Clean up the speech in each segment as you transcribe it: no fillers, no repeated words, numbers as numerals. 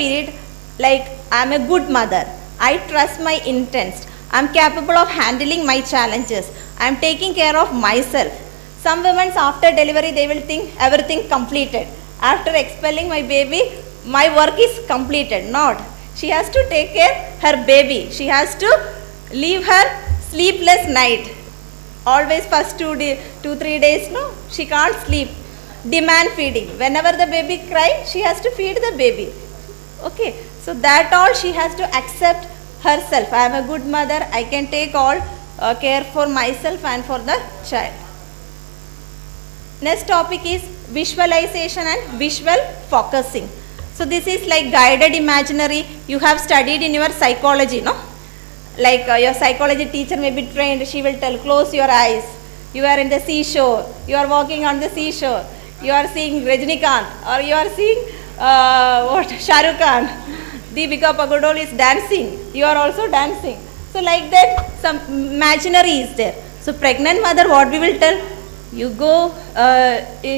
period, like I am a good mother, I trust my intents, I am capable of handling my challenges, I am taking care of myself. Some women after delivery, they will think everything completed. After expelling my baby, my work is completed. Not. She has to take care her baby. She has to leave her sleepless night. Always first 3 days, no, she can't sleep. Demand feeding. Whenever the baby cries, she has to feed the baby. Okay, so that all she has to accept herself. I am a good mother. I can take all care for myself and for the child. Next topic is visualization and visual focusing. So this is like guided imaginary. You have studied in your psychology, no? Like your psychology teacher may be trained. She will tell, close your eyes. You are in the seashore. You are walking on the seashore. You are seeing Rajnikant, or you are seeing Shah Rukh Khan. Deepika Padukone is dancing. You are also dancing. So like that, some imaginary is there. So pregnant mother, what we will tell? You go,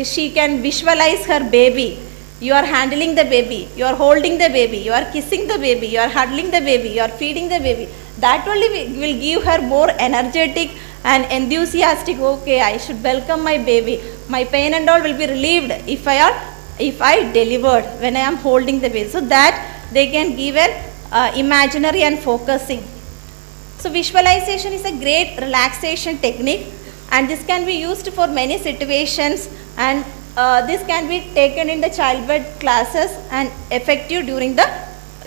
she can visualize her baby. You are handling the baby. You are holding the baby. You are kissing the baby. You are huddling the baby. You are feeding the baby. That only will give her more energetic and enthusiastic. Okay, I should welcome my baby. My pain and all will be relieved if I delivered when I am holding the baby. So that they can give an imaginary and focusing. So visualization is a great relaxation technique, and this can be used for many situations, and this can be taken in the childbirth classes and effective during the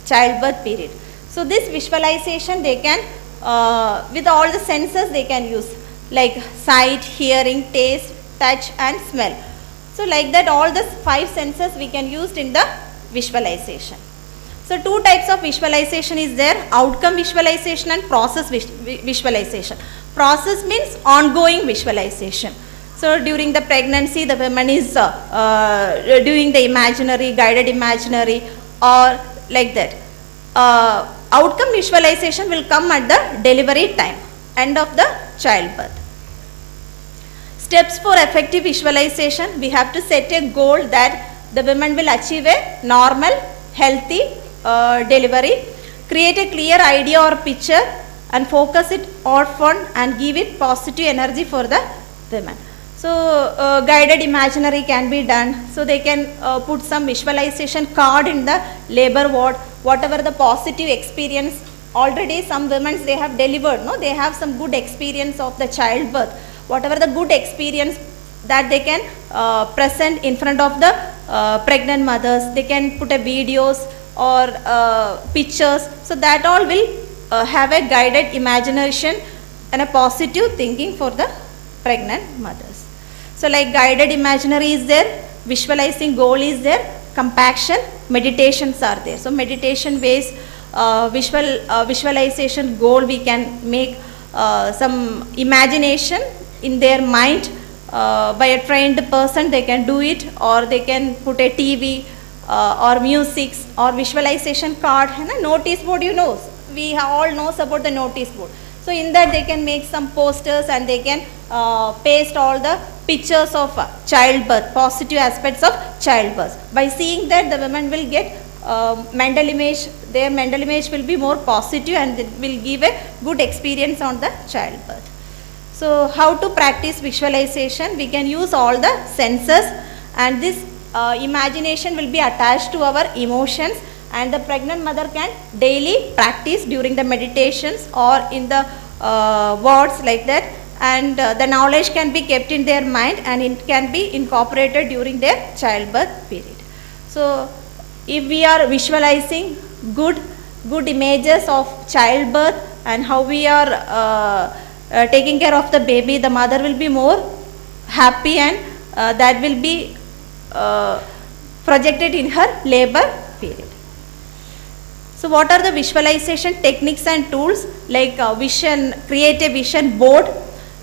childbirth period. So this visualization they can, with all the senses they can use, like sight, hearing, taste, touch and smell. So like that all the 5 senses we can use in the visualization. So 2 types of visualization is there, outcome visualization and process visualization. Process means ongoing visualization. So during the pregnancy, the woman is doing the imaginary, guided imaginary, or like that. Outcome visualization will come at the delivery time, end of the childbirth. Steps for effective visualization, we have to set a goal that the woman will achieve a normal, healthy delivery. Create a clear idea or picture and focus it often and give it positive energy for the women. So guided imaginary can be done. So they can put some visualization card in the labor ward, whatever the positive experience. Already some women they have delivered, no, they have some good experience of the childbirth. Whatever the good experience that they can present in front of the pregnant mothers, they can put a videos or pictures. So that all will have a guided imagination and a positive thinking for the pregnant mothers. So like guided imaginary is there, visualizing goal is there, compaction, meditations are there. So meditation based visualization goal, we can make some imagination in their mind by a trained person. They can do it, or they can put a TV or music or visualization card and a notice board. You know, we all knows about the notice board. So in that they can make some posters and they can paste all the pictures of childbirth, positive aspects of childbirth. By seeing that, the women will get mental image, their mental image will be more positive and it will give a good experience on the childbirth. So how to practice visualization? We can use all the senses, and this imagination will be attached to our emotions, and the pregnant mother can daily practice during the meditations or in the wards like that, and the knowledge can be kept in their mind and it can be incorporated during their childbirth period. So if we are visualizing good images of childbirth and how we are taking care of the baby, the mother will be more happy, and that will be projected in her labor period. So what are the visualization techniques and tools? Like vision, create a vision board,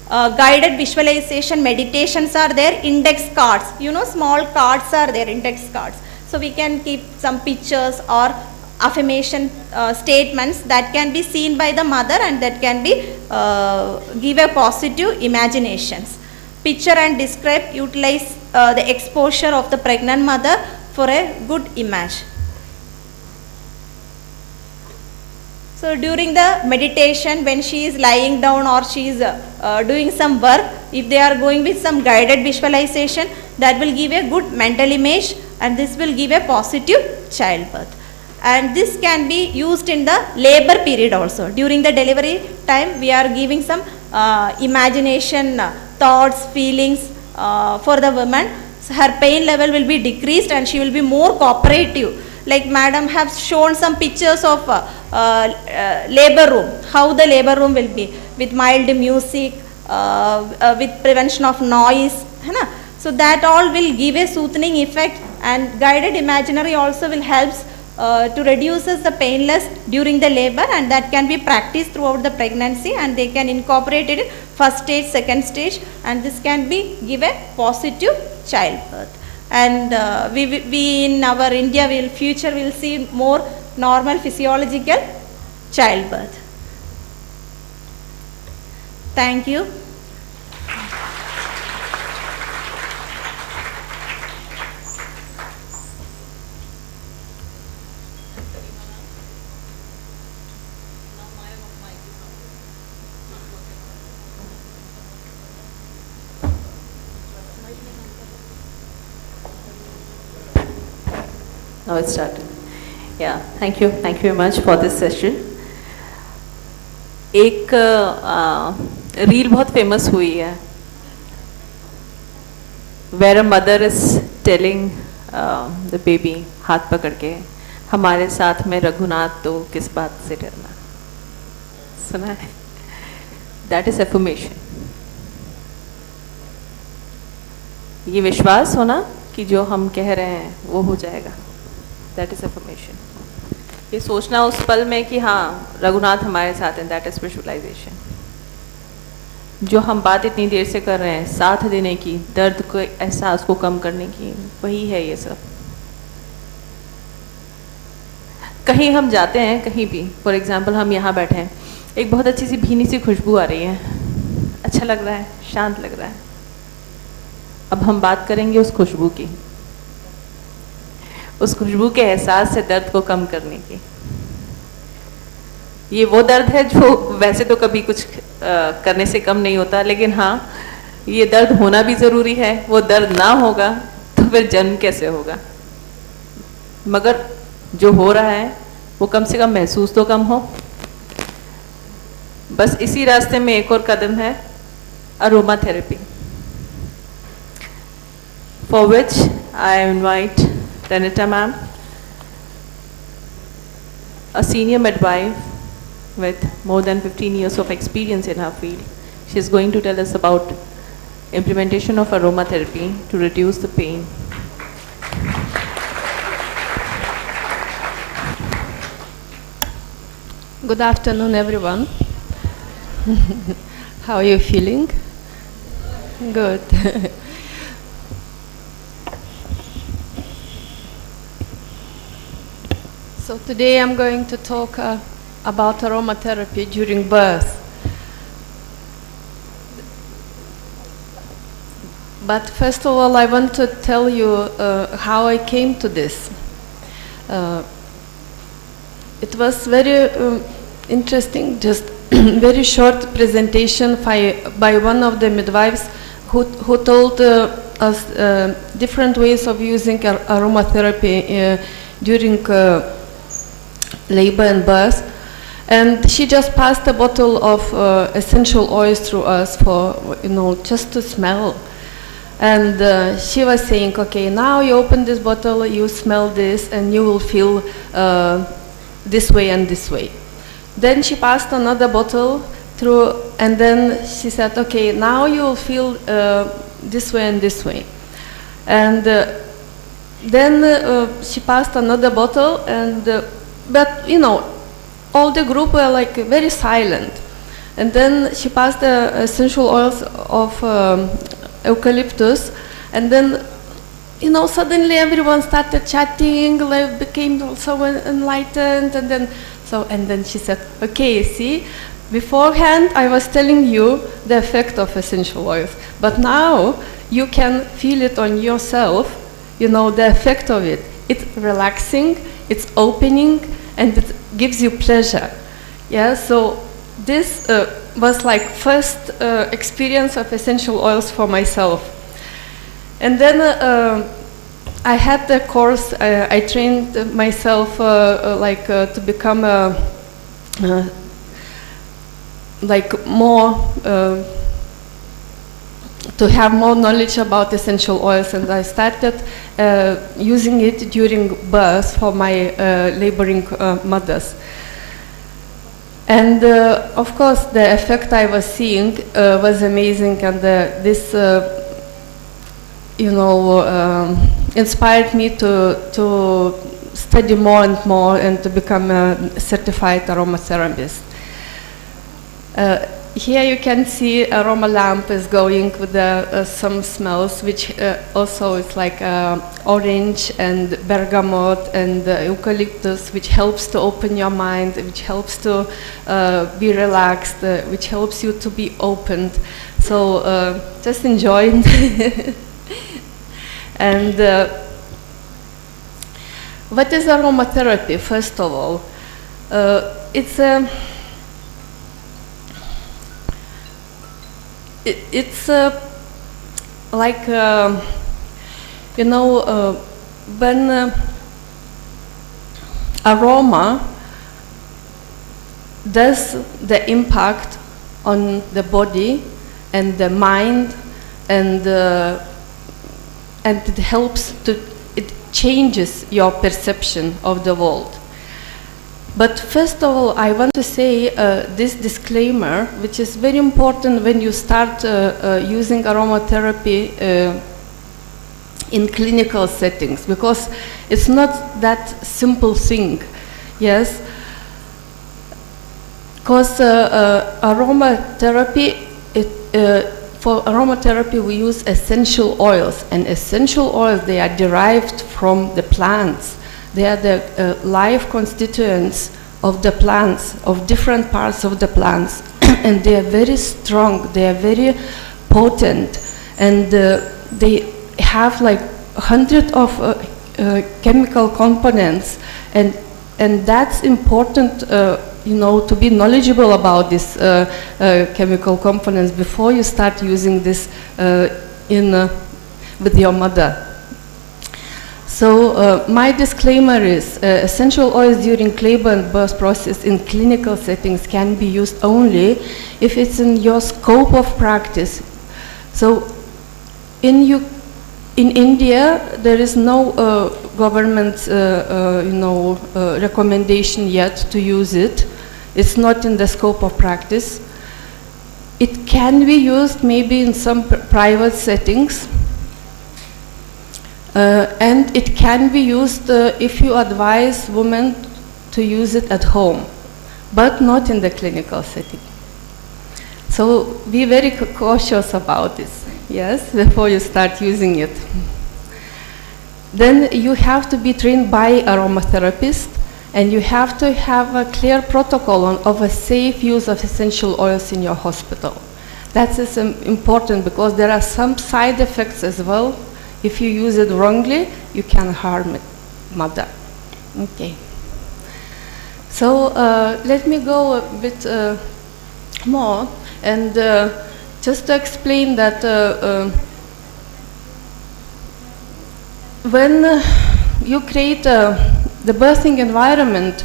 guided visualization meditations are there, index cards, you know, small cards are there, index cards. So we can keep some pictures or affirmation statements that can be seen by the mother and that can be give a positive imaginations. Picture and describe, utilize the exposure of the pregnant mother for a good image. So during the meditation, when she is lying down or she is doing some work, if they are going with some guided visualization, that will give a good mental image and this will give a positive childbirth. And this can be used in the labor period also. During the delivery time, we are giving some imagination, thoughts, feelings for the woman. So her pain level will be decreased and she will be more cooperative. Like madam have shown some pictures of labor room, how the labor room will be with mild music, with prevention of noise. So that all will give a soothing effect, and guided imaginary also will help to reduces the painless during the labor, and that can be practiced throughout the pregnancy, and they can incorporate it in first stage, second stage, and this can be give a positive childbirth. And we in our India will future will see more normal physiological childbirth. Thank you. Now it's started. Yeah, thank you very much for this session. एक reel बहुत famous हुई है, where a mother is telling the baby हाथ पकड़ के, हमारे साथ में रघुनाथ तो किस बात से डरना. सुना है? That is affirmation. ये विश्वास होना कि जो हम कह रहे हैं वो हो जाएगा. That is affirmation. ये सोचना उस पल में कि हाँ रघुनाथ हमारे साथ हैं, that is visualization. जो हम बात इतनी देर से कर रहे हैं, साथ देने की, दर्द को एहसास को कम करने की, वही है ये सब. कहीं हम जाते हैं, कहीं भी, फॉर एग्जाम्पल हम यहाँ बैठे हैं, एक बहुत अच्छी सी भीनी सी खुशबू आ रही है, अच्छा लग रहा है, शांत लग रहा है. अब हम बात करेंगे उस खुशबू की, उस खुशबू के एहसास से दर्द को कम करने की. ये वो दर्द है जो वैसे तो कभी कुछ करने से कम नहीं होता, लेकिन हाँ ये दर्द होना भी ज़रूरी है. वो दर्द ना होगा तो फिर जन्म कैसे होगा. मगर जो हो रहा है वो कम से कम महसूस तो कम हो. बस इसी रास्ते में एक और कदम है, aroma therapy, for which I invite Renata ma'am, a senior midwife with more than 15 years of experience in her field. She is going to tell us about implementation of aromatherapy to reduce the pain. Good afternoon, everyone. How are you feeling? Good. So today I'm going to talk about aromatherapy during birth. But first of all, I want to tell you how I came to this. It was very interesting, just very short presentation by one of the midwives who told us different ways of using aromatherapy during labor and birth, and she just passed a bottle of essential oils through us for, just to smell. And she was saying, okay, now you open this bottle, you smell this, and you will feel this way and this way. Then she passed another bottle through, and then she said, okay, now you will feel this way and this way. And then she passed another bottle, and but all the group were like very silent. And then she passed the essential oils of eucalyptus, and then suddenly everyone started chatting, like became so enlightened, and then she said, okay, see, beforehand I was telling you the effect of essential oils, but now you can feel it on yourself, the effect of it. It's relaxing, it's opening, and it gives you pleasure. Yeah, so this was like first experience of essential oils for myself. And then I had the course, I trained myself to become like more, to have more knowledge about essential oils, and I started using it during birth for my laboring mothers. And of course, the effect I was seeing was amazing, and this, inspired me to study more and more and to become a certified aromatherapist. Here you can see aroma lamp is going with some smells, which also is like orange and bergamot and eucalyptus, which helps to open your mind, which helps to be relaxed, which helps you to be opened. So just enjoy it. And what is aromatherapy, first of all? It's a like when aroma does the impact on the body and the mind, and it helps to, it changes your perception of the world. But first of all, I want to say this disclaimer, which is very important when you start using aromatherapy in clinical settings, because it's not that simple thing, yes? Because aromatherapy, for aromatherapy we use essential oils, and essential oils, they are derived from the plants. They are the live constituents of the plants, of different parts of the plants. And they are very strong, they are very potent, and they have like 100 of chemical components, and that's important, to be knowledgeable about these chemical components before you start using this with your mother. So my disclaimer is essential oils during labor and birth process in clinical settings can be used only if it's in your scope of practice. So in India, there is no government recommendation yet to use it. It's not in the scope of practice. It can be used maybe in some private settings. And it can be used if you advise women to use it at home, but not in the clinical setting. So be very cautious about this, yes, before you start using it. Then you have to be trained by aromatherapist, and you have to have a clear protocol of a safe use of essential oils in your hospital. That is important because there are some side effects as well. If you use it wrongly, you can harm it, mother. Okay. So let me go a bit more, and just to explain that when you create the birthing environment,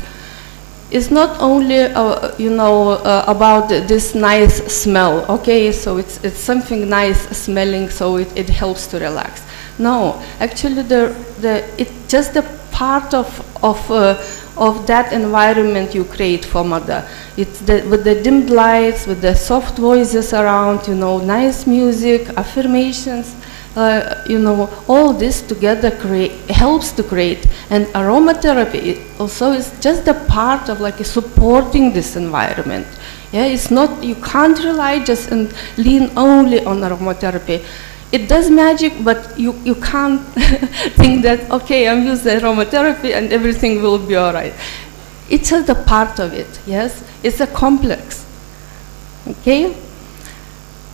it's not only about this nice smell. Okay, so it's something nice smelling, so it helps to relax. No, actually, it's just a part of that environment you create for mother. It's with the dimmed lights, with the soft voices around, nice music, affirmations, all this together helps to create. And aromatherapy also is just a part of supporting this environment. Yeah, it's not, you can't rely just and lean only on aromatherapy. It does magic, but you can't think that, okay, I'm using aromatherapy and everything will be all right. It's just a part of it, yes? It's a complex, okay?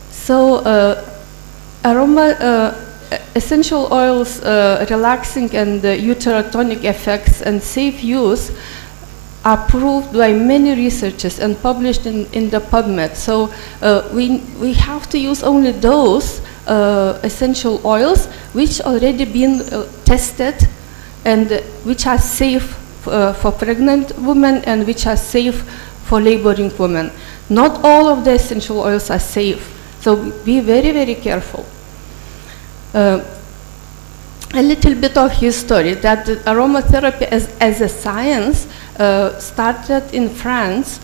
So essential oils, relaxing and uterotonic effects and safe use approved by many researchers and published in the PubMed. So we have to use only those essential oils which already been tested and which are safe for pregnant women and which are safe for laboring women. Not all of the essential oils are safe, so be very, very careful. A little bit of history, that the aromatherapy as a science started in France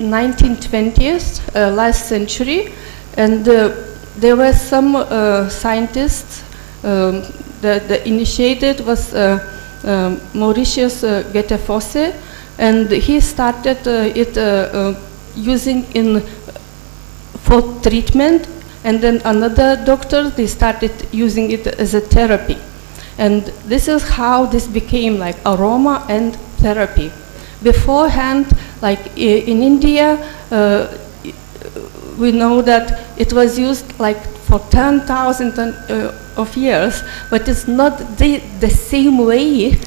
1920s, last century, and there were some scientists. The initiated was Mauritius Gettefosse, and he started it using for treatment, and then another doctor, they started using it as a therapy. And this is how this became like aroma and therapy. Beforehand, like in India, we know that it was used like for 10,000 of years, but it's not the same way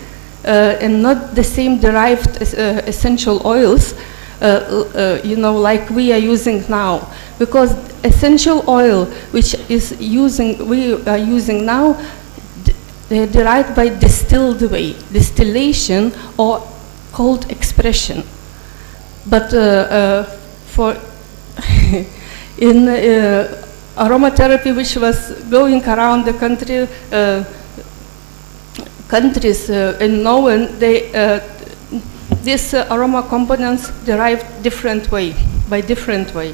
and not the same derived essential oils, like we are using now. Because essential oil, which we are using now, they're derived by distilled way, distillation or cold expression. But for in aromatherapy, which was going around the countries in Norway, these aroma components derived different way, by different way.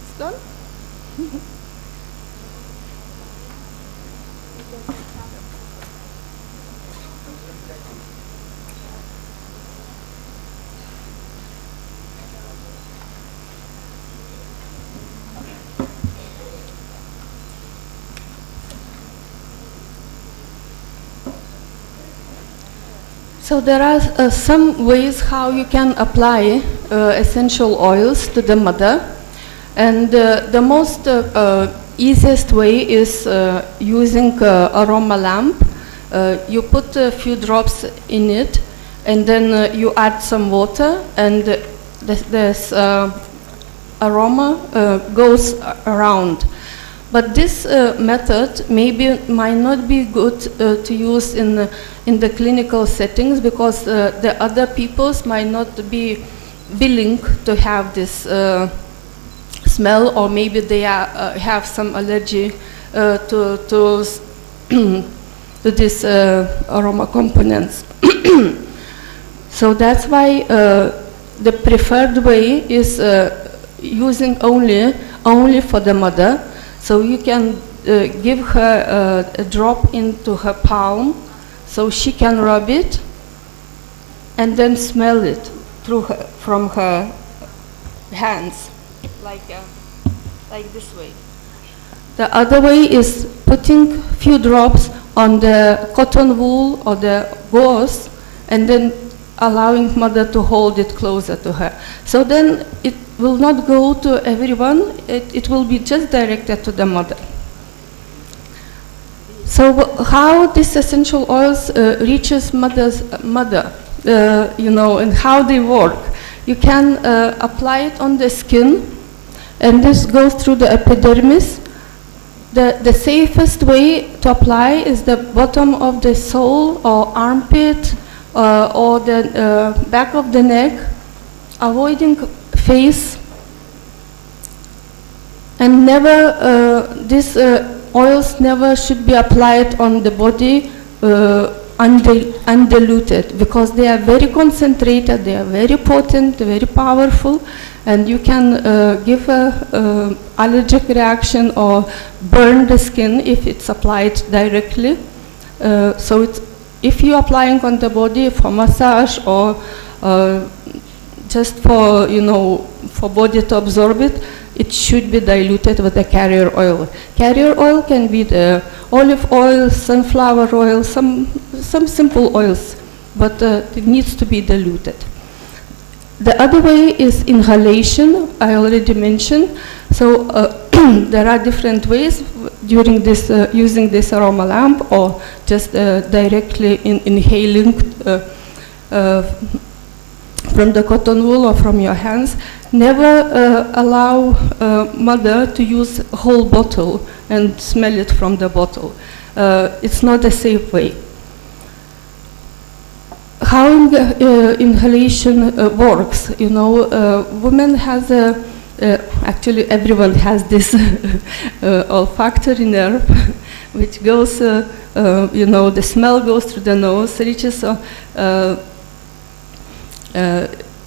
It's done? So there are some ways how you can apply essential oils to the mother, and the most easiest way is using aroma lamp. You put a few drops in it, and then you add some water, and this aroma goes around. But this method might not be good to use in the clinical settings, because the other peoples might not be willing to have this smell, or maybe they have some allergy to these aroma components. So that's why the preferred way is using only for the mother. So you can give her a drop into her palm, so she can rub it and then smell it from her hands, like this way. The other way is putting few drops on the cotton wool or the gauze, and then allowing mother to hold it closer to her. So then it will not go to everyone, it will be just directed to the mother. So how these essential oils reaches mother, and how they work. You can apply it on the skin, and this goes through the epidermis. The safest way to apply is the bottom of the sole or armpit or the back of the neck, avoiding face, and never these oils never should be applied on the body undiluted, because they are very concentrated, they are very potent, very powerful, and you can give a allergic reaction or burn the skin if it's applied directly. So if you're applying on the body for massage or just for for body to absorb it, it should be diluted with the carrier oil. Carrier oil can be the olive oil, sunflower oil, some simple oils, but it needs to be diluted. The other way is inhalation. I already mentioned. So there are different ways during this using this aroma lamp, or just directly inhaling from the cotton wool or from your hands. Never allow mother to use whole bottle and smell it from the bottle. It's not a safe way. How inhalation works, you know, women has actually everyone has this olfactory nerve, which goes, you know, the smell goes through the nose, reaches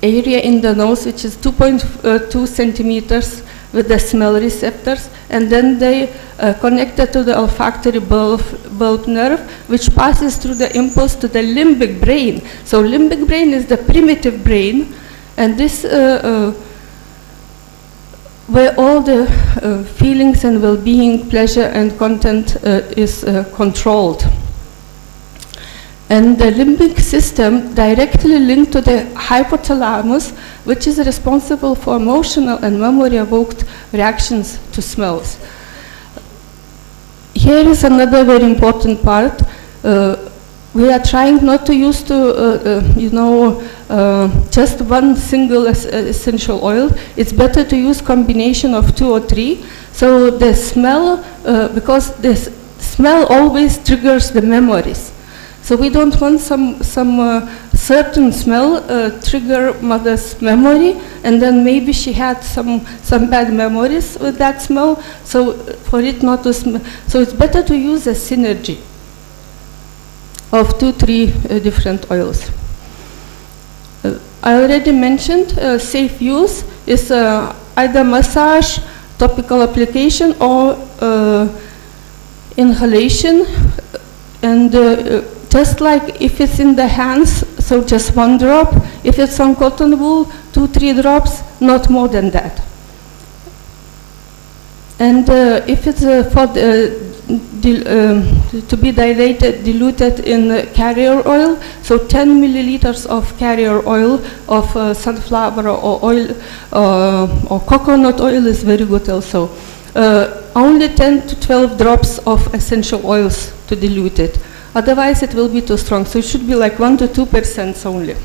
area in the nose which is 2.2 centimeters with the smell receptors, and then they connected to the olfactory bulb nerve, which passes through the impulse to the limbic brain. So limbic brain is the primitive brain, and this where all the feelings and well-being, pleasure and content is controlled. And the limbic system directly linked to the hypothalamus, which is responsible for emotional and memory-evoked reactions to smells. Here is another very important part. We are trying not to use you know, just one single essential oil. It's better to use combination of 2 or 3. So the smell, because this smell always triggers the memories. So we don't want some certain smell trigger mother's memory, and then maybe she had some bad memories with that smell. So for it not to smell, so it's better to use a synergy of 2-3 different oils. I already mentioned safe use is either massage, topical application, or inhalation, and just like if it's in the hands, so just 1 drop. If it's on cotton wool, 2-3 drops, not more than that. And if it's to be diluted in carrier oil, so 10 milliliters of carrier oil of sunflower or oil or coconut oil is very good also. Only 10 to 12 drops of essential oils to dilute it. Otherwise it will be too strong, so it should be like 1 to 2% only.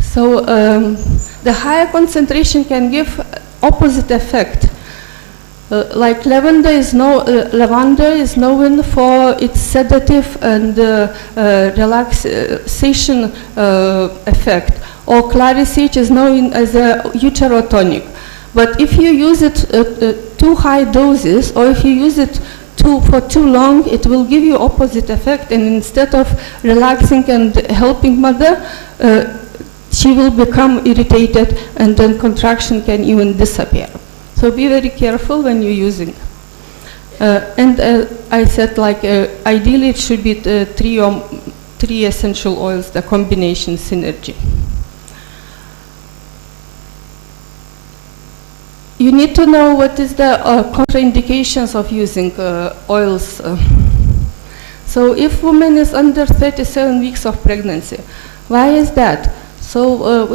So the higher concentration can give opposite effect. Like lavender is known for its sedative and relaxation effect, or clary sage is known as a uterotonic. But if you use it too high doses, or if you use it for too long, it will give you opposite effect, and instead of relaxing and helping mother, she will become irritated, and then contraction can even disappear. So be very careful when you're using. And I said, like, ideally it should be 3 essential oils, the combination synergy. You need to know what is the contraindications of using oils. So if woman is under 37 weeks of pregnancy, why is that? So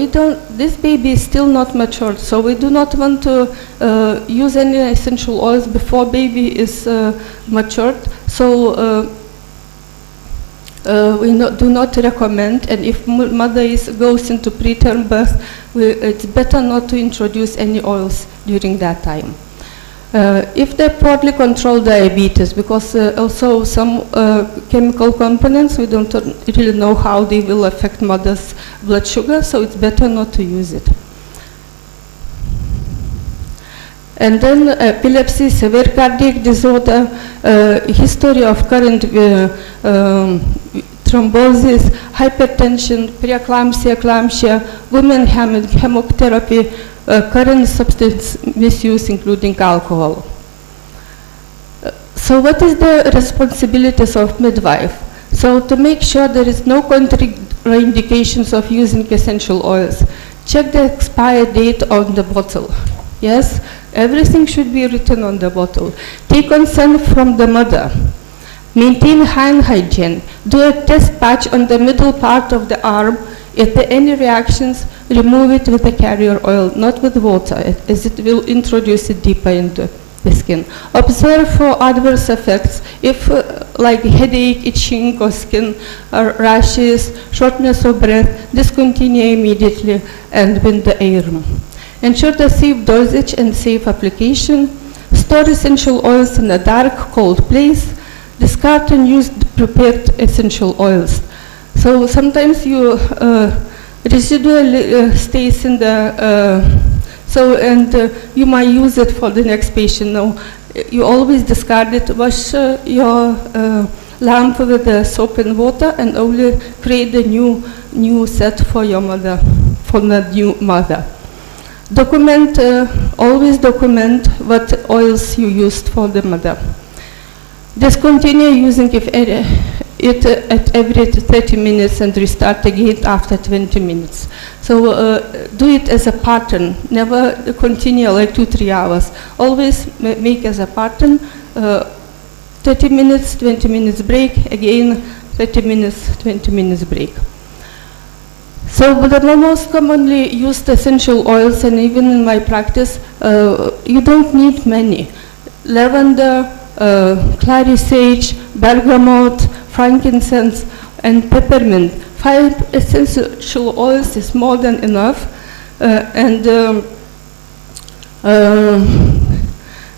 this baby is still not matured, so we do not want to use any essential oils before baby is matured. So we do not recommend, and if mother goes into preterm birth, it's better not to introduce any oils during that time. If they poorly control diabetes, because also some chemical components, we don't really know how they will affect mother's blood sugar, so it's better not to use it. And then epilepsy, severe cardiac disorder, history of current thrombosis, hypertension, preeclampsia, eclampsia, women chemotherapy, current substance misuse, including alcohol. So what is the responsibilities of midwife? So to make sure there is no contraindications of using essential oils, check the expire date on the bottle. Yes, everything should be written on the bottle. Take consent from the mother. Maintain hand hygiene. Do a test patch on the middle part of the arm. If there are any reactions, remove it with a carrier oil, not with water, as it will introduce it deeper into the skin. Observe for adverse effects. If like headache, itching, or skin rashes, shortness of breath, discontinue immediately and with the air. Ensure the safe dosage and safe application. Store essential oils in a dark, cold place. Discard and use prepared essential oils. So sometimes you residual stays in the you might use it for the next patient. No, you always discard it. Wash your lamp with the soap and water, and only create a new set for your mother, for the new mother. Document, always document what oils you used for the mother. Discontinue using it at every 30 minutes and restart again after 20 minutes. So do it as a pattern. Never continue like 2-3 hours. Always make as a pattern. 30 minutes, 20 minutes break, again 30 minutes, 20 minutes break. So the most commonly used essential oils, and even in my practice, you don't need many. Lavender, clary sage, bergamot, frankincense, and peppermint. 5 essential oils is more than enough.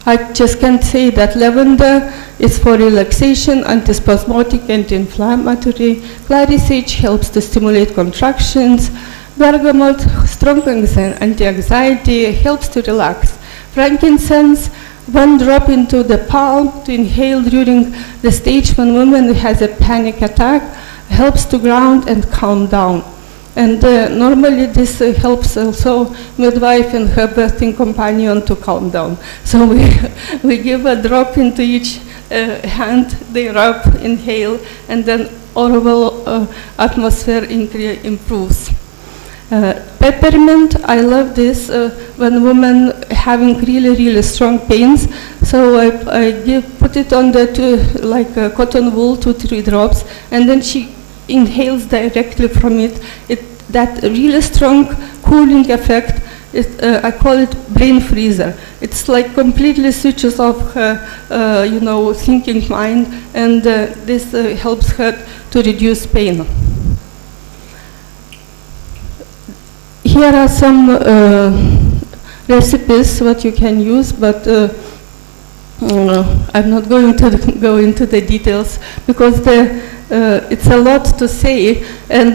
I just can say that lavender is for relaxation, antispasmodic, anti-inflammatory. Clary sage helps to stimulate contractions. Bergamot, strong anti-anxiety, helps to relax. Frankincense, 1 drop into the palm to inhale during the stage when woman has a panic attack, helps to ground and calm down. And normally this helps also midwife and her birthing companion to calm down. So we give a drop into each hand, they rub, inhale, and then oral atmosphere improves. Peppermint, I love this when women having really strong pains. So I put it on the like cotton wool, 2-3 drops, and then she inhales directly from it. That really strong cooling effect, I call it brain freezer. It's like completely switches off her, thinking mind, and this helps her to reduce pain. Here are some recipes what you can use, but I'm not going to go into the details because it's a lot to say, and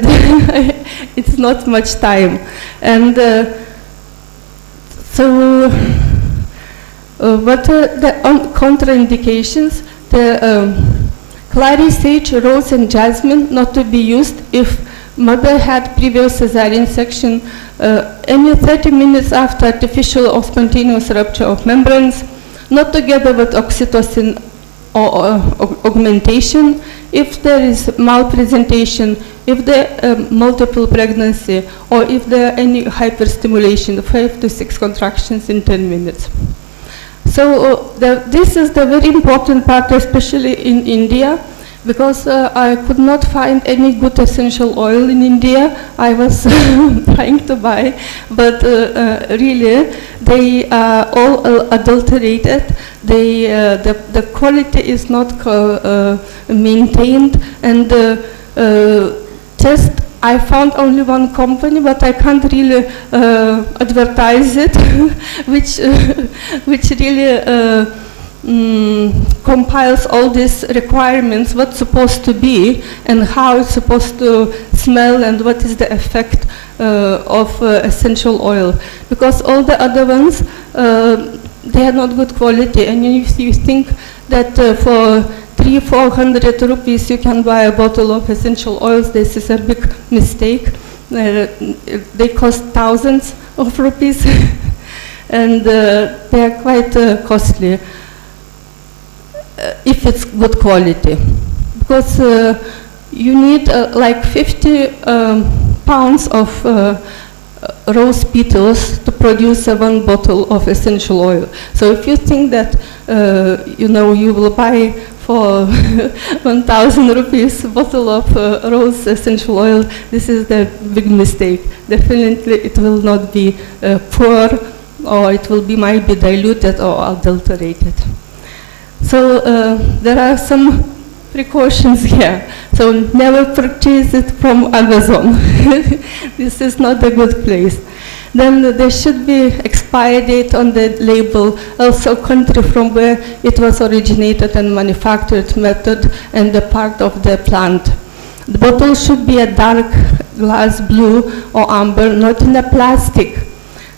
it's not much time. And what are the contraindications? The clary sage, rose, and jasmine not to be used if mother had previous cesarean section, any 30 minutes after artificial or spontaneous rupture of membranes, not together with oxytocin or augmentation, if there is malpresentation, if there multiple pregnancy, or if there are any hyperstimulation, 5 to 6 contractions in 10 minutes. So this is the very important part, especially in India, because I could not find any good essential oil in India. I was trying to buy, but really they are all adulterated. The quality is not maintained, and just I found only one company, but I can't really advertise it, which really compiles all these requirements, what's supposed to be and how it's supposed to smell and what is the effect of essential oil. Because all the other ones, they are not good quality, and if you think that for 300-400 rupees you can buy a bottle of essential oils, this is a big mistake. They cost thousands of rupees and they are quite costly. If it's good quality, because you need like 50 pounds of rose petals to produce 1 bottle of essential oil. So if you think that you will buy for 1,000 rupees bottle of rose essential oil. This is the big mistake. Definitely it will not be poor, or it will be might be diluted or adulterated. So there are some precautions here. So never purchase it from Amazon. This is not a good place. Then there should be expiry date on the label, also country from where it was originated and manufactured method and the part of the plant. The bottle should be a dark glass blue or amber, not in a plastic.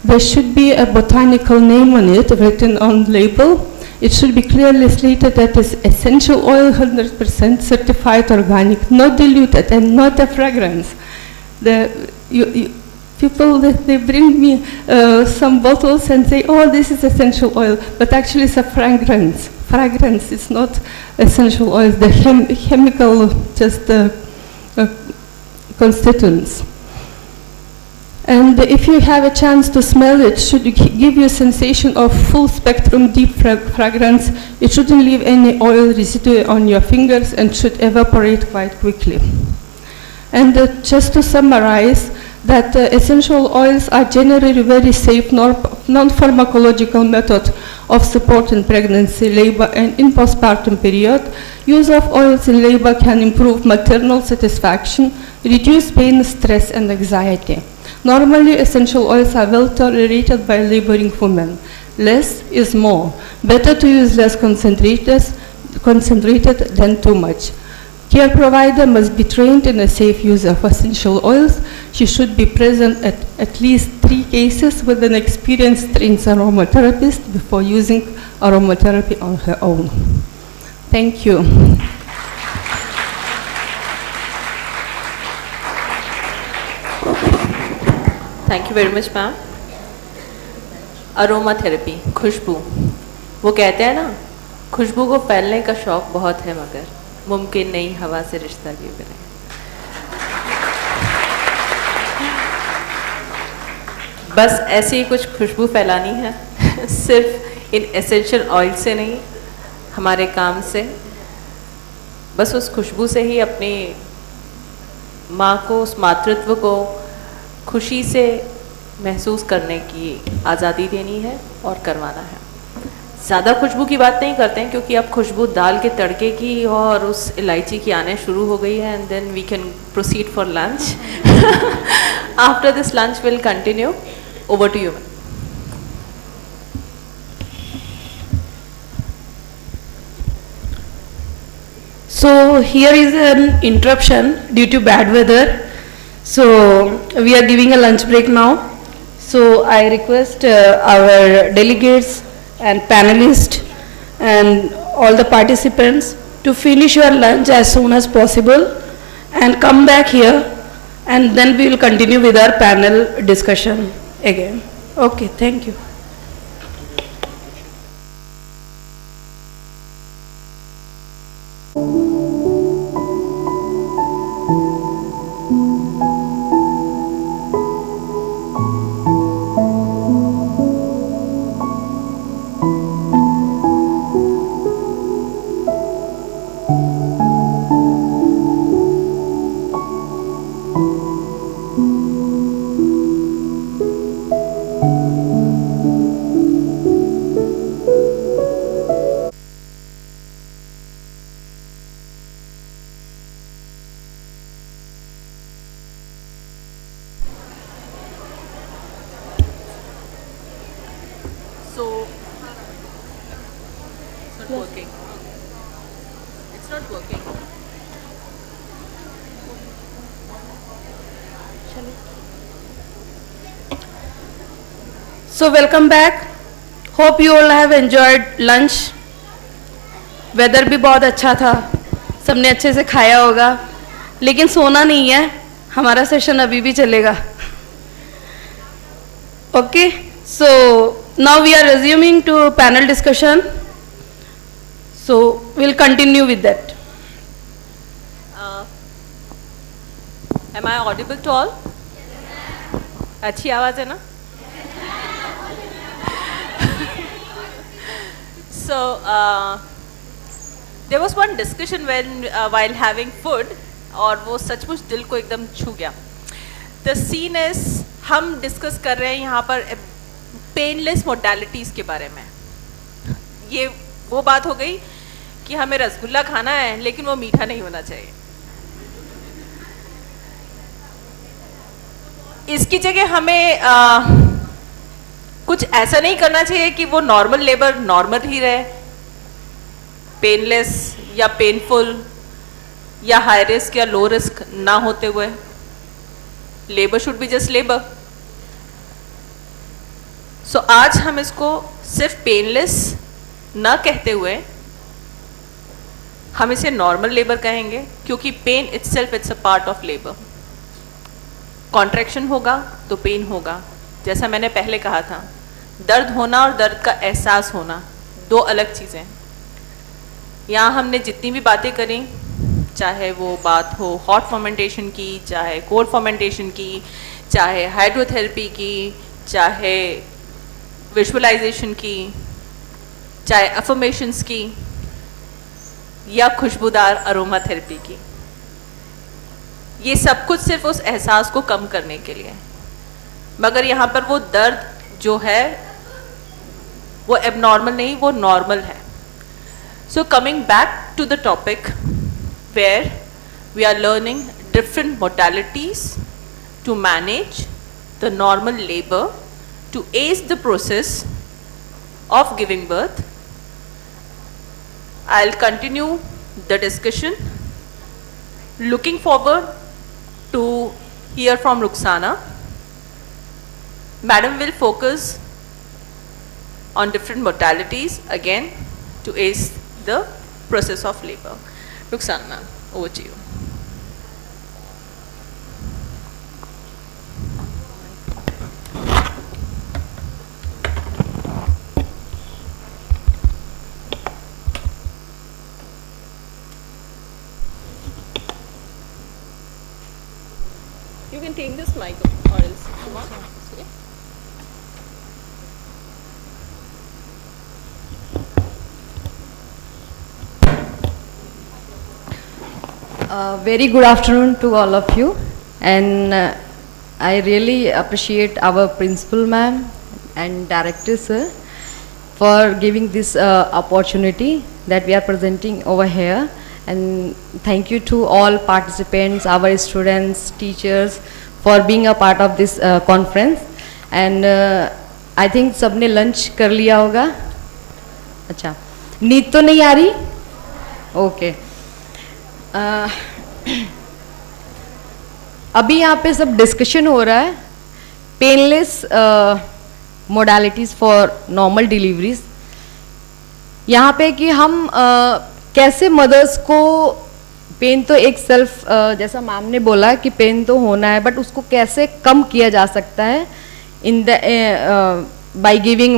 There should be a botanical name on it written on label. It should be clearly stated that it's essential oil, 100% certified organic, not diluted and not a fragrance. People, they bring me some bottles and say, oh, this is essential oil, but actually it's a fragrance. Fragrance is not essential oil, the chemical just constituents. And if you have a chance to smell it, should give you a sensation of full spectrum deep fragrance. It shouldn't leave any oil residue on your fingers and should evaporate quite quickly. And just to summarize, that essential oils are generally very safe, non-pharmacological method of supporting pregnancy, labor, and in postpartum period. Use of oils in labor can improve maternal satisfaction, reduce pain, stress, and anxiety. Normally, essential oils are well tolerated by laboring women. Less is more. Better to use less concentrated than too much. Care provider must be trained in a safe use of essential oils. She should be present at least 3 cases with an experienced trained aromatherapist before using aromatherapy on her own. Thank you. Thank you very much ma'am. Aromatherapy, खुशबू. वो कहते हैं ना, खुशबू को फैलने का शौक बहुत है, मगर मुमकिन नहीं हवा से रिश्ता क्यों करें. बस ऐसी ही कुछ खुशबू फैलानी है. सिर्फ इन एसेंशियल ऑयल से नहीं, हमारे काम से, बस उस खुशबू से ही अपनी माँ को, उस मातृत्व को खुशी से महसूस करने की आज़ादी देनी है और करवाना है. ज़्यादा खुशबू की बात नहीं करते हैं, क्योंकि अब खुशबू दाल के तड़के की और उस इलायची की आने शुरू हो गई है. And then we can proceed for lunch. After this lunch will continue. Over to you. So here is an interruption due to bad weather. So we are giving a lunch break now. So I request our delegates and panelists and all the participants to finish your lunch as soon as possible and come back here, and then we will continue with our panel discussion again. Okay, thank you. So, it's not working. It's not working. So welcome back. Hope you all have enjoyed lunch. Weather भी बहुत अच्छा था, सबने अच्छे से खाया होगा, लेकिन सोना नहीं है, हमारा सेशन अभी भी चलेगा. Okay, so now we are resuming to panel discussion. So we'll continue with that. Am I audible to all? अच्छी आवाज़ है ना? So There was one discussion while having food, और वो सचमुच दिल को एकदम छू गया. The scene is, हम डिस्कस कर रहे हैं यहाँ पर पेनलेस मोडालिटीज़ के बारे में. ये वो बात हो गई कि हमें रसगुल्ला खाना है लेकिन वो मीठा नहीं होना चाहिए. इसकी जगह हमें कुछ ऐसा नहीं करना चाहिए कि वो नॉर्मल लेबर नॉर्मल ही रहे, पेनलेस या पेनफुल या हाई रिस्क या लो रिस्क ना होते हुए. Labour should be just labour. So आज हम इसको सिर्फ पेनलेस ना कहते हुए हम इसे नॉर्मल लेबर कहेंगे, क्योंकि pain itself it's a part of labour. Contraction होगा तो पेन होगा. जैसा मैंने पहले कहा था, दर्द होना और दर्द का एहसास होना दो अलग चीज़ें. यहाँ हमने जितनी भी बातें करी, चाहे वो बात हो हॉट फर्मेंटेशन की, चाहे कोल्ड फर्मेंटेशन की, चाहे हाइड्रोथेरेपी की, चाहे विजुअलाइजेशन की, चाहे अफर्मेशंस की, या खुशबूदार अरोमा थेरेपी की, ये सब कुछ सिर्फ उस एहसास को कम करने के लिए. मगर यहाँ पर वो दर्द जो है वो एबनॉर्मल नहीं, वो नॉर्मल है. So coming back to the topic where we are learning different modalities to manage the normal labour to as the process of giving birth. I'll continue the discussion. Looking forward to hear from Ruxana. Madam will focus on different modalities again to aid the process of labor. Ruxana ma'am, over to you. You can take this mic or else come on. Okay. Very good afternoon to all of you, and I really appreciate our principal ma'am and director sir for giving this opportunity that we are presenting over here. And thank you to all participants, our students, teachers for being a part of this conference. And I think सबने lunch कर लिया होगा. अच्छा, नींद तो नहीं आ रही? Okay. अभी यहाँ पे सब डिस्कशन हो रहा है painless modalities for normal deliveries. यहाँ पे कि हम कैसे मदर्स को पेन तो एक सेल्फ जैसा मैम ने बोला कि पेन तो होना है, बट उसको कैसे कम किया जा सकता है in the by giving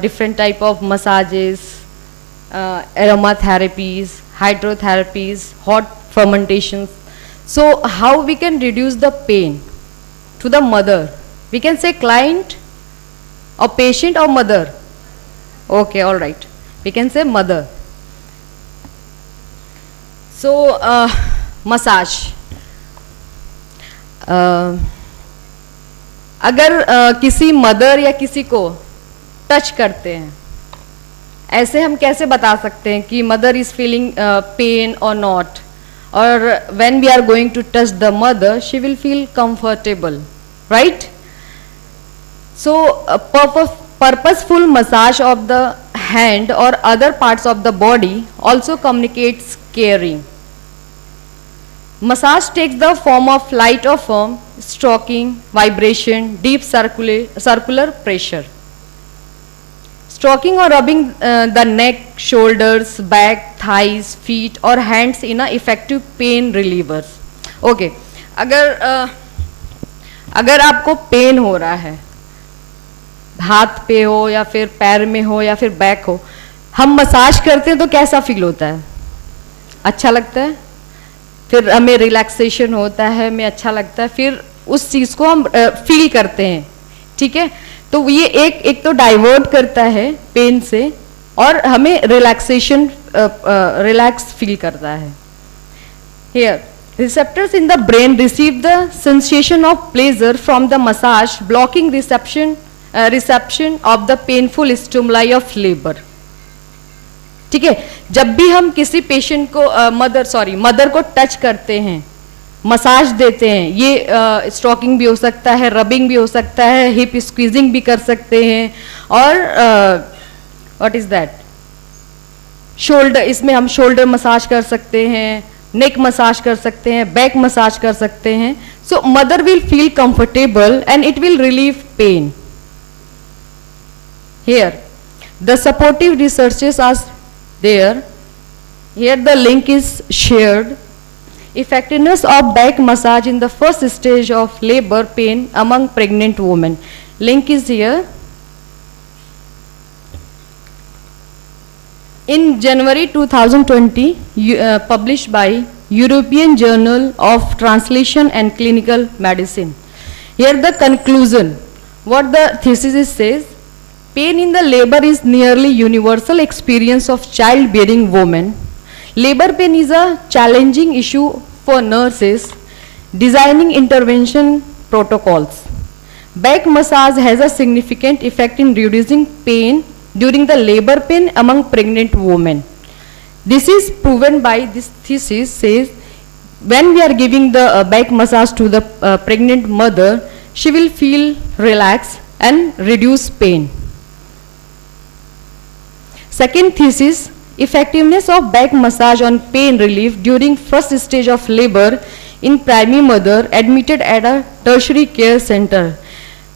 different type of massages, aroma therapies, hydrotherapies, hot fermentations. So how we can reduce the pain to the mother? We can say client or patient or mother. Okay, all right. We can say mother. So massage. अगर किसी mother या किसी को touch करते हैं, ऐसे हम कैसे बता सकते हैं कि मदर इज फीलिंग पेन और नॉट, और when we are going to touch the mother she will feel comfortable, right? So purposeful massage of the hand or other parts of the body also communicates caring. Massage takes the form of light or firm stroking, vibration, deep circular pressure. Stroking or rubbing the neck, shoulders, back, thighs, feet or hands in a effective pain relievers. Okay, अगर आपको pen हो रहा है, हाथ पे हो या फिर पैर में हो या फिर बैक हो, हम मसाज करते हैं तो कैसा फील होता है? अच्छा लगता है, फिर हमें रिलैक्सेशन होता है, हमें अच्छा लगता है, फिर उस चीज़ को हम फील करते हैं, ठीक है? तो ये एक तो डाइवर्ट करता है पेन से, और हमें रिलैक्सेशन रिलैक्स फील करता है. Here, receptors in the brain receive the sensation of pleasure from the massage, blocking reception of the painful stimuli of labor. ठीक है, जब भी हम किसी पेशेंट को मदर को टच करते हैं, मसाज देते हैं, ये स्ट्रोकिंग भी हो सकता है, रबिंग भी हो सकता है, हिप स्क्वीजिंग भी कर सकते हैं, और व्हाट इज दैट, शोल्डर, इसमें हम शोल्डर मसाज कर सकते हैं, नेक मसाज कर सकते हैं, बैक मसाज कर सकते हैं. So mother will feel comfortable and it will relieve pain. Here the supportive researches are there. Here the link is shared. Effectiveness of back massage in the first stage of labor pain among pregnant women. Link is here. In January 2020, published by European Journal of Translation and Clinical Medicine. Here the conclusion, what the thesis says, pain in the labor is nearly universal experience of childbearing women. Labor pain is a challenging issue for nurses designing intervention protocols. Back massage has a significant effect in reducing pain during the labor pain among pregnant women. This is proven by this thesis says when we are giving the back massage to the pregnant mother, she will feel relaxed and reduce pain. Second thesis, effectiveness of back massage on pain relief during first stage of labor in primary mother admitted at a tertiary care center.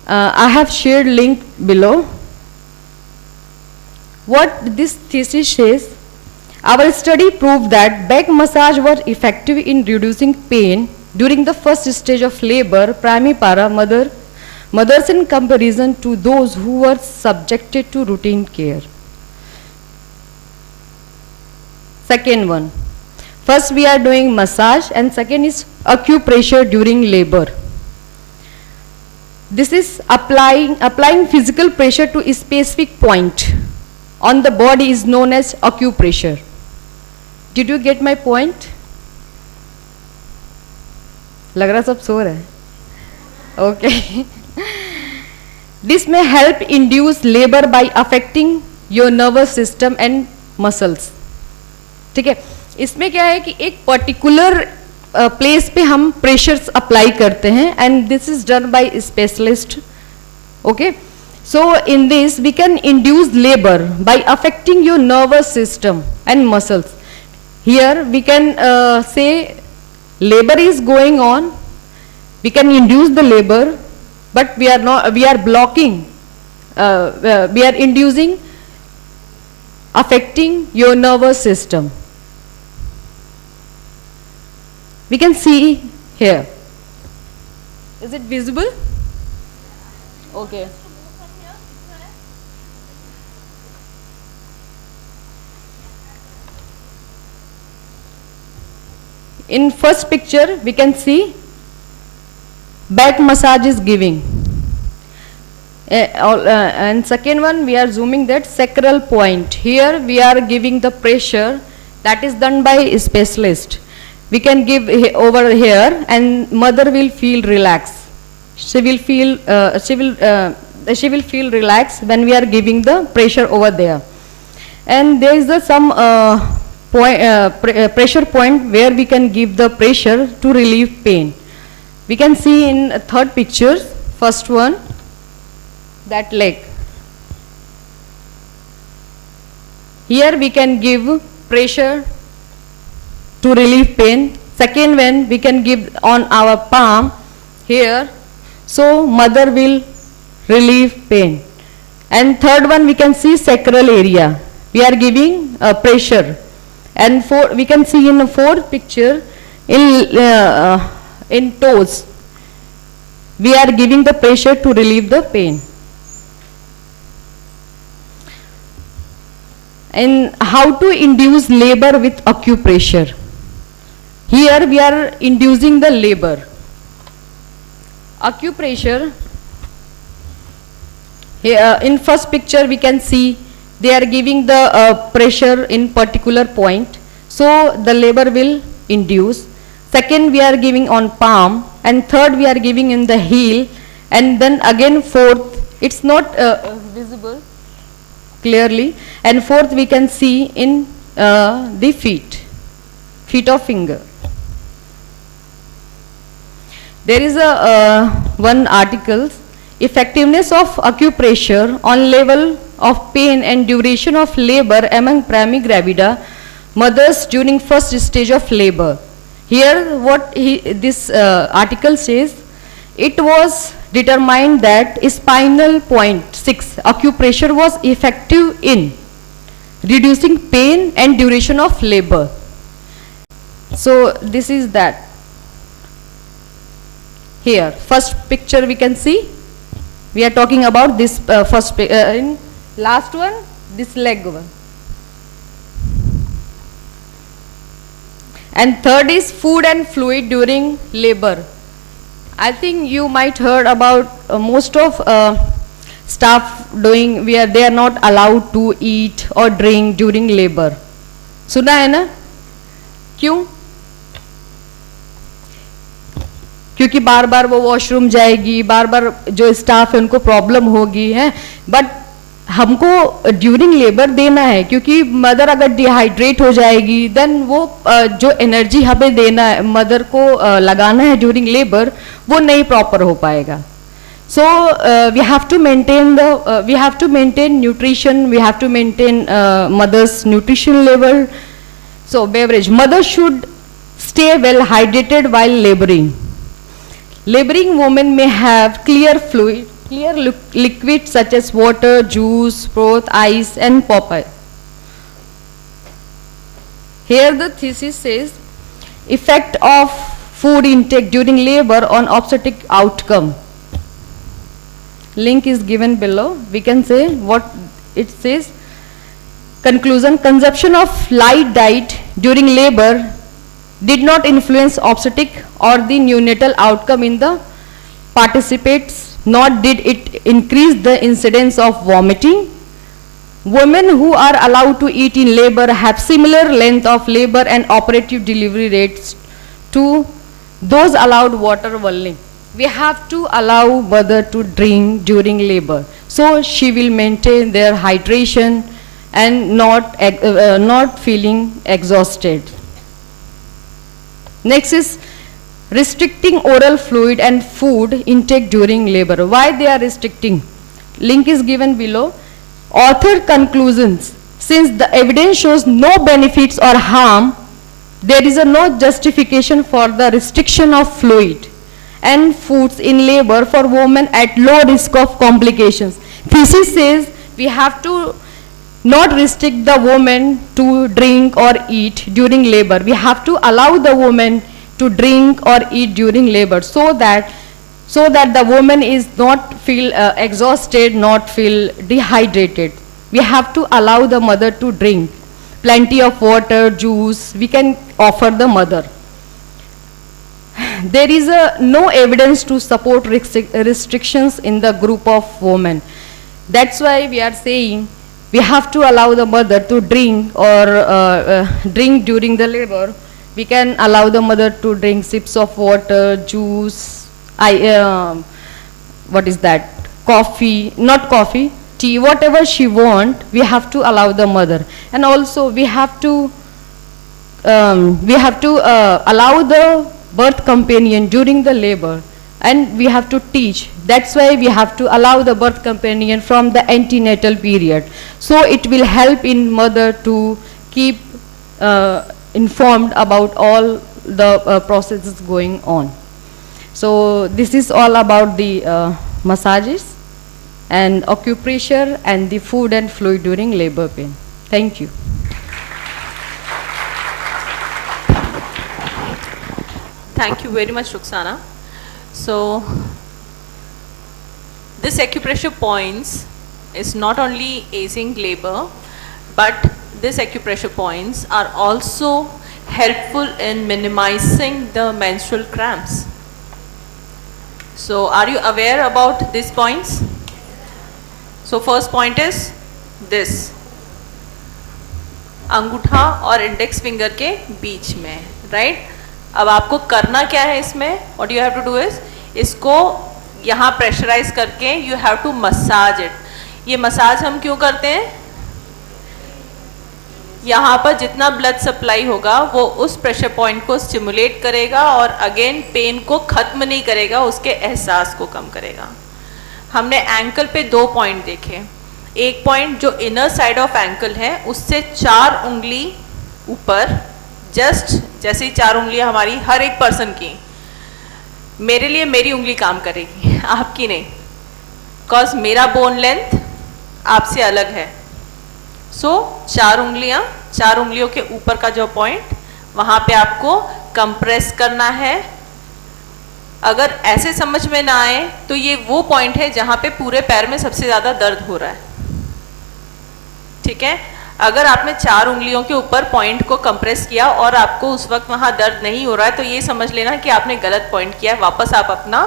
I have shared link below. What this thesis says, our study proved that back massage was effective in reducing pain during the first stage of labor, primary para mothers in comparison to those who were subjected to routine care. Second one, first we are doing massage and second is acupressure during labor. This is applying physical pressure to a specific point on the body is known as acupressure. Did you get my point? लग रहा सब सो रहे हैं. Okay. This may help induce labor by affecting your nervous system and muscles. ठीक है, इसमें क्या है कि एक पर्टिकुलर प्लेस पे हम प्रेशर्स अप्लाई करते हैं and this is done by specialist. Okay, so in this we can induce labour by affecting your nervous system and muscles. Here we can say labour is going on, we can induce the labour but we are blocking, we are inducing affecting your nervous system. We can see here. Is it visible? Okay. In first picture we can see back massage is giving. And second one we are zooming that sacral point. Here we are giving the pressure that is done by a specialist. We can give over here and mother will feel relaxed. She will feel relaxed when we are giving the pressure over there. And there is some pressure point where we can give the pressure to relieve pain. We can see in third picture, first one, that leg. Here we can give pressure to relieve pain. Second one we can give on our palm here, so mother will relieve pain. And third one we can see sacral area, we are giving pressure. And we can see in the fourth picture in toes we are giving the pressure to relieve the pain. And how to induce labor with acupressure? Here we are inducing the labor. Acupressure, here in first picture we can see they are giving the pressure in particular point, so the labor will induce. Second, we are giving on palm, and third, we are giving in the heel, and then again fourth, it's not visible clearly, and fourth we can see in the feet of finger. There is a one article, effectiveness of acupressure on level of pain and duration of labor among primigravida mothers during first stage of labor. Here what this article says, it was determined that spinal point 6 acupressure was effective in reducing pain and duration of labor. So this is that. Here, first picture we can see. We are talking about this first in last one, this leg one. And third is food and fluid during labor. I think you might heard about most of staff doing, they are not allowed to eat or drink during labor. सुना है ना? क्यों? क्योंकि बार बार वो washroom जाएगी, बार बार जो staff है उनको प्रॉब्लम होगी, है, बट हमको ड्यूरिंग लेबर देना है, क्योंकि मदर अगर डिहाइड्रेट हो जाएगी देन वो जो एनर्जी हमें देना है, मदर को लगाना है ड्यूरिंग लेबर, वो नहीं प्रॉपर हो पाएगा. So we have to maintain nutrition, we have to maintain mother's nutrition level. So beverage, mother should stay well hydrated while laboring. Laboring women may have clear liquid such as water, juice, broth, ice and Popeye. Here the thesis says, effect of food intake during labor on obstetric outcome. Link is given below. We can say what it says. Conclusion, consumption of light diet during labor did not influence obstetric or the neonatal outcome in the participates, nor did it increase the incidence of vomiting. Women who are allowed to eat in labor have similar length of labor and operative delivery rates to those allowed water only. We have to allow mother to drink during labor, so she will maintain their hydration and not feeling exhausted. Next is restricting oral fluid and food intake during labor. Why they are restricting? Link is given below. Author conclusions, since the evidence shows no benefits or harm, there is no justification for the restriction of fluid and foods in labor for women at low risk of complications. Thesis says we have to not restrict the woman to drink or eat during labor. We have to allow the woman to drink or eat during labor, so that the woman is not feel exhausted, not feel dehydrated. We have to allow the mother to drink plenty of water, juice. We can offer the mother. There is no evidence to support restrictions in the group of women. That's why we are saying we have to allow the mother to drink or drink during the labor. We can allow the mother to drink sips of water, juice, what is that? Coffee, not coffee, tea, whatever she want, we have to allow the mother. And also we have to allow the birth companion during the labor, and we have to teach. That's why we have to allow the birth companion from the antenatal period. So it will help in mother to keep informed about all the processes going on. So this is all about the massages and acupressure and the food and fluid during labor pain. Thank you. Thank you very much, Ruxana. So, this acupressure points is not only aiding labor, but these acupressure points are also helpful in minimizing the menstrual cramps. So, are you aware about these points? So, first point is this. अंगूठा और index finger के बीच में, right? अब आपको करना क्या है इसमें, what you have to do is, इसको यहाँ प्रेशराइज करके you have to massage it. ये मसाज हम क्यों करते हैं? यहाँ पर जितना ब्लड सप्लाई होगा वो उस प्रेशर पॉइंट को स्टिमुलेट करेगा और अगेन पेन को खत्म नहीं करेगा, उसके एहसास को कम करेगा। हमने एंकल पे 2 पॉइंट देखे। एक पॉइंट जो इनर साइड ऑफ एंकल है उससे 4 उंगली ऊपर, जस्ट जैसे ही 4 उंगलियां हमारी हर एक पर्सन की, मेरे लिए मेरी उंगली काम करेगी, आपकी नहीं, बिकॉज मेरा बोन लेंथ आपसे अलग है। सो 4 उंगलियां, 4 उंगलियों के ऊपर का जो पॉइंट, वहां पे आपको कंप्रेस करना है। अगर ऐसे समझ में ना आए तो ये वो पॉइंट है जहां पे पूरे पैर में सबसे ज्यादा दर्द हो रहा है, ठीक है? अगर आपने 4 उंगलियों के ऊपर पॉइंट को कंप्रेस किया और आपको उस वक्त वहां दर्द नहीं हो रहा है तो ये समझ लेना कि आपने गलत पॉइंट किया है। वापस आप अपना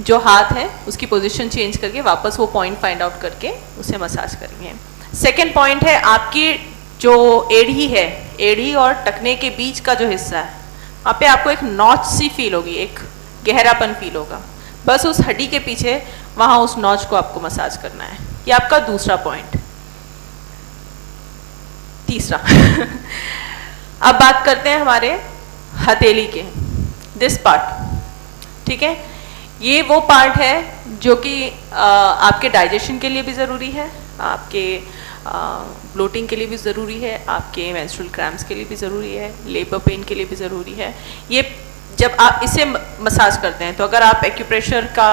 जो हाथ है उसकी पोजीशन चेंज करके वापस वो पॉइंट फाइंड आउट करके उसे मसाज करेंगे। सेकेंड पॉइंट है आपकी जो एड़ी है, एड़ी और टखने के बीच का जो हिस्सा है, वहाँ पे आपको एक नॉच सी फील होगी, एक गहरापन फील होगा। बस उस हड्डी के पीछे वहाँ उस नॉच को आपको मसाज करना है। ये आपका दूसरा पॉइंट। तीसरा अब बात करते हैं हमारे हथेली के, दिस पार्ट, ठीक है? ये वो पार्ट है जो कि आपके डाइजेशन के लिए भी ज़रूरी है, आपके ब्लोटिंग के लिए भी ज़रूरी है, आपके मेंस्ट्रुअल क्रैम्प्स के लिए भी ज़रूरी है, लेबर पेन के लिए भी ज़रूरी है। ये जब आप इसे मसाज करते हैं तो अगर आप एक्यूप्रेशर का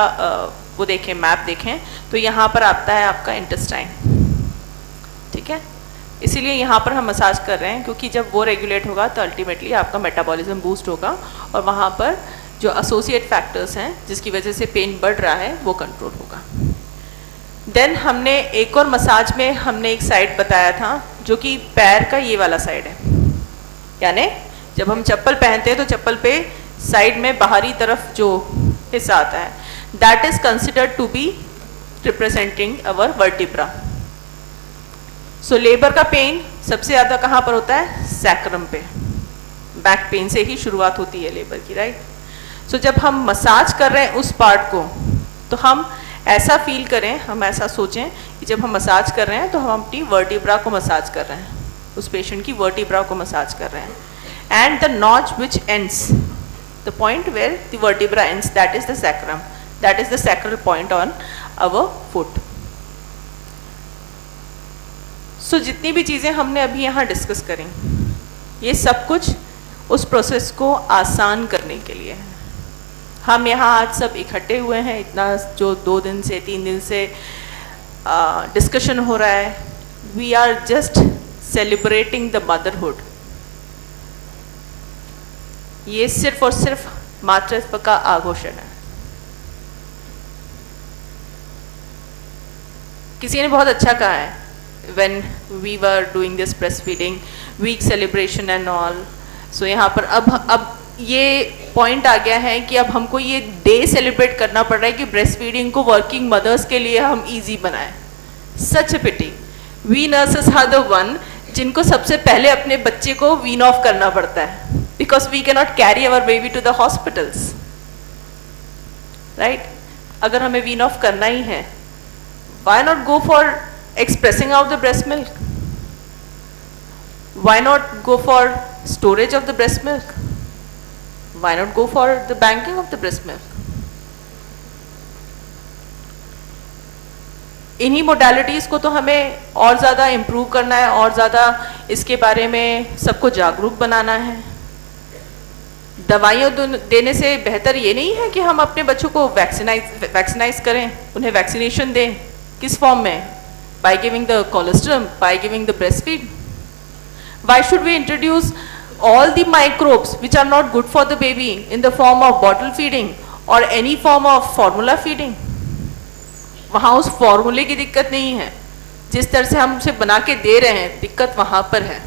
वो देखें, मैप देखें, तो यहाँ पर आता है आपका इंटेस्टाइन, ठीक है? इसीलिए यहाँ पर हम मसाज कर रहे हैं क्योंकि जब वो रेगुलेट होगा तो अल्टीमेटली आपका मेटाबॉलिज्म बूस्ट होगा और वहाँ पर जो एसोसिएट फैक्टर्स हैं जिसकी वजह से पेन बढ़ रहा है वो कंट्रोल होगा। देन हमने एक और मसाज में हमने एक साइड बताया था जो कि पैर का ये वाला साइड है, यानी जब हम चप्पल पहनते हैं तो चप्पल पे साइड में बाहरी तरफ जो हिस्सा आता है, that is considered to be representing our vertebra. So labour का पेन सबसे ज़्यादा कहाँ पर होता है? सैक्रम पे। बैक पेन से ही शुरुआत होती है लेबर की, राइट? सो जब हम मसाज कर रहे हैं उस पार्ट को तो हम ऐसा फील करें, हम ऐसा सोचें कि जब हम मसाज कर रहे हैं तो हम अपनी वर्टिब्रा को मसाज कर रहे हैं, उस पेशेंट की वर्टिब्रा को मसाज कर रहे हैं। And the notch which ends the point where the vertebra ends, that is the sacrum, that is the sacral point on our foot. So जितनी भी चीज़ें हमने अभी यहाँ डिस्कस करी, ये सब कुछ उस प्रोसेस को आसान करने के लिए है। हम यहाँ आज सब इकट्ठे हुए हैं, इतना जो 2 दिन से 3 दिन से डिस्कशन हो रहा है, we are just celebrating the motherhood. ये सिर्फ और सिर्फ मातृत्व का आघोषण है। किसी ने बहुत अच्छा कहा है, when we were doing this breastfeeding week celebration and all, so यहाँ पर अब ये पॉइंट आ गया है कि अब हमको ये डे सेलिब्रेट करना पड़ रहा है कि ब्रेस्ट फीडिंग को वर्किंग मदर्स के लिए हम इजी बनाएं। Such a pity, we nurses are the one जिनको सबसे पहले अपने बच्चे को वीन ऑफ करना पड़ता है, because we can not carry our baby to the hospitals, right? अगर हमें वीन ऑफ करना ही है, why not go for expressing out the breast milk? Why not go for storage of the breast milk? Why not go for the banking of the breast milk? इन्हीं modalities को तो हमें और ज़्यादा improve करना है और ज़्यादा इसके बारे में सबको जागरूक बनाना है। दवाइयाँ देने से बेहतर ये नहीं है कि हम अपने बच्चों को वैक्सीनाइज करें, उन्हें वैक्सीनेशन दें। किस फॉर्म में? By giving the colostrum, by giving the breastfeed. Why should we introduce all the microbes which are not good for the baby in the form of bottle feeding or any form of formula feeding? वहाँ उस फॉर्मूले की दिक्कत नहीं है, जिस तरह से हम उसे बना के दे रहे हैं दिक्कत वहाँ पर है।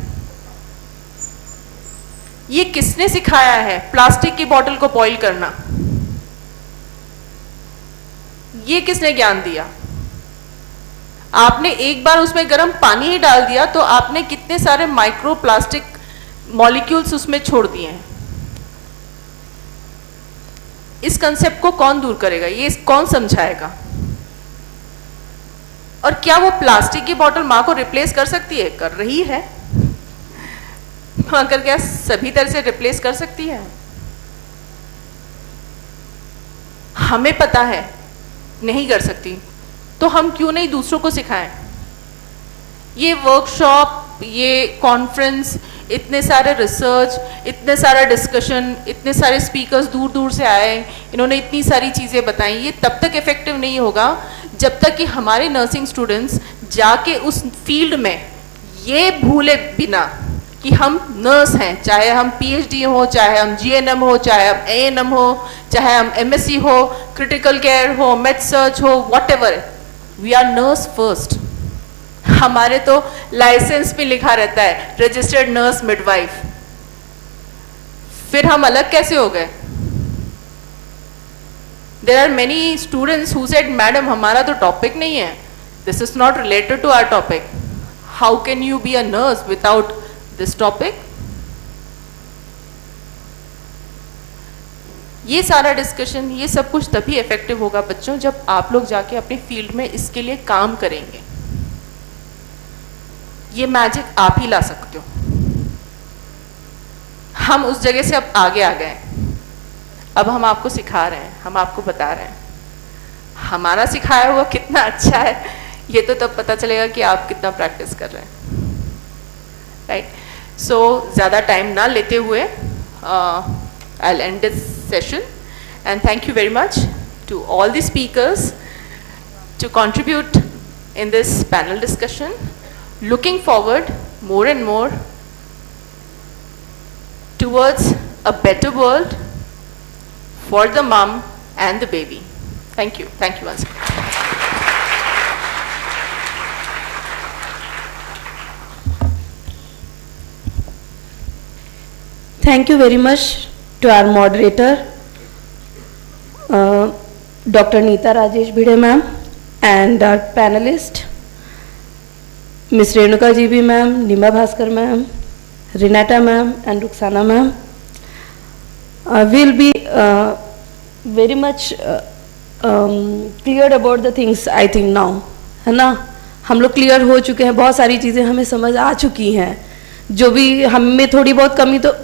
ये किसने सिखाया है प्लास्टिक की बोतल को बॉईल करना? ये किसने ज्ञान दिया? आपने एक बार उसमें गर्म पानी ही डाल दिया तो आपने कितने सारे माइक्रो प्लास्टिक मॉलिक्यूल्स उसमें छोड़ दिए हैं। इस कंसेप्ट को कौन दूर करेगा, ये कौन समझाएगा? और क्या वो प्लास्टिक की बोतल माँ को रिप्लेस कर सकती है? कर रही है। मगर क्या सभी तरह से रिप्लेस कर सकती है? हमें पता है नहीं कर सकती, तो हम क्यों नहीं दूसरों को सिखाएं? ये वर्कशॉप, ये कॉन्फ्रेंस, इतने सारे रिसर्च, इतने सारा डिस्कशन, इतने सारे स्पीकर्स दूर दूर से आए, इन्होंने इतनी सारी चीज़ें बताई, ये तब तक इफेक्टिव नहीं होगा जब तक कि हमारे नर्सिंग स्टूडेंट्स जाके उस फील्ड में ये भूले बिना कि हम नर्स हैं, चाहे हम पीएचडी हो, चाहे हम जीएनएम हो, चाहे हम एएनएम हो, चाहे हम एमएससी हो, क्रिटिकल केयर हो, मेड सर्च हो, whatever, we are nurse first. हमारे तो लाइसेंस में लिखा रहता है रजिस्टर्ड नर्स मिडवाइफ, फिर हम अलग कैसे हो गए? There are many students who said madam हमारा तो टॉपिक नहीं है, this is not related to our topic, how can you be a nurse without this topic? ये सारा डिस्कशन, ये सब कुछ तभी इफेक्टिव होगा बच्चों जब आप लोग जाके अपनी फील्ड में इसके लिए काम करेंगे। ये मैजिक आप ही ला सकते हो। हम उस जगह से अब आगे आ गए, अब हम आपको सिखा रहे हैं, हम आपको बता रहे हैं। हमारा सिखाया हुआ कितना अच्छा है ये तो तब पता चलेगा कि आप कितना प्रैक्टिस कर रहे हैं, राइट? सो ज़्यादा टाइम ना लेते हुए I'll end this session and thank you very much to all the speakers to contribute in this panel discussion. Looking forward more and more towards a better world for the mom and the baby. Thank you. Thank you once again. Thank you very much to our moderator, Dr. Neeta Rajesh Bhide ma'am, and our panelist, Ms. Renuka GB ma'am, Nima Bhaskar ma'am, Renata ma'am, and Ruxana ma'am. We'll be very much cleared about the things I think now, है ना? हम लोग clear हो चुके हैं, बहुत सारी चीज़ें हमें समझ आ चुकी हैं। जो भी हमें थोड़ी बहुत कमी तो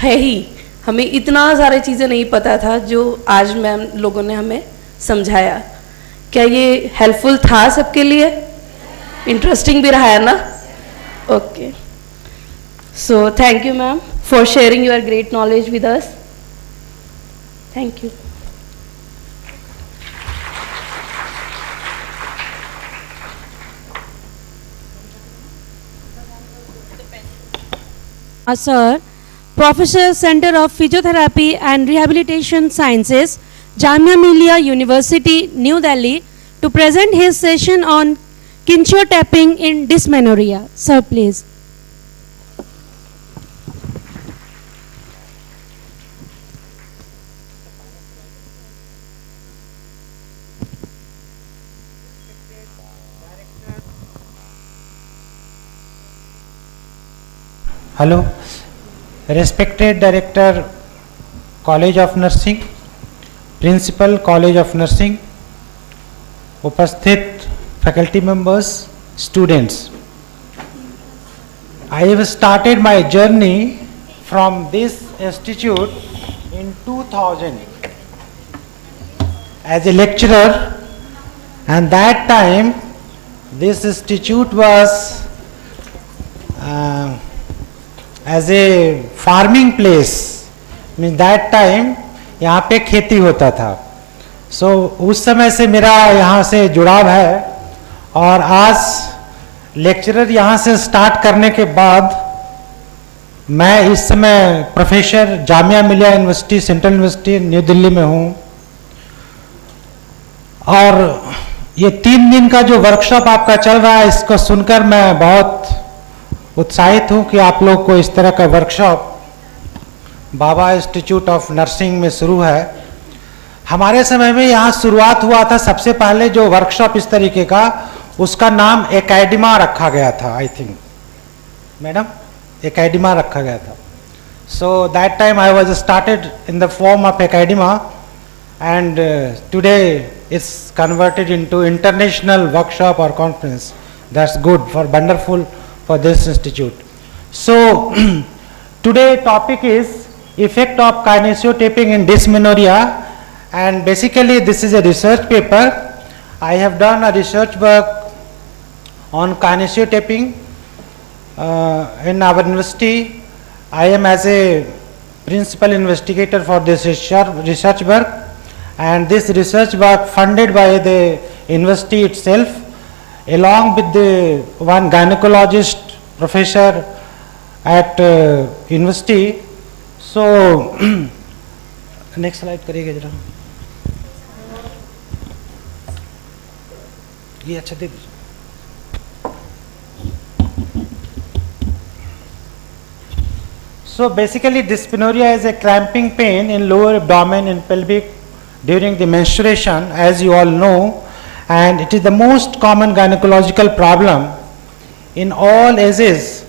है ही, हमें इतना सारी चीज़ें नहीं पता था जो आज मैम लोगों ने हमें समझाया। क्या ये हेल्पफुल था सबके लिए? इंटरेस्टिंग भी रहा है ना? Okay, so thank you ma'am for sharing your great knowledge with us. Thank you. Sir, Professor, Center of Physiotherapy and Rehabilitation Sciences, Jamia Millia University, New Delhi, to present his session on kinesiotaping in dysmenorrhea. Sir, please. Hello, respected Director, College of Nursing, Principal, College of Nursing, उपस्थित faculty members, students. I have started my journey from this institute in 2000 as a lecturer, and that time this institute was as a farming place, mean that time यहाँ पे खेती होता था। So उस समय से मेरा यहाँ से जुड़ाव है, और आज लेक्चरर यहाँ से स्टार्ट करने के बाद मैं इस समय professor Jamia Millia university, central university new Delhi में हूँ। और ये 3 दिन का जो वर्कशॉप आपका चल रहा है, इसको सुनकर मैं बहुत उत्साहित हूँ कि आप लोग को इस तरह का workshop Baba institute of nursing में शुरू है। हमारे समय में यहाँ शुरुआत हुआ था, सबसे पहले जो वर्कशॉप इस तरीके का उसका नाम एकेडिमा रखा गया था, आई थिंक मैडम, एकेडिमा रखा गया था. So that time I was started in the form of academia, and today it's converted into international workshop or conference. That's good, for wonderful for this institute. So today topic is effect of kinesiotaping in dysmenorrhea, and basically this is a research paper. I have done a research work on kinesiotaping in our university. I am as a principal investigator for this research work, and this research work funded by the university itself, along with the one gynecologist professor at university. So next slide करिएगा जरा, ये अच्छा दे दीजिए. So basically dysmenorrhea is a cramping pain in lower abdomen and pelvic during the menstruation, as you all know, and it is the most common gynecological problem in all ages,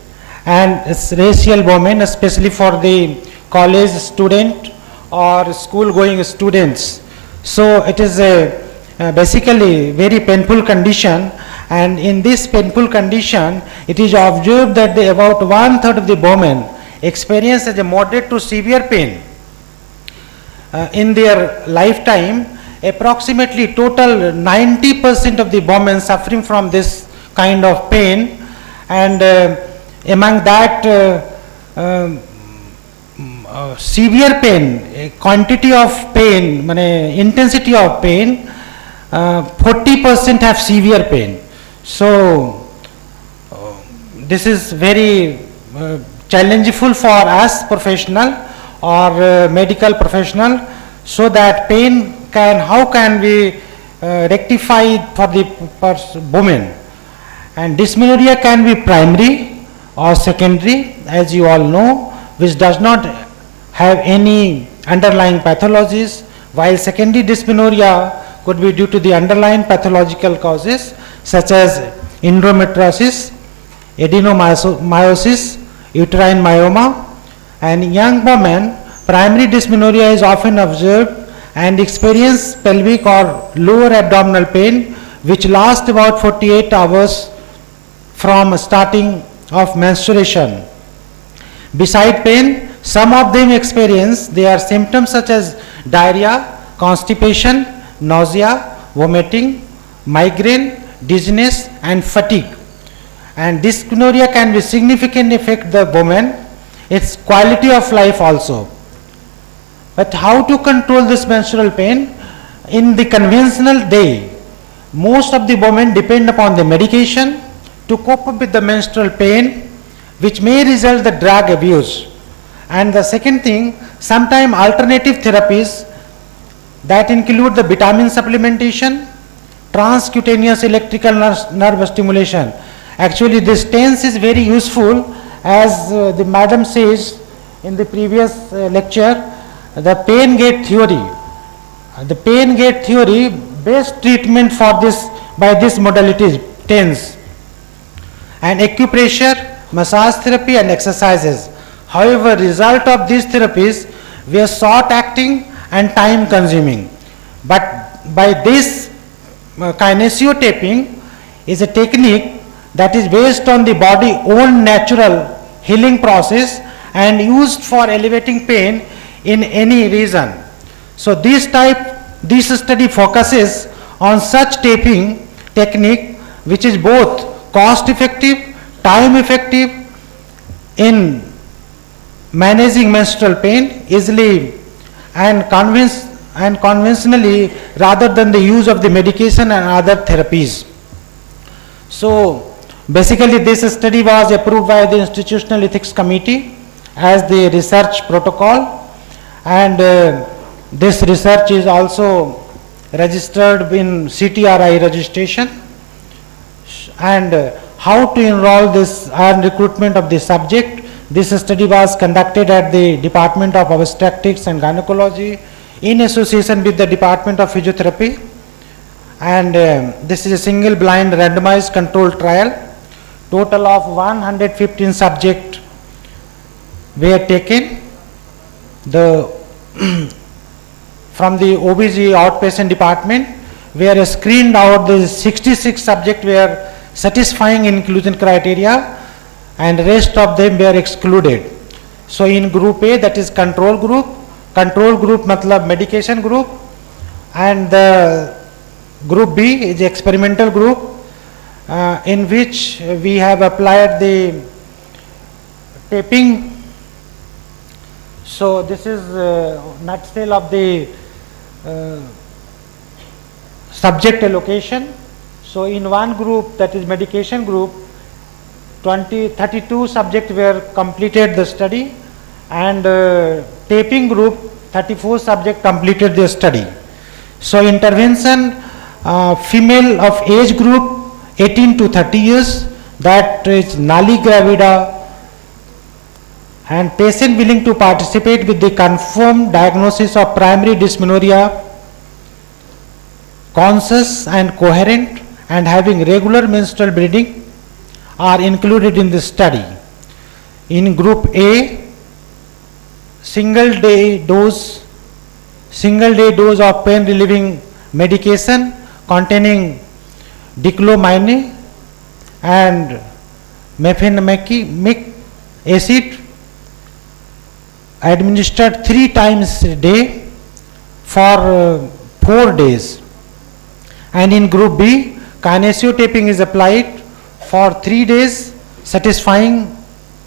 and it's racial women, especially for the college student or school going students. So it is a basically very painful condition, and in this painful condition it is observed that about 1/3 of the women experience as a moderate to severe pain in their lifetime. Approximately total 90% of the women suffering from this kind of pain, and among that severe pain, quantity of pain, intensity of pain, 40% have severe pain. So this is very challenging for us professional or medical professional, so that pain how can we rectify for the women. And dysmenorrhea can be primary or secondary, as you all know, which does not have any underlying pathologies, while secondary dysmenorrhea could be due to the underlying pathological causes such as endometriosis, adenomyosis, uterine myoma. And in young women, primary dysmenorrhea is often observed and experience pelvic or lower abdominal pain, which lasts about 48 hours from starting of menstruation. Beside pain, some of them experience their symptoms such as diarrhea, constipation, nausea, vomiting, migraine, dizziness, and fatigue. And dysmenorrhea can be significantly affect the woman, its quality of life also. But how to control this menstrual pain? In the conventional day, most of the women depend upon the medication to cope up with the menstrual pain, which may result the drug abuse. And the second thing, sometimes alternative therapies that include the vitamin supplementation, transcutaneous electrical nerve stimulation. Actually this TENS is very useful, as the madam says in the previous lecture, the pain gate theory. The pain gate theory, best treatment for this by this modality TENS. And acupressure, massage therapy, and exercises. However, result of these therapies were short acting and time consuming. But by this kinesiotaping is a technique that is based on the body own natural healing process and used for elevating pain in any region. So this study focuses on such taping technique which is both cost effective, time effective in managing menstrual pain easily and conventionally, rather than the use of the medication and other therapies. So basically this study was approved by the Institutional Ethics Committee as the research protocol, and this research is also registered in CTRI registration. And how to enroll this and recruitment of the subject? This study was conducted at the Department of Obstetrics and Gynecology in association with the Department of Physiotherapy, and this is a single blind randomized controlled trial. Total of 115 subjects were taken. The from the OBG outpatient department, where screened out the 66 subjects were satisfying inclusion criteria and rest of them were excluded. So in group A, that is control group matlab medication group, and the group B is experimental group, in which we have applied the taping. So this is nutshell of the subject allocation. So in one group, that is medication group, 32 subjects were completed the study, and taping group 34 subjects completed their study. So intervention, female of age group 18 to 30 years, that is nali gravida, and patient willing to participate with the confirmed diagnosis of primary dysmenorrhea, conscious and coherent, and having regular menstrual bleeding are included in this study. In group A, single day dose of pain relieving medication containing diclomine and mefenamic acid administered 3 times a day for 4 days. And in group B, kinesiotaping is applied for 3 days, satisfying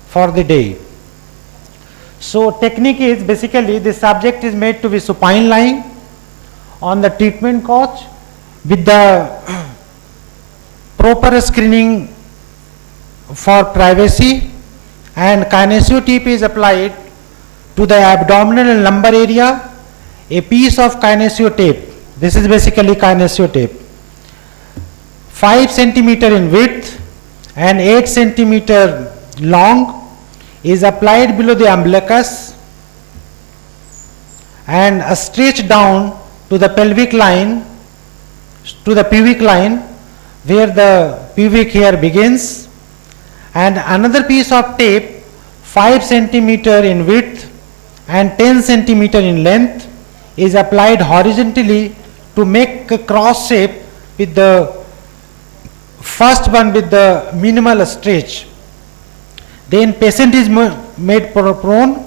for the day. So technique is basically the subject is made to be supine lying on the treatment couch with the proper screening for privacy, and kinesiotape is applied to the abdominal and lumbar area. A piece of kinesiotape, this is basically kinesiotape, 5 centimeter in width and 8 centimeter long, is applied below the umbilicus and stretched down to the pelvic line, to the pubic line, where the pubic hair begins, and another piece of tape 5 centimeter in width and 10 centimeter in length is applied horizontally to make a cross shape with the first one with the minimal stretch. Then patient is made prone.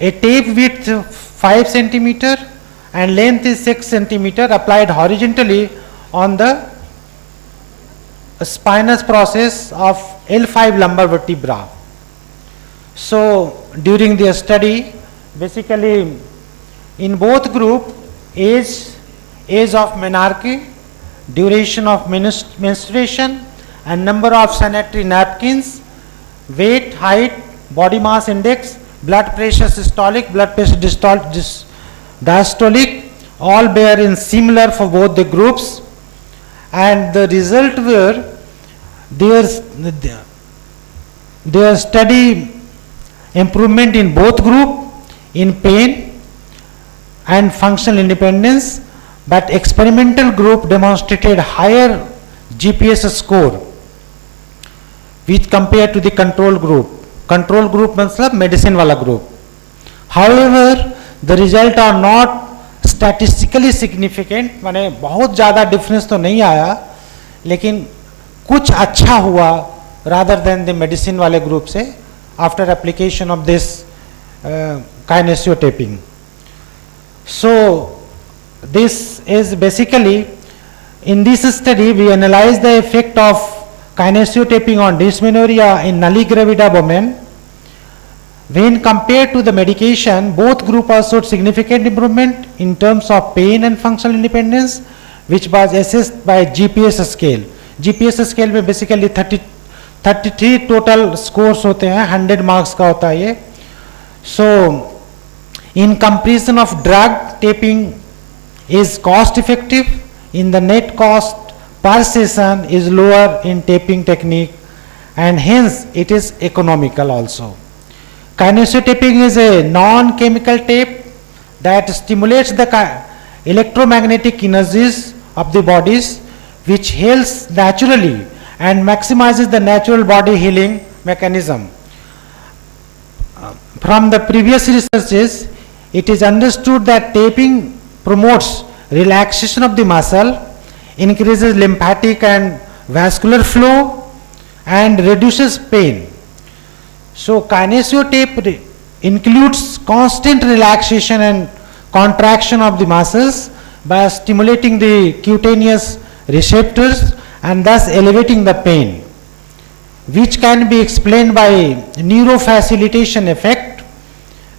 A tape width 5 centimeter and length is 6 centimeter applied horizontally on the spinous process of L5 lumbar vertebra. So during the study, basically in both group, age of menarche, duration of menstruation, and number of sanitary napkins, weight, height, body mass index, blood pressure systolic, blood pressure diastolic, all bear in similar for both the groups, and the result were their study improvement in both group in pain and functional independence, but experimental group demonstrated higher GPS score which compared to the control group. Control group मतलब medicine वाला group. However, the result are not statistically significant, माने बहुत ज़्यादा difference तो नहीं आया, लेकिन कुछ अच्छा हुआ rather than the medicine वाले group से after application of this kinesiotaping. So this is basically, in this study we analyzed the effect of kinesiotaping on dysmenorrhea in nulli gravida women. When compared to the medication, both groups showed significant improvement in terms of pain and functional independence, which was assessed by GPS scale. GPS scale में basically 33 total scores होते हैं, 100 marks का होता है ये. So in comparison of drug, taping is cost effective. In the net cost per session is lower in taping technique, and hence it is economical also. Kinesiotaping is a non-chemical tape that stimulates the electromagnetic energies of the bodies, which heals naturally and maximizes the natural body healing mechanism. From the previous researches, it is understood that tapping promotes relaxation of the muscle, increases lymphatic and vascular flow, and reduces pain. So kinesiotape includes constant relaxation and contraction of the muscles by stimulating the cutaneous receptors and thus elevating the pain, which can be explained by neurofacilitation effect,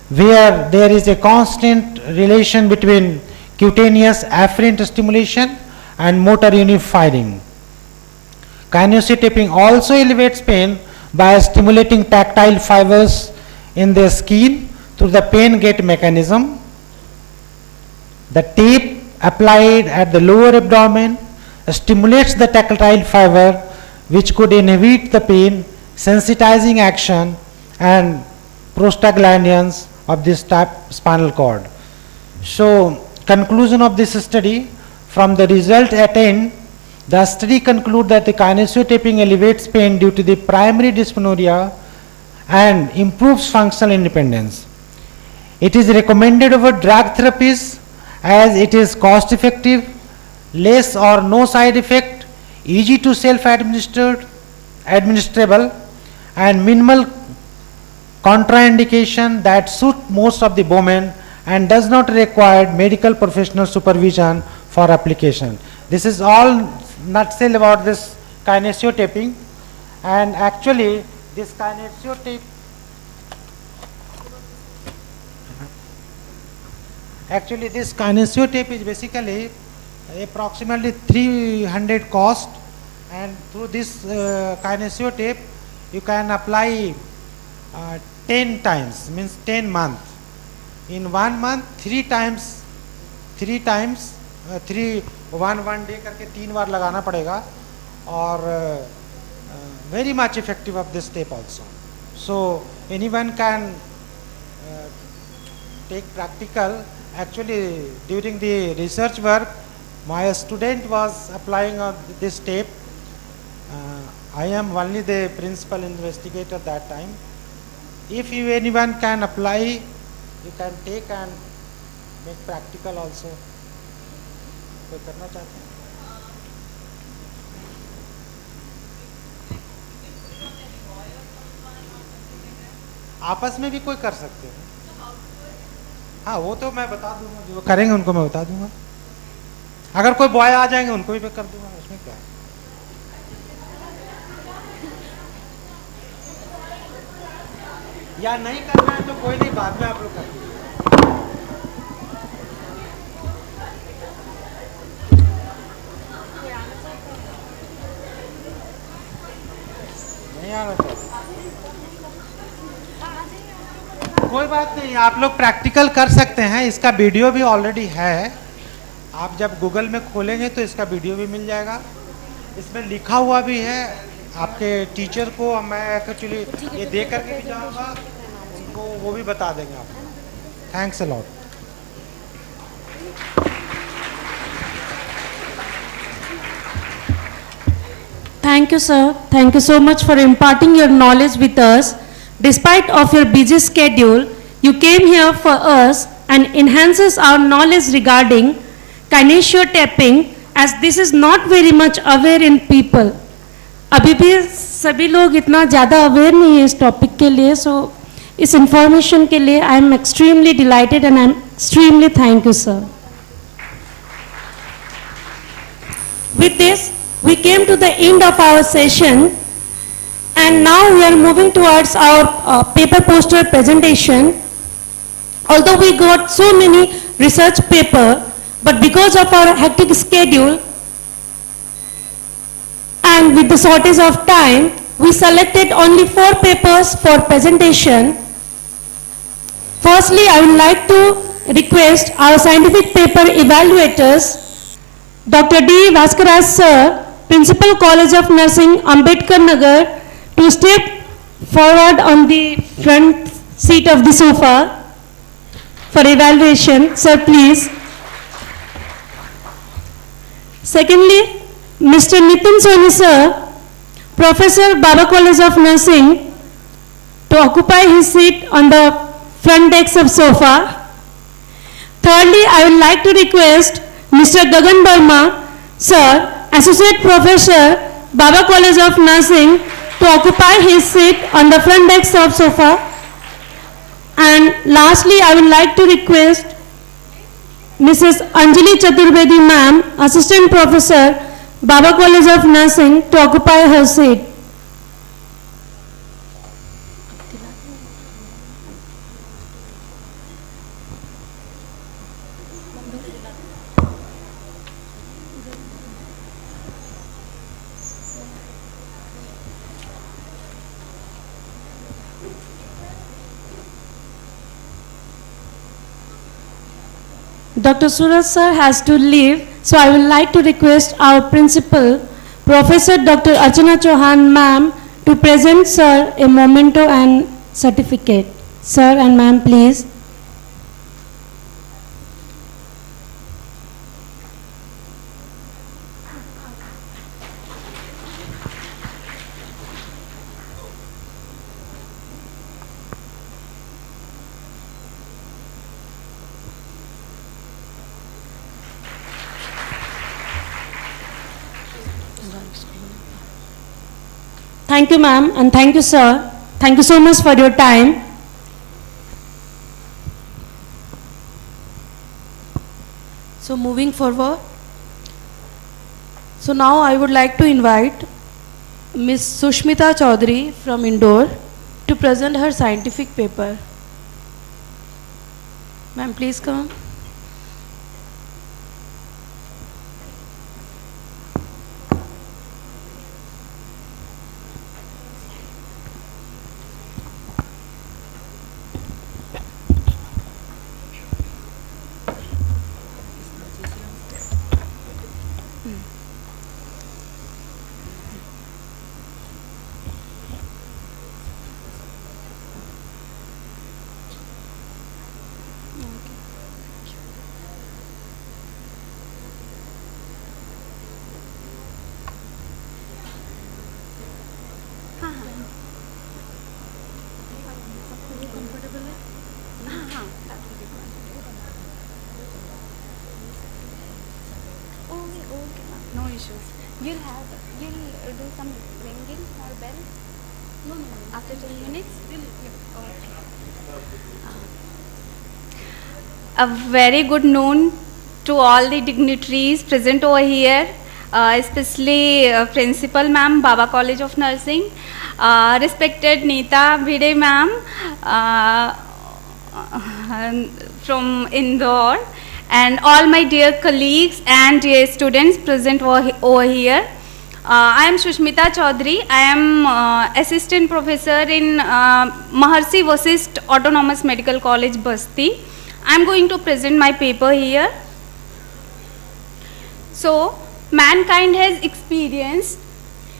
where there is a constant relation between cutaneous afferent stimulation and motor unit firing. Kinesiotaping also elevates pain by stimulating tactile fibers in the skin through the pain gate mechanism. The tape applied at the lower abdomen stimulates the tactile fiber, which could inhibit the pain sensitizing action and prostaglandins of this spinal cord. So, conclusion of this study, from the result attained, the study concludes that the kinesiotaping elevates pain due to the primary dysmenorrhea and improves functional independence. It is recommended over drug therapies as it is cost effective, less or no side effect, easy to self-administrable, and minimal contraindication that suit most of the women and does not require medical professional supervision for application. This is all nutshell about this kinesiotaping, and actually this kinesiotape is basically approximately 300 cost, and through this kinesiotape you can apply 10 times, means 10 months. In 1 month 3 times, 1 day करके 3 बार लगाना पड़ेगा, और very much effective of this tape also. So anyone can take practical. Actually during the research work my student was applying on this tape. I am only the principal investigator that time. If anyone can apply, you can take and make practical also. कोई करना चाहते हैं? आपस में भी कोई कर सकते हैं। हाँ, वो तो मैं बता दूंगा, जो करेंगे उनको मैं बता दूंगा। अगर कोई बॉय आ जाएंगे उनको भी मैं कर दूंगा, उसमें क्या है। या नहीं करना है तो कोई नहीं, बाद में आप लोग कर दीजिए। नहीं आना चाहिए, कोई बात नहीं, आप लोग प्रैक्टिकल कर सकते हैं। इसका वीडियो भी ऑलरेडी है, आप जब गूगल में खोलेंगे तो इसका वीडियो भी मिल जाएगा। इसमें लिखा हुआ भी है, आपके टीचर को मैं एक्चुअली ये दे करके भी जाऊँगा, उनको वो भी बता देंगे आपको। Thanks a lot. Thank you, sir. Thank you so much for imparting your knowledge with us. Despite of your busy schedule, you came here for us and enhances our knowledge regarding kinesiotaping, as this is not very much aware in people. अभी भी सभी लोग इतना ज़्यादा aware नहीं है इस topic के लिए, so इस इंफॉर्मेशन के लिए I am extremely delighted and I am extremely thank you, sir. With this, we came to the end of our session, and now we are moving towards our paper poster presentation. Although we got so many research paper, but because of our hectic schedule and with the shortage of time, we selected only 4 papers for presentation. Firstly, I would like to request our scientific paper evaluators, Dr. D. Vaskaraj sir, Principal College of Nursing, Ambedkar Nagar, to step forward on the front seat of the sofa for evaluation. Sir, please. Secondly, Mr. Nitin Soni sir, Professor, Baba College of Nursing, to occupy his seat on the front decks of sofa. Thirdly, I would like to request Mr. Gagan Burma sir, Associate Professor, Baba College of Nursing, to occupy his seat on the front decks of sofa. And lastly, I would like to request Mrs. Anjali Chaturvedi ma'am, Assistant Professor, Baba College of Nursing, to occupy her seat. Dr. Suraj sir has to leave, so I would like to request our principal, Professor Dr. Archana Chauhan ma'am, to present sir a memento and certificate. Sir and ma'am, please. Thank you, ma'am, and thank you, sir. Thank you so much for your time. So moving forward, so now I would like to invite Ms. Sushmita Chaudhary from Indore to present her scientific paper. Ma'am, please come. No issues. You'll do some ringing or bell? No. After 10 minutes? A very good noon to all the dignitaries present over here, especially Principal Ma'am, Baba College of Nursing, respected Neeta Bhide Ma'am from Indore, and all my dear colleagues and dear students present over here. I am Sushmita Chaudhary. I am Assistant Professor in Maharshi Vasisht Autonomous Medical College, Basti. I am going to present my paper here. So, mankind has experienced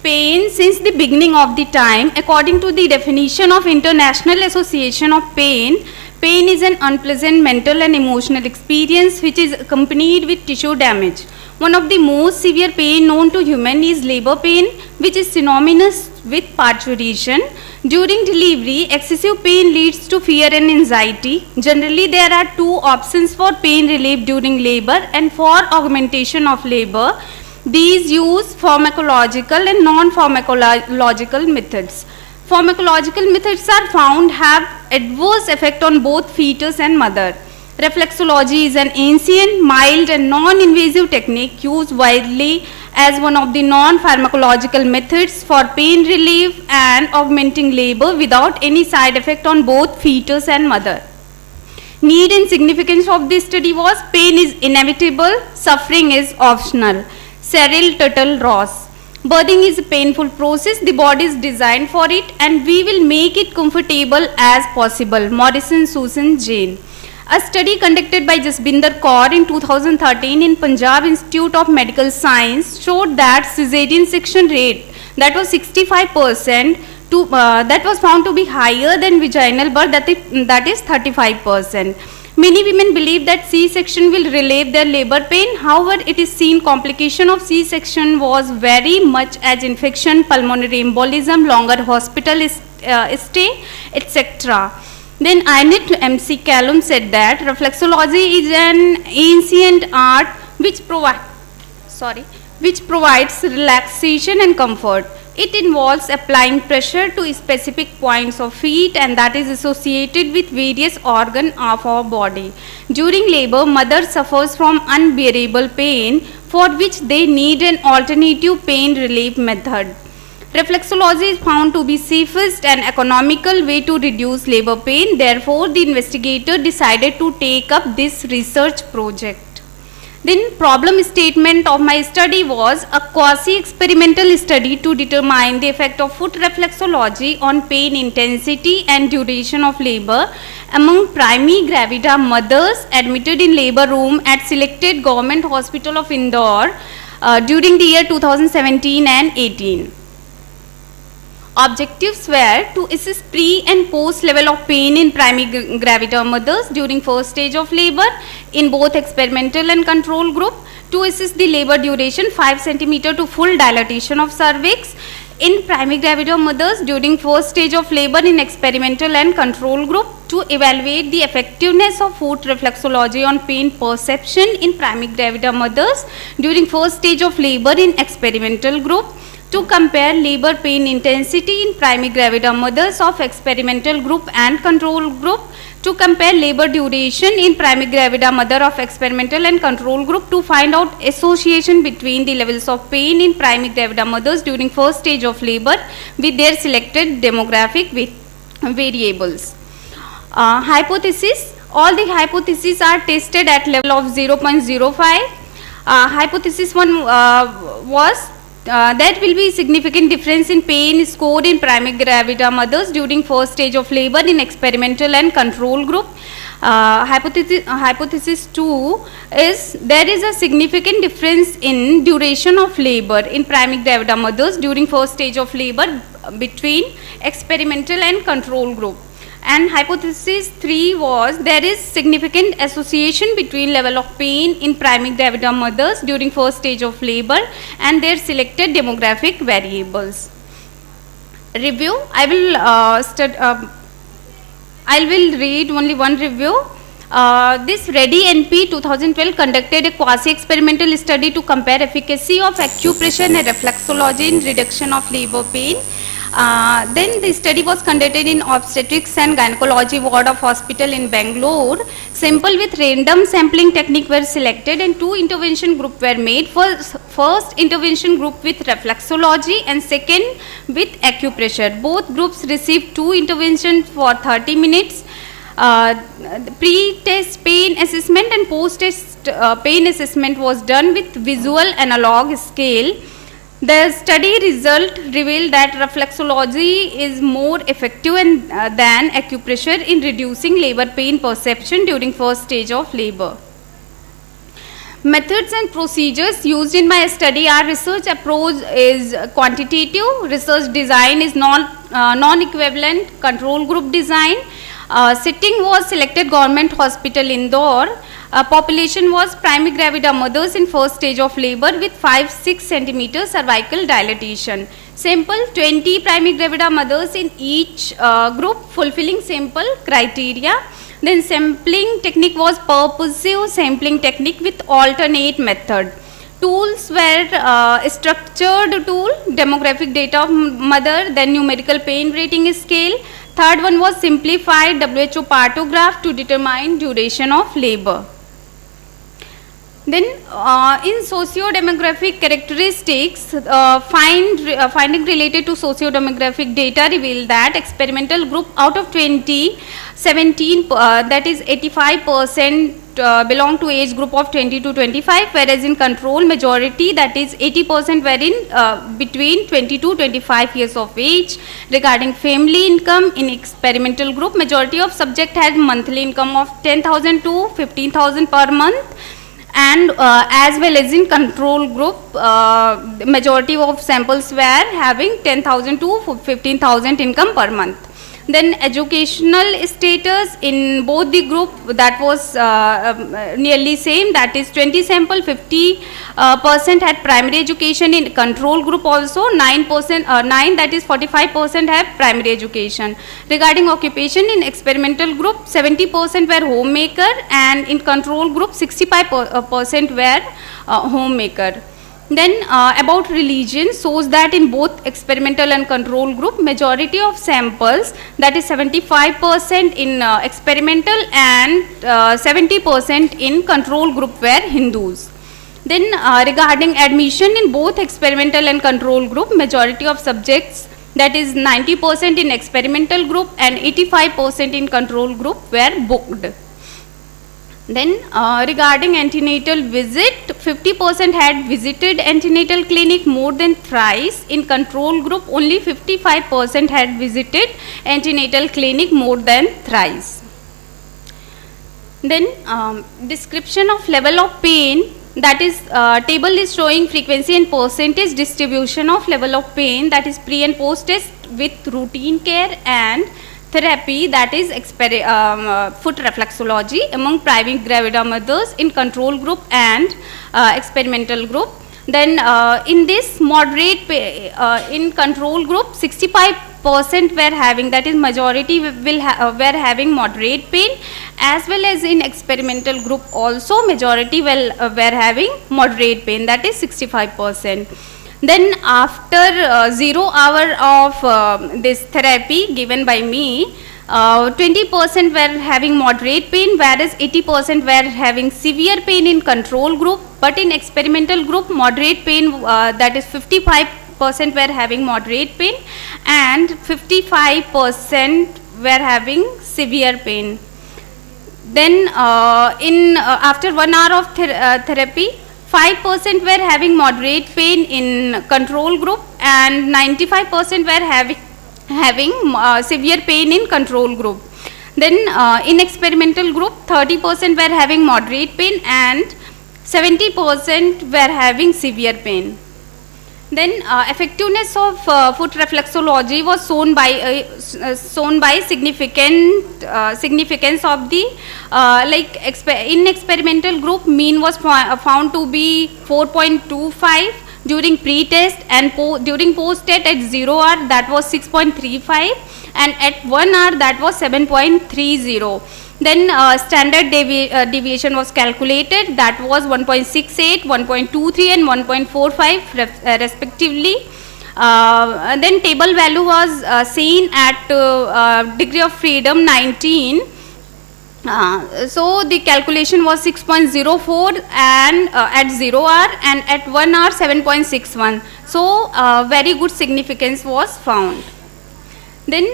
pain since the beginning of the time. According to the definition of International Association of Pain, pain is an unpleasant mental and emotional experience which is accompanied with tissue damage. One of the most severe pain known to human is labor pain, which is synonymous with parturition. During delivery, excessive pain leads to fear and anxiety. Generally, there are two options for pain relief during labor and for augmentation of labor. These use pharmacological and non-pharmacological methods. Pharmacological methods are found have adverse effect on both fetus and mother. Reflexology is an ancient, mild and non-invasive technique used widely as one of the non-pharmacological methods for pain relief and augmenting labor without any side effect on both fetus and mother. Need and significance of this study was pain is inevitable, suffering is optional. Cyril Tuttle Ross. Birthing is a painful process, the body is designed for it and we will make it comfortable as possible. Morrison Susan Jane. A study conducted by Jasbinder Kaur in 2013 in Punjab Institute of Medical Science showed that cesarean section rate that was 65% that was found to be higher than vaginal birth, that is 35%. Many women believe that C-section will relieve their labor pain. However, it is seen complication of C-section was very much as infection, pulmonary embolism, longer hospital stay, etc. Then Ionit M.C. Callum said that reflexology is an ancient art which provides relaxation and comfort. It involves applying pressure to specific points of feet, and that is associated with various organs of our body. During labor, mother suffers from unbearable pain for which they need an alternative pain relief method. Reflexology is found to be safest and economical way to reduce labor pain. Therefore, the investigator decided to take up this research project. Then problem statement of my study was a quasi-experimental study to determine the effect of foot reflexology on pain intensity and duration of labor among primi gravida mothers admitted in labor room at selected government hospital of Indore during the year 2017 and 18. Objectives were to assess pre and post level of pain in primi gravida mothers during first stage of labor in both experimental and control group, to assess the labor duration 5 cm to full dilatation of cervix in primi gravida mothers during first stage of labor in experimental and control group, to evaluate the effectiveness of foot reflexology on pain perception in primi gravida mothers during first stage of labor in experimental group, to compare labor pain intensity in primi gravida mothers of experimental group and control group, to compare labor duration in primi gravida mother of experimental and control group, to find out association between the levels of pain in primi gravida mothers during first stage of labor with their selected demographic variables. Hypothesis. All the hypotheses are tested at level of 0.05. Hypothesis 1 was there will be significant difference in pain scored in primi gravida mothers during first stage of labor in experimental and control group. Hypothesis 2 is there is a significant difference in duration of labor in primi gravida mothers during first stage of labor between experimental and control group. And hypothesis 3 was there is significant association between level of pain in primi gravida mothers during first stage of labor and their selected demographic variables. Review. I will read only one review. This Reddy NP 2012 conducted a quasi-experimental study to compare efficacy of acupressure and reflexology in reduction of labor pain. Then the study was conducted in obstetrics and gynecology ward of hospital in Bangalore. Sample with random sampling technique were selected and 2 intervention group were made. First intervention group with reflexology and second with acupressure. Both groups received 2 interventions for 30 minutes. Pre-test pain assessment and post-test pain assessment was done with visual analog scale. The study result revealed that reflexology is more effective than acupressure in reducing labor pain perception during first stage of labor. Methods and procedures used in my study are: research approach is quantitative, research design is non-equivalent, control group design. Setting was selected government hospital Indore. Population was primi gravida mothers in first stage of labor with 5-6 cm cervical dilatation. Sample 20 primi gravida mothers in each group fulfilling sample criteria. Then sampling technique was purposive sampling technique with alternate method. Tools were structured tool, demographic data of mother, then numerical pain rating scale. Third one was simplified WHO partograph to determine duration of labor. Then in socio-demographic characteristics, finding related to socio-demographic data revealed that experimental group out of 20, 17 that is 85% belong to age group of 20 to 25, whereas in control majority that is 80% were in between 20 to 25 years of age. Regarding family income, in experimental group majority of subject had monthly income of 10,000 to 15,000 per month. And as well as in control group, the majority of samples were having 10,000 to 15,000 income per month. Then educational status in both the group, that was nearly same, that is 20 sample, 50% had primary education. In control group also 9%, 9, that is 45% have primary education. Regarding occupation, in experimental group 70% were homemaker, and in control group 65% were homemaker. Then about religion shows that in both experimental and control group, majority of samples, that is 75% in experimental and 70% in control group were Hindus. Then regarding admission in both experimental and control group, majority of subjects, that is 90% in experimental group and 85% in control group were booked. Then regarding antenatal visit, 50% had visited antenatal clinic more than thrice. In control group, only 55% had visited antenatal clinic more than thrice. Then description of level of pain, that is table is showing frequency and percentage distribution of level of pain, that is pre and post test with routine care and therapy, that is foot reflexology among primary gravida mothers in control group and experimental group. Then in this moderate in control group 65% were having, that is majority were having moderate pain, as well as in experimental group also majority were having moderate pain, that is 65%. Then after 0 hour of this therapy given by me, 20% were having moderate pain, whereas 80% were having severe pain in control group. But in experimental group, moderate pain, that is 55% were having moderate pain and 55% were having severe pain. Then after 1 hour of therapy, 5% were having moderate pain in control group and 95% were having severe pain in control group. Then in experimental group 30% were having moderate pain and 70% were having severe pain. Then effectiveness of foot reflexology was shown by significance of the in experimental group mean was found to be 4.25 during pre-test, and during post-test at 0 hour that was 6.35, and at 1 hour that was 7.30. Then standard deviation was calculated, that was 1.68, 1.23 and 1.45 respectively. Then table value was seen at degree of freedom 19. So the calculation was 6.04 and at 0 hour, and at 1 hour 7.61. So very good significance was found. Then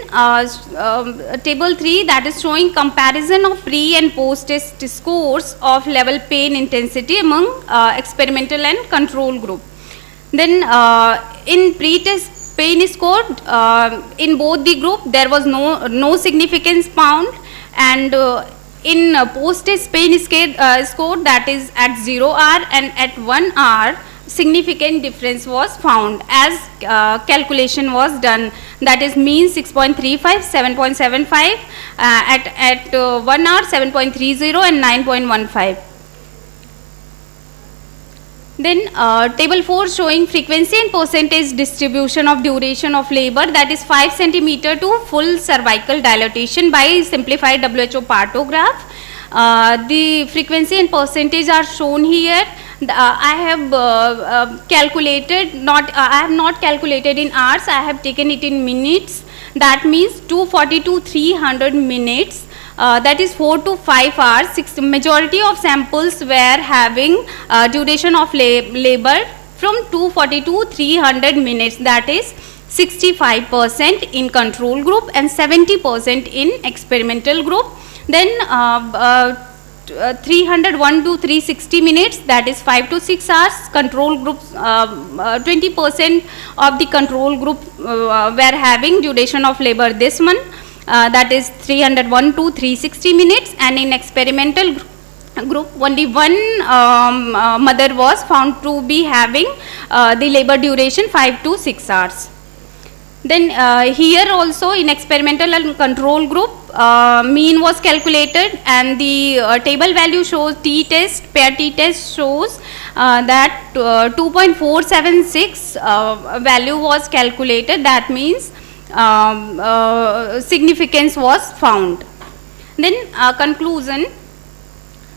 table 3, that is showing comparison of pre and post test scores of level pain intensity among experimental and control group. Then in pre-test pain score in both the group there was no significance found, and in post-test pain score, that is at 0 hour and at 1 hour, significant difference was found as calculation was done, that is mean 6.35, 7.75, at 1 hour 7.30 and 9.15. Then table 4 showing frequency and percentage distribution of duration of labor, that is 5 centimeter to full cervical dilatation by simplified WHO partograph. The frequency and percentage are shown here. I have calculated, I have not calculated in hours, I have taken it in minutes. That means 240 to 300 minutes. That is 4 to 5 hours. Majority of samples were having duration of labor from 240 to 300 minutes. That is 65% in control group and 70% in experimental group. Then 301 to 360 minutes, that is 5 to 6 hours. Control group, 20% of the control group were having duration of labor this one. That is 301 to 360 minutes, and in experimental group only one mother was found to be having the labor duration 5 to 6 hours. Then here also in experimental and control group, mean was calculated, and the table value shows t-test, pair t-test shows that 2.476 value was calculated. That means significance was found. Then conclusion.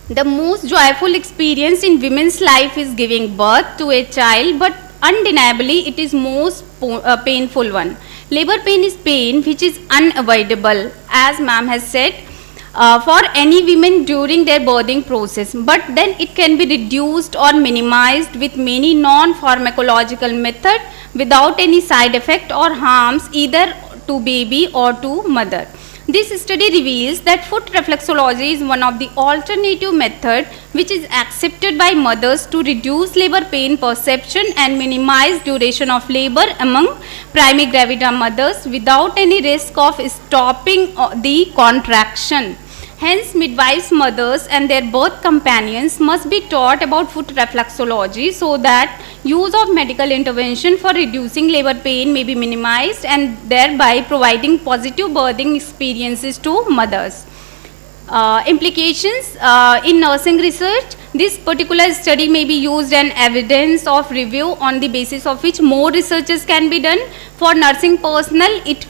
The most joyful experience in women's life is giving birth to a child, but undeniably it is most painful one. Labor pain is pain which is unavoidable, as ma'am has said, for any women during their birthing process, but then it can be reduced or minimized with many non-pharmacological methods without any side effect or harms either to baby or to mother. This study reveals that foot reflexology is one of the alternative methods which is accepted by mothers to reduce labor pain perception and minimize duration of labor among primigravida mothers without any risk of stopping the contraction. Hence, midwives, mothers and their birth companions must be taught about foot reflexology so that use of medical intervention for reducing labor pain may be minimized and thereby providing positive birthing experiences to mothers. Implications in nursing research. This particular study may be used as evidence of review on the basis of which more researches can be done. For nursing personnel, it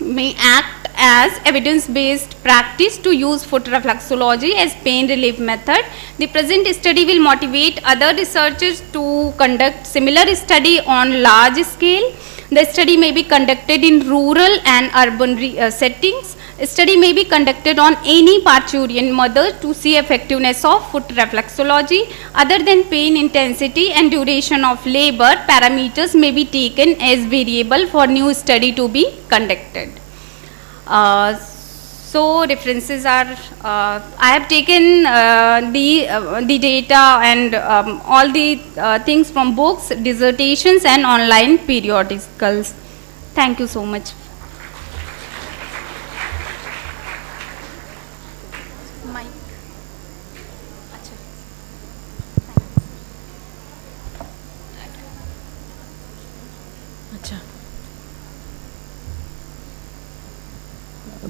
may act as evidence-based practice to use foot reflexology as pain relief method. The present study will motivate other researchers to conduct similar study on large scale. The study may be conducted in rural and urban settings. A study may be conducted on any parturient mother to see effectiveness of foot reflexology. Other than pain intensity and duration of labor, parameters may be taken as variable for new study to be conducted. So references are, I have taken the data and all the things from books, dissertations and online periodicals. Thank you so much.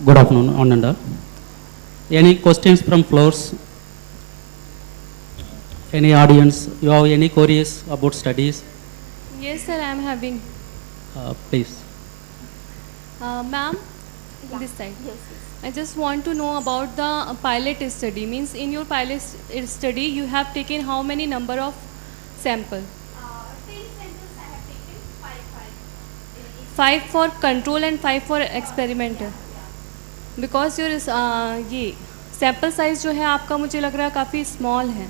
Good afternoon, Ananda. Any questions from floors? Any audience? You have any queries about studies? Yes, sir, I am having. Please. Ma'am, this side. Yes. I just want to know about the pilot study. Means in your pilot study, you have taken how many number of sample? 10 samples I have taken, 5 for control and 5 for experimental. Because your ये sample size जो है आपका मुझे लग रहा है काफ़ी small है.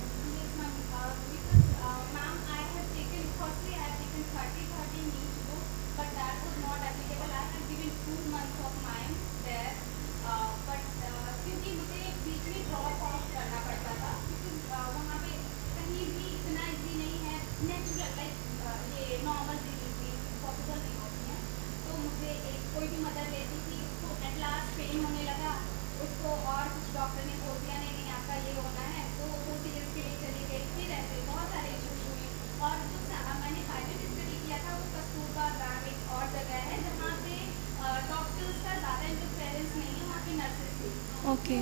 ओके.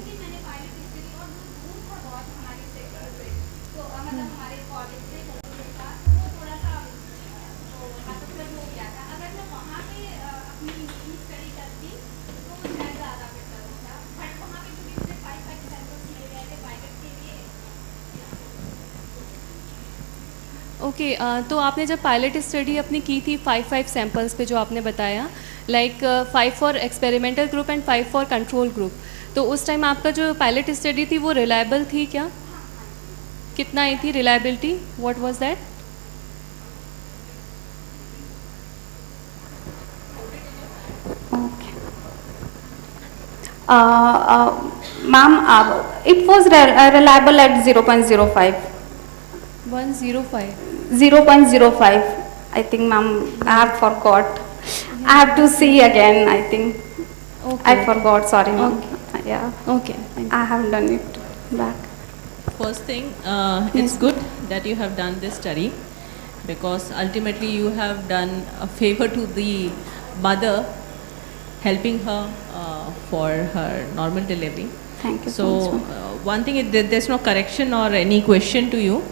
ओके तो आपने जब पायलट स्टडी अपनी की थी 5 सैम्पल्स पे जो आपने बताया, like 5 for experimental group and 5 for control group, तो उस टाइम आपका जो पायलट स्टडी थी वो रिलायबल थी क्या? कितना आई थी reliability? What was that? Ma'am, it was reliable at 0.05. 105. 0.05. I think, ma'am, I have forgot. I have to see again, I think. Okay. I forgot, sorry, ma'am. Okay. Yeah. Okay. I have done it back. First thing, it's good that you have done this study, because ultimately you have done a favor to the mother, helping her for her normal delivery. Thank you So so much. one thing is that there's no correction or any question to you.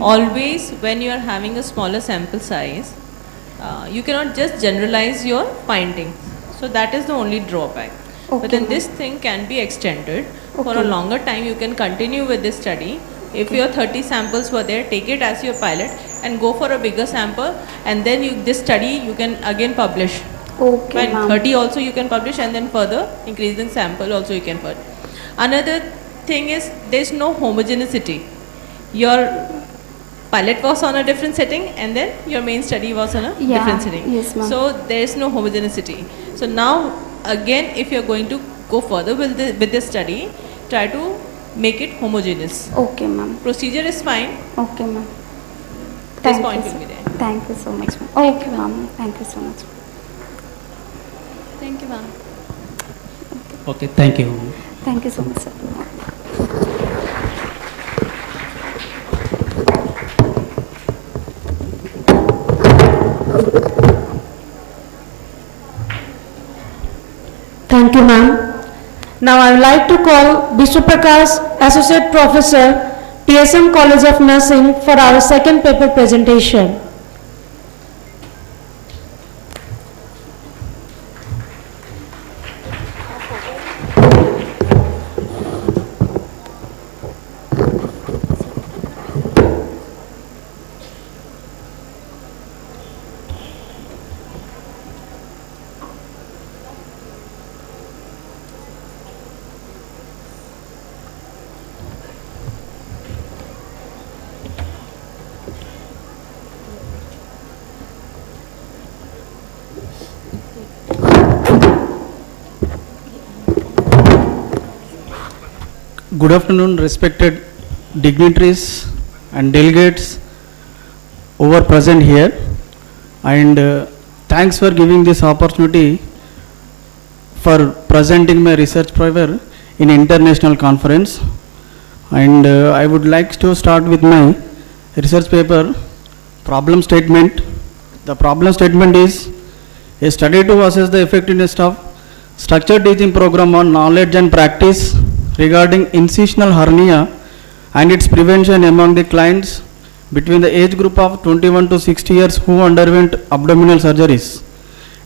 Always when you are having a smaller sample size, you cannot just generalize your findings. So that is the only drawback. But Okay, then ma'am. this thing can be extended for a Okay. longer time. You can continue with this study. If your 30 samples were there, take it as your pilot and go for a bigger sample, and then this study you can again publish. Okay, When ma'am. 30 also you can publish, and then further increasing sample also you can put. Another thing is there's no homogeneity. Your pilot was on a different setting, and then your main study was on a Yeah, different setting. yes, ma'am. So there's no homogeneity. So now again, if you're going to go further with this study, try to make it homogeneous. Okay, ma'am. Procedure is fine. Okay, ma'am. This Thank point you, will be sir. there. Thank you so much, ma'am. Okay, ma'am. Thank you so much. Thank you, ma'am. Okay, thank you. Thank you so much, sir. Thank you, ma'am. Now I would like to call Vishnu Prakash, Associate Professor, TSM College of Nursing, for our second paper presentation. Good afternoon, respected dignitaries and delegates over present here, and thanks for giving this opportunity for presenting my research paper in international conference. And I would like to start with my research paper problem statement. The problem statement is a study to assess the effectiveness of structured teaching program on knowledge and practice regarding incisional hernia and its prevention among the clients between the age group of 21 to 60 years who underwent abdominal surgeries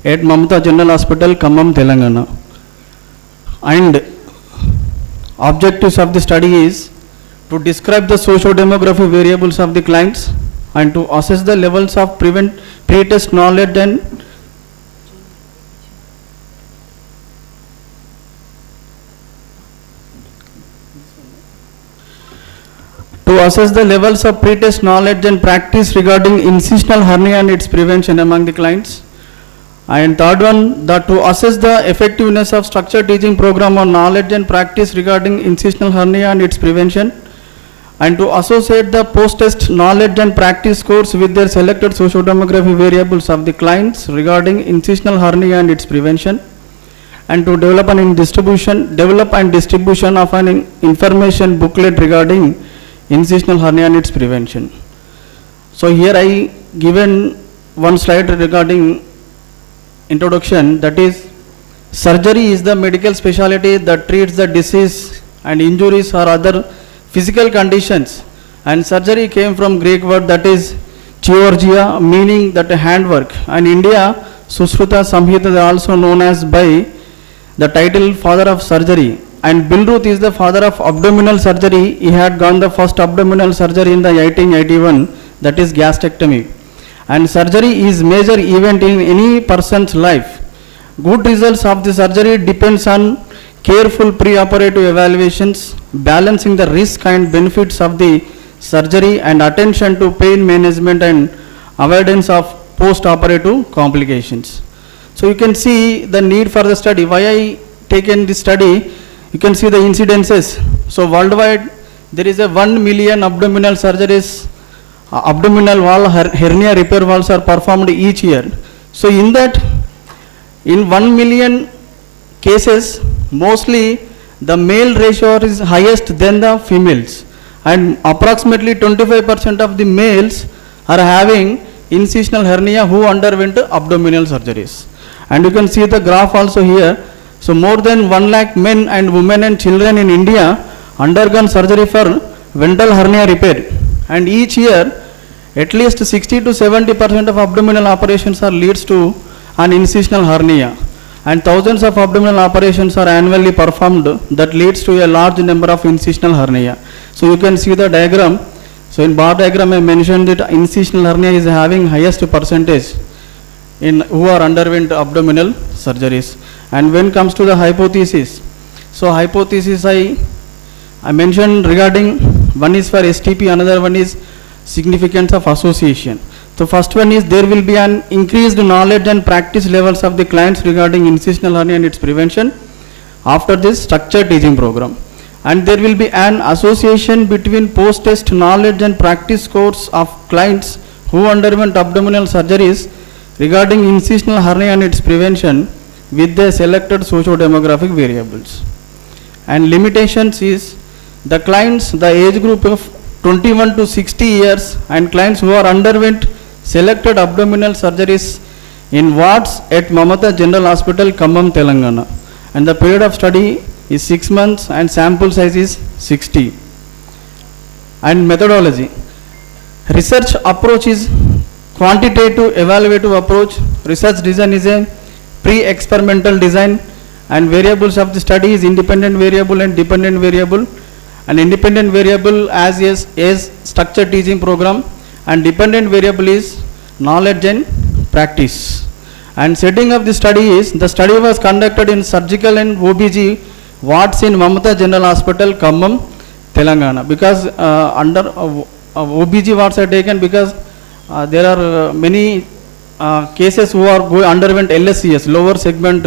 at Mamata General Hospital, Khammam, Telangana. And objectives of the study is to describe the socio-demographic variables of the clients and to assess the levels of pre-test knowledge and to assess the levels of pre-test knowledge and practice regarding incisional hernia and its prevention among the clients. And third one, to assess the effectiveness of structured teaching program on knowledge and practice regarding incisional hernia and its prevention, and to associate the post-test knowledge and practice scores with their selected socio-demographic variables of the clients regarding incisional hernia and its prevention, and to develop and distribution of an information booklet regarding incisional hernia and its prevention. So here I given one slide regarding introduction, that is, surgery is the medical specialty that treats the disease and injuries or other physical conditions, and surgery came from Greek word that is chirurgia, meaning that handwork, and India Sushruta Samhita is also known as by the title father of surgery, and Bilruth is the father of abdominal surgery. He had gone the first abdominal surgery in the 1881, that is gastrectomy. And surgery is major event in any person's life. Good results of the surgery depends on careful pre-operative evaluations, balancing the risk and benefits of the surgery, and attention to pain management and avoidance of post-operative complications. So you can see the need for the study. Why I taken this study? You can see the incidences. So worldwide there is a 1 million abdominal surgeries, abdominal wall hernia repair walls are performed each year. So in that, in 1 million cases, mostly the male ratio is highest than the females, and approximately 25% of the males are having incisional hernia who underwent abdominal surgeries. And you can see the graph also here. So more than 1 lakh men and women and children in India undergone surgery for ventral hernia repair. And each year, at least 60 to 70% of abdominal operations are leads to an incisional hernia. And thousands of abdominal operations are annually performed that leads to a large number of incisional hernia. So you can see the diagram. So in bar diagram I mentioned that incisional hernia is having highest percentage in who are underwent abdominal surgeries. And when comes to the hypothesis, so hypothesis I mentioned regarding, one is for STP, another one is significance of association. So first one is there will be an increased knowledge and practice levels of the clients regarding incisional hernia and its prevention after this structured teaching program. And there will be an association between post-test knowledge and practice scores of clients who underwent abdominal surgeries regarding incisional hernia and its prevention with the selected socio-demographic variables. And limitations is the clients, the age group of 21 to 60 years and clients who are underwent selected abdominal surgeries in wards at Mamata General Hospital, Khammam, Telangana. And the period of study is 6 months and sample size is 60. And methodology. Research approach is quantitative evaluative approach. Research design is a pre-experimental design, and variables of the study is independent variable and dependent variable. An independent variable as is structured teaching program, and dependent variable is knowledge and practice. And setting of the study is, the study was conducted in surgical and OBG wards in Mamata General Hospital, Khammam, Telangana. Because under OBG wards are taken because there are many cases who are underwent LSCS, lower segment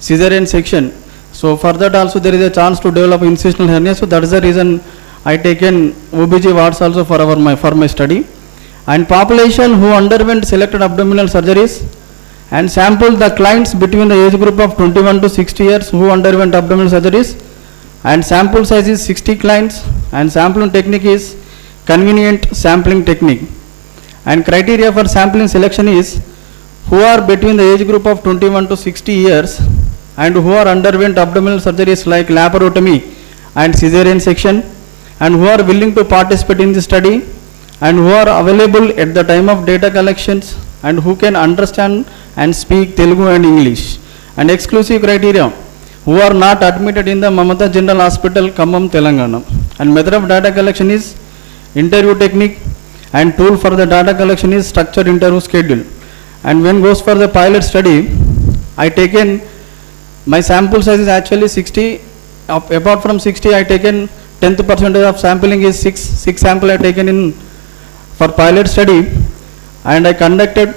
cesarean section. So for that also there is a chance to develop incisional hernia. So that is the reason I taken OBG wards also for my study. And population who underwent selected abdominal surgeries, and sample the clients between the age group of 21 to 60 years who underwent abdominal surgeries, and sample size is 60 clients, and sampling technique is convenient sampling technique. And criteria for sampling selection is who are between the age group of 21 to 60 years and who are underwent abdominal surgeries like laparotomy and cesarean section, and who are willing to participate in the study, and who are available at the time of data collections, and who can understand and speak Telugu and English. And exclusive criteria, who are not admitted in the Mamata General Hospital, Khammam, Telangana. And method of data collection is interview technique, and tool for the data collection is structured interview schedule. And when goes for the pilot study, I taken, my sample size is actually 60, apart from 60 I taken 10th percentage of sampling is 6 sample I taken in for pilot study, and I conducted,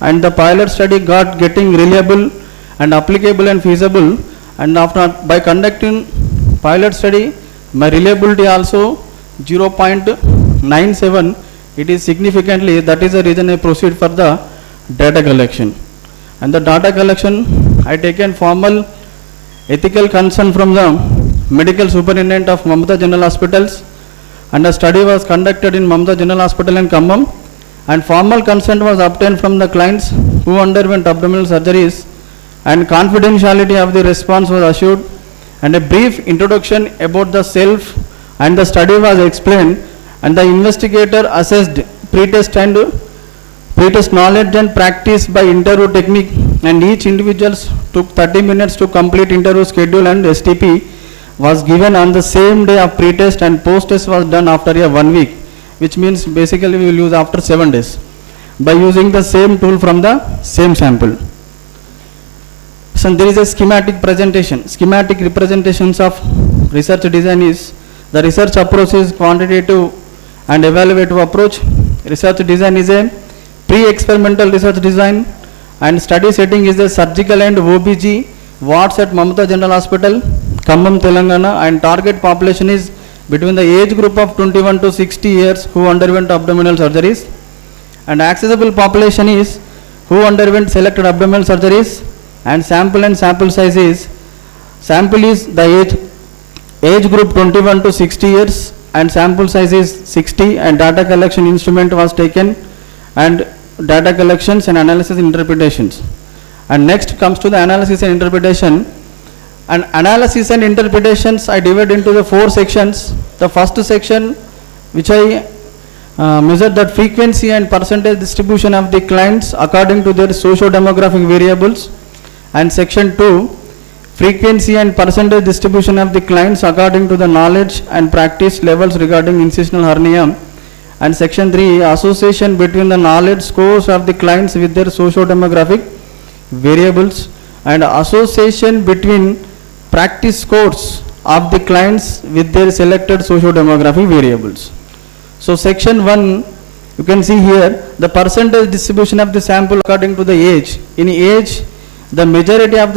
and the pilot study got getting reliable and applicable and feasible. And after by conducting pilot study, my reliability also 0.97, it is significantly, that is the reason I proceed for the data collection. And the data collection I taken formal ethical consent from the medical superintendent of Mamata General Hospitals, and the study was conducted in Mamata General Hospital in Khammam, and formal consent was obtained from the clients who underwent abdominal surgeries, and confidentiality of the response was assured, and a brief introduction about the self and the study was explained, and the investigator assessed pre-test knowledge and practice by interview technique, and each individual took 30 minutes to complete interview schedule, and STP was given on the same day of pre-test, and post-test was done after 1 week, which means basically we will use after 7 days by using the same tool from the same sample. So there is a schematic presentation. Schematic representations of research design is, the research approach is quantitative and evaluative approach. Research design is a pre-experimental research design, and study setting is the surgical and OBG wards at Mamata General Hospital, Khammam, Telangana, and target population is between the age group of 21 to 60 years who underwent abdominal surgeries, and accessible population is who underwent selected abdominal surgeries, and sample size is, sample is the age group 21 to 60 years, and sample size is 60, and data collection instrument was taken, and data collections and analysis interpretations. And next comes to the analysis and interpretation. And analysis and interpretations I divide into the 4 sections. The first section, which I measured that frequency and percentage distribution of the clients according to their socio-demographic variables. And section 2, frequency and percentage distribution of the clients according to the knowledge and practice levels regarding incisional hernia. And section 3, association between the knowledge scores of the clients with their socio-demographic variables, and association between practice scores of the clients with their selected socio-demographic variables. So section 1, you can see here the percentage distribution of the sample according to the age. In age, the majority of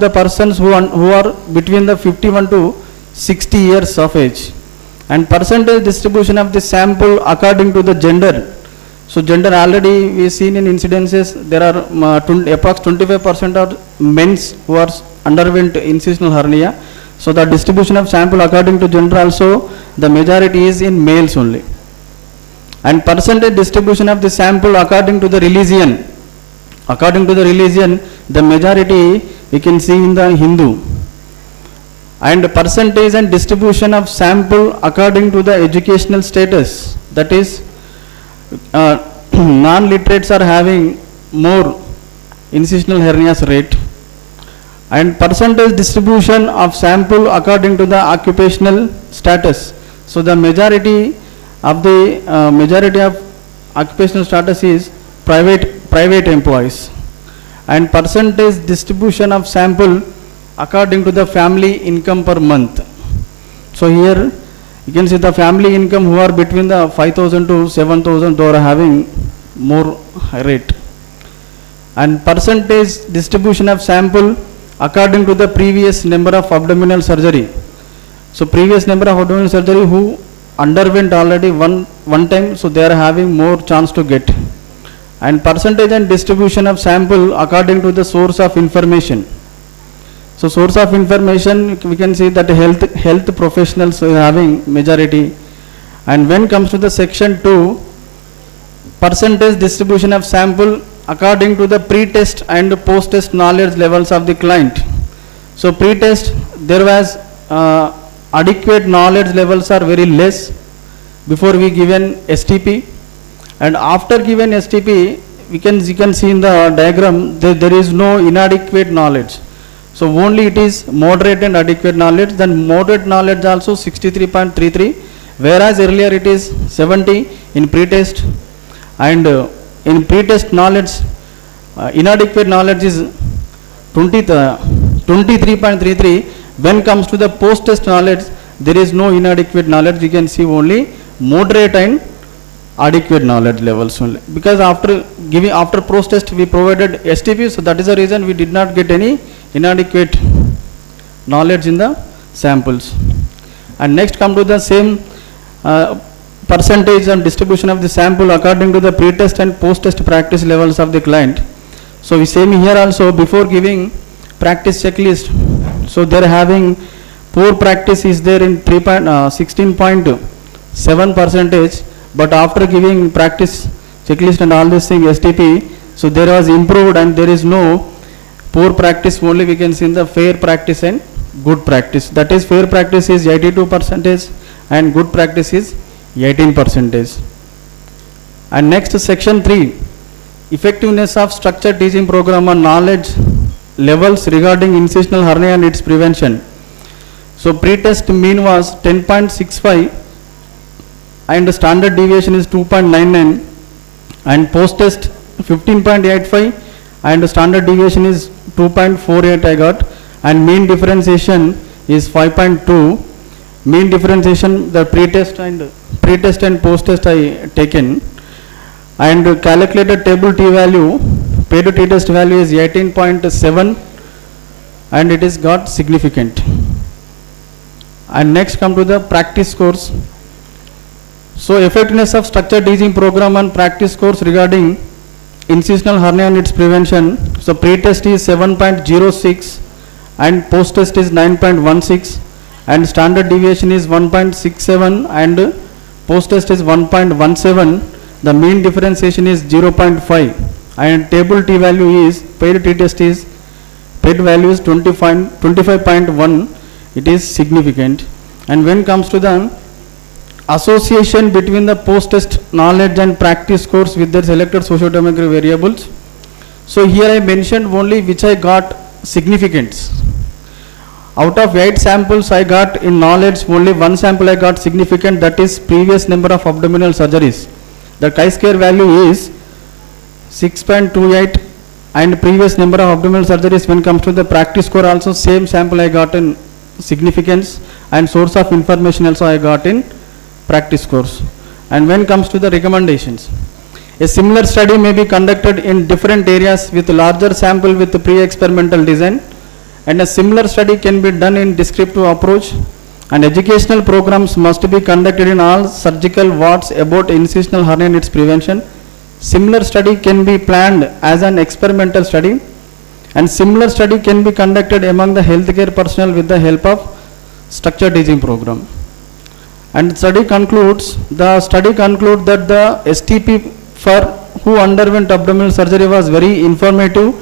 the persons who are between the 51 to 60 years of age. And percentage distribution of the sample according to the gender. So gender already we seen in incidences, there are approx 25% of men who are underwent incisional hernia. So the distribution of sample according to gender also, the majority is in males only. And percentage distribution of the sample according to the religion. According to the religion, the majority we can see in the Hindu. And percentage and distribution of sample according to the educational status, that is non-literates are having more incisional hernias rate. And percentage distribution of sample according to the occupational status. So the majority of occupational status is private employees. And percentage distribution of sample according to the family income per month. So here you can see the family income who are between the 5,000 to 7,000, they are having more rate. And percentage distribution of sample according to the previous number of abdominal surgery. So previous number of abdominal surgery who underwent already one time, so they are having more chance to get. And percentage and distribution of sample according to the source of information. So source of information, we can see that health professionals are having majority. And when comes to the section 2, percentage distribution of sample according to the pre-test and post-test knowledge levels of the client. So pre-test, there was adequate knowledge levels are very less before we given STP. And after given STP, you can see in the diagram that there is no inadequate knowledge. So only it is moderate and adequate knowledge. Then moderate knowledge also 63.33, whereas earlier it is 70 in pre-test. And in pre-test knowledge, inadequate knowledge is 23.33. When comes to the post-test knowledge, there is no inadequate knowledge. You can see only moderate and adequate knowledge levels only. Because after post-test we provided STP, so that is the reason we did not get any inadequate knowledge in the samples. And next come to the same percentage and distribution of the sample according to the pre-test and post-test practice levels of the client. So we same here also, before giving practice checklist, so they are having poor practice is there in 16.7%, but after giving practice checklist and all this thing STP, so there was improved and there is no poor practice, only we can see in the fair practice and good practice. That is, fair practice is 82% and good practice is 18%. And next, section 3, effectiveness of structured teaching program on knowledge levels regarding incisional hernia and its prevention. So pre-test mean was 10.65 and the standard deviation is 2.99, and post-test 15.85 and the standard deviation is 2.48 I got, and mean differentiation is 5.2. Mean differentiation, the pre-test and post-test I taken, and calculated table t-value, paid to t-test value is 18.7 and it is got significant. And next come to the practice scores. So effectiveness of structured teaching program and practice scores regarding incisional hernia and its prevention. So pre-test is 7.06 and post-test is 9.16 and standard deviation is 1.67 and post-test is 1.17. The mean differentiation is 0.5 and table t value is paired t-test is paired value is 25.1, it is significant. And when comes to the association between the post-test knowledge and practice scores with their selected socioeconomic variables, so here I mentioned only which I got significance. Out of 8 samples I got in knowledge, only 1 sample I got significant, that is previous number of abdominal surgeries. The chi-square value is 6.28, and previous number of abdominal surgeries. When comes to the practice score also same sample I got in significance, and source of information also I got in practice scores. And when comes to the recommendations, a similar study may be conducted in different areas with larger sample with the pre-experimental design, and a similar study can be done in descriptive approach, and educational programs must be conducted in all surgical wards about incisional hernia and its prevention. Similar study can be planned as an experimental study, and similar study can be conducted among the healthcare personnel with the help of structured teaching program. And the study concludes that the STP for who underwent abdominal surgery was very informative,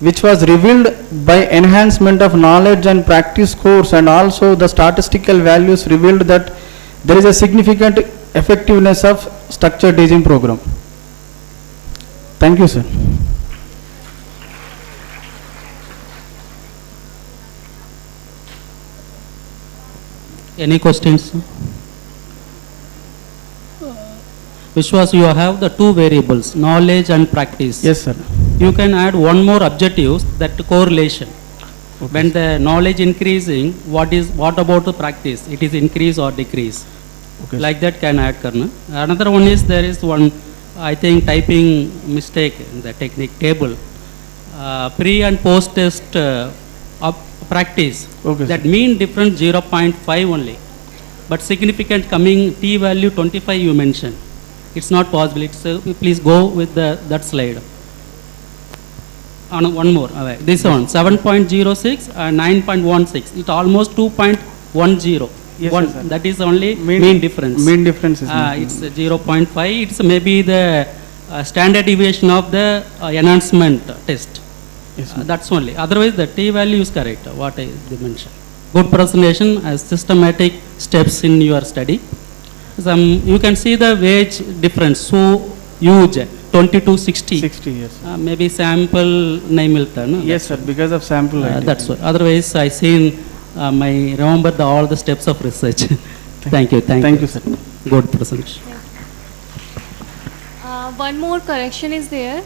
which was revealed by enhancement of knowledge and practice scores, and also the statistical values revealed that there is a significant effectiveness of structured teaching program. Thank you, sir. Any questions? Vishwas, you have the 2 variables, knowledge and practice. Yes, sir. You can add one more objective, that correlation. Okay. When the knowledge increasing, what about the practice? It is increase or decrease. Okay. Like that can add, Karna. Another one is there is one, I think, typing mistake in the technique table. Pre and post test practice. Okay, that mean difference 0.5 only, but significant coming t value 25 you mentioned. It's not possible. It's please go with that slide. One more. This one 7.06 and 9.16. It's almost 2.10. Yes, one, sir. that is only mean difference. Mean difference is it's 0.5. It's maybe the standard deviation of the enhancement test. Yes, that's only. Otherwise, the t value is correct. What I mentioned. Good presentation as systematic steps in your study. You can see the wage difference so huge. 20 to 60. 60 years. Maybe sample name. Yes, sir. Because of sample. That's what. Otherwise, I seen. Remember all the steps of research. Thank you. Thank you, sir. Good presentation. One more correction is there,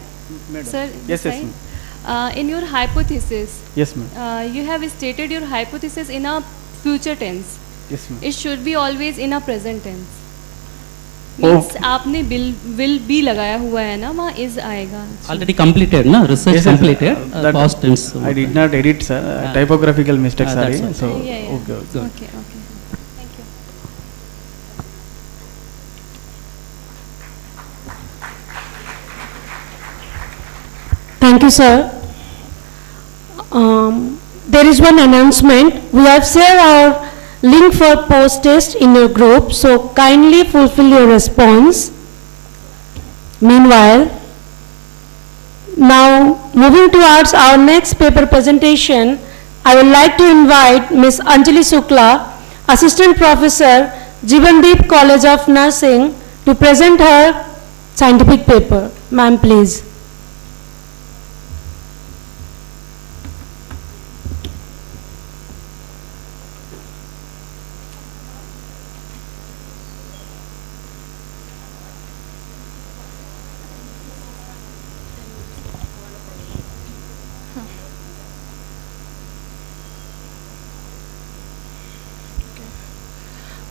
Madam. sir. Yes, yes, in your hypothesis. Yes, ma'am. You have stated your hypothesis in a future tense. Yes, ma'am. It should be always in a present tense. Means आपने will be लगाया हुआ है ना, वहाँ is आएगा. Already completed, na? Research yes, completed. That Past tense. I did not edit, sir. Typographical mistakes are that's so. Yeah. Okay. Okay. Thank you. Thank you, sir. There is one announcement. We have shared our link for post test in your group, so kindly fulfill your response. Meanwhile, now moving towards our next paper presentation, I would like to invite Ms. Anjali Shukla, Assistant Professor, Jeevandeep College of Nursing, to present her scientific paper. Ma'am, please.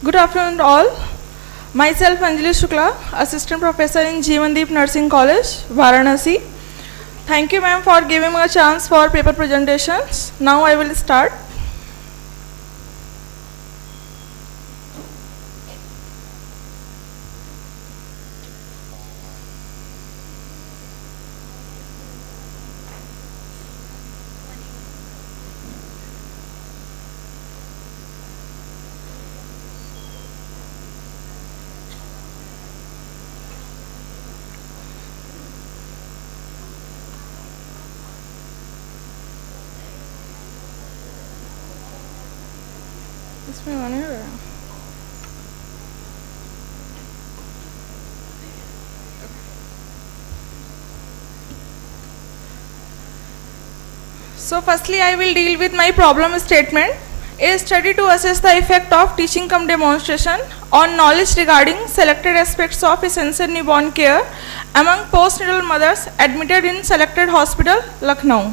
Good afternoon all. Myself Anjali Shukla, Assistant Professor in Jeevandeep Nursing College, Varanasi. Thank you ma'am for giving me a chance for paper presentations. Now I will start. इसमें one है। So firstly, I will deal with my problem statement. A study to assess the effect of teaching cum demonstration on knowledge regarding selected aspects of essential newborn care among postnatal mothers admitted in selected hospital, Lucknow.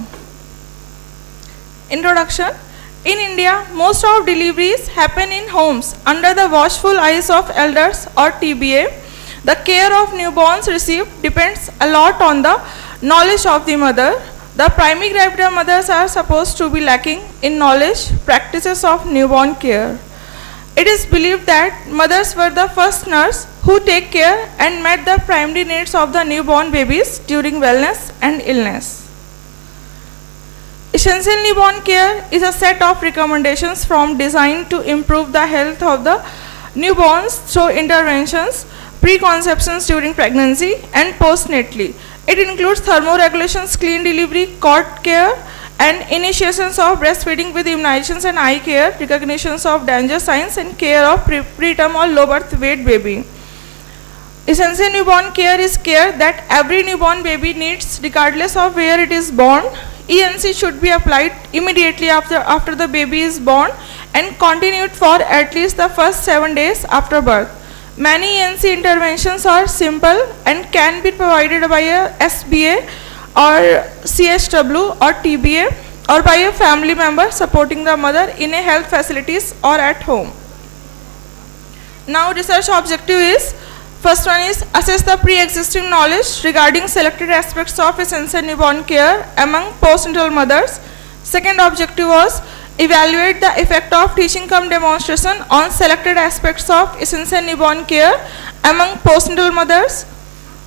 Introduction. In India, most of deliveries happen in homes under the watchful eyes of elders or TBA. The care of newborns received depends a lot on the knowledge of the mother. The primary gravid mothers are supposed to be lacking in knowledge, practices of newborn care. It is believed that mothers were the first nurse who take care and met the primary needs of the newborn babies during wellness and illness. Essential newborn care is a set of recommendations designed to improve the health of the newborns through interventions, preconceptions during pregnancy and postnatally. It includes thermoregulations, clean delivery, cot care, and initiations of breastfeeding with immunizations and eye care, recognitions of danger signs, and care of preterm or low birth weight baby. Essential newborn care is care that every newborn baby needs regardless of where it is born. ENC should be applied immediately after the baby is born and continued for at least the first 7 days after birth. Many ENC interventions are simple and can be provided by a SBA or CHW or TBA or by a family member supporting the mother in a health facilities or at home. Now research objective is, first one is assess the pre-existing knowledge regarding selected aspects of essential newborn care among postnatal mothers. Second objective was evaluate the effect of teaching cum demonstration on selected aspects of essential newborn care among postnatal mothers.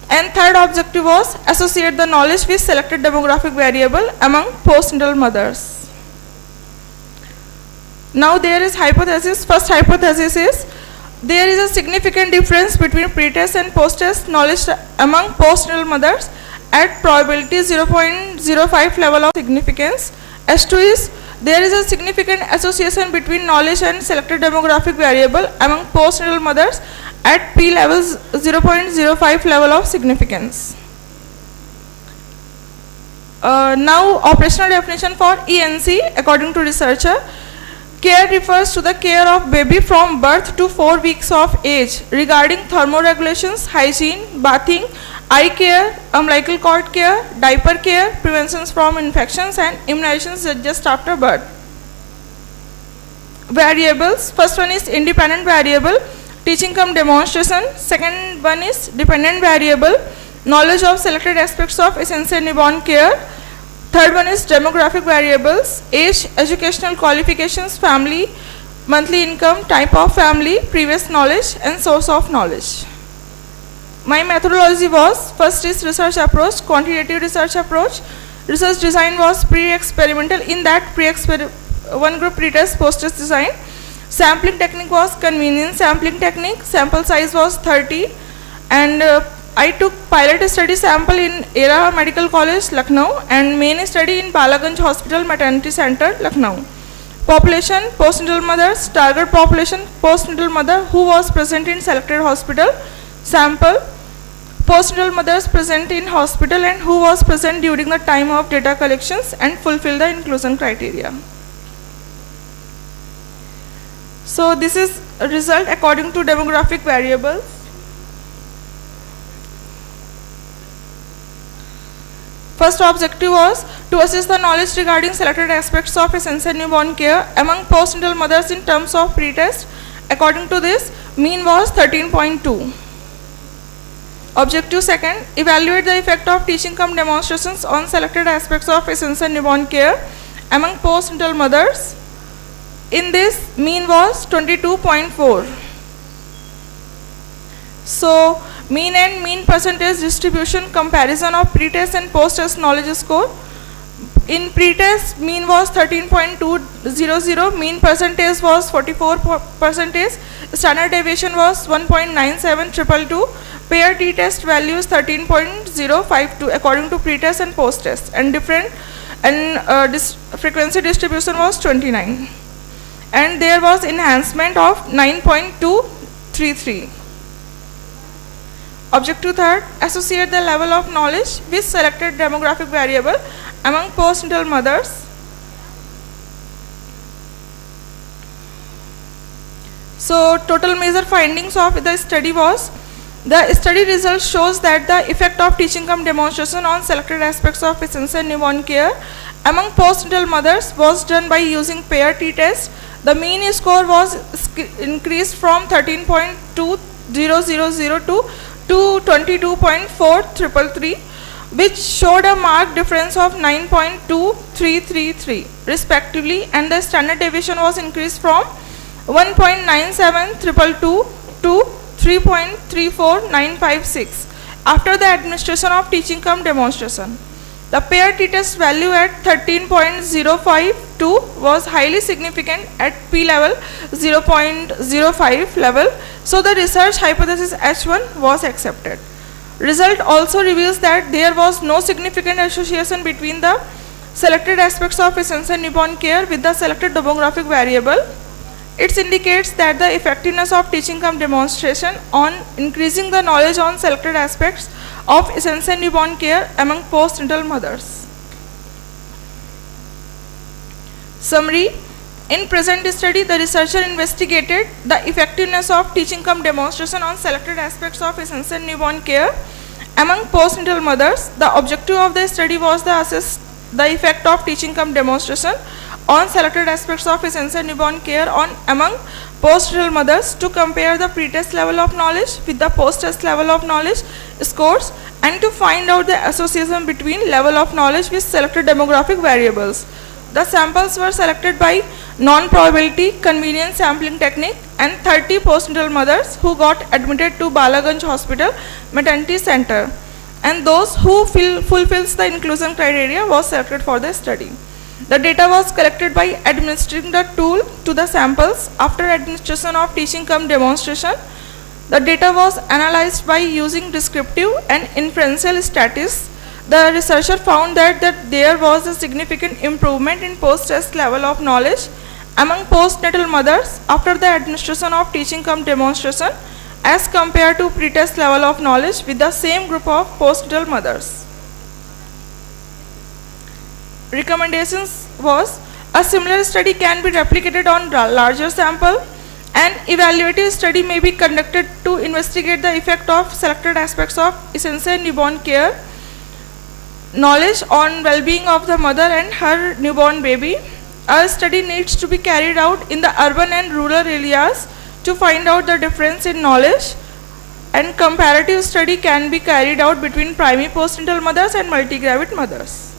And third objective was associate the knowledge with selected demographic variable among postnatal mothers. Now there is hypothesis. First hypothesis is there is a significant difference between pre-test and post-test knowledge among postnatal mothers at probability 0.05 level of significance. S2 is there is a significant association between knowledge and selected demographic variable among postnatal mothers at P levels 0.05 level of significance. Now operational definition for ENC according to researcher. Care refers to the care of baby from birth to 4 weeks of age regarding thermoregulations, hygiene, bathing, eye care, umbilical cord care, diaper care, preventions from infections and immunizations just after birth. Variables, first one is independent variable, teaching cum demonstration. Second one is dependent variable, knowledge of selected aspects of essential newborn care. Third one is demographic variables, age, educational qualifications, family, monthly income, type of family, previous knowledge and source of knowledge. My methodology was, first is research approach, quantitative research approach. Research design was pre-experimental, in that one group pre-test, post-test design. Sampling technique was convenience sampling technique, sample size was 30 and I took pilot study sample in ERA Medical College, Lucknow and main study in Balaganj Hospital Maternity Center, Lucknow. Population, postnatal mothers, target population, postnatal mother who was present in selected hospital. Sample, postnatal mothers present in hospital and who was present during the time of data collections and fulfill the inclusion criteria. So this is a result according to demographic variables. First objective was to assess the knowledge regarding selected aspects of essential newborn care among postnatal mothers in terms of pre-test. According to this, mean was 13.2. Objective second, evaluate the effect of teaching cum demonstrations on selected aspects of essential newborn care among postnatal mothers. In this, mean was 22.4. So, mean and mean percentage distribution comparison of pre-test and post-test knowledge score. In pre-test, mean was 13.200, mean percentage was 44%, standard deviation was 1.97222, pair t-test value is 13.052 according to pre-test and post-test, and different and frequency distribution was 29. and there was enhancement of 9.233. Objective third, associate the level of knowledge with selected demographic variable among postnatal mothers. So total major findings of the study was, the study result shows that the effect of teaching cum demonstration on selected aspects of essential newborn care among postnatal mothers was done by using pair t-test. The mean score was increased from 13.2000 to 22.4333, which showed a marked difference of 9.2333 respectively, and the standard deviation was increased from 1.97222 to 3.34956 after the administration of teaching cum demonstration. The pair t-test value at 13.052 was highly significant at P level 0.05 level, so the research hypothesis H1 was accepted. Result also reveals that there was no significant association between the selected aspects of essential newborn care with the selected demographic variable. It indicates that the effectiveness of teaching cum demonstration on increasing the knowledge on selected aspects of essential newborn care among postnatal mothers. Summary. In present study, the researcher investigated the effectiveness of teaching cum demonstration on selected aspects of essential newborn care among postnatal mothers. The objective of the study was to assess the effect of teaching cum demonstration on selected aspects of essential newborn care among postnatal mothers, to compare the pre-test level of knowledge with the post-test level of knowledge scores, and to find out the association between level of knowledge with selected demographic variables. The samples were selected by non-probability convenience sampling technique, and 30 postnatal mothers who got admitted to Balaganj Hospital Maternity Center, and those who fulfills the inclusion criteria was selected for the study. The data was collected by administering the tool to the samples after administration of teaching cum demonstration. The data was analyzed by using descriptive and inferential statistics. The researcher found that there was a significant improvement in post-test level of knowledge among postnatal mothers after the administration of teaching cum demonstration as compared to pre-test level of knowledge with the same group of postnatal mothers. Recommendations was, a similar study can be replicated on larger sample. An evaluative study may be conducted to investigate the effect of selected aspects of essential newborn care knowledge on well-being of the mother and her newborn baby. A study needs to be carried out in the urban and rural areas to find out the difference in knowledge, and comparative study can be carried out between primary postnatal mothers and multigravid mothers.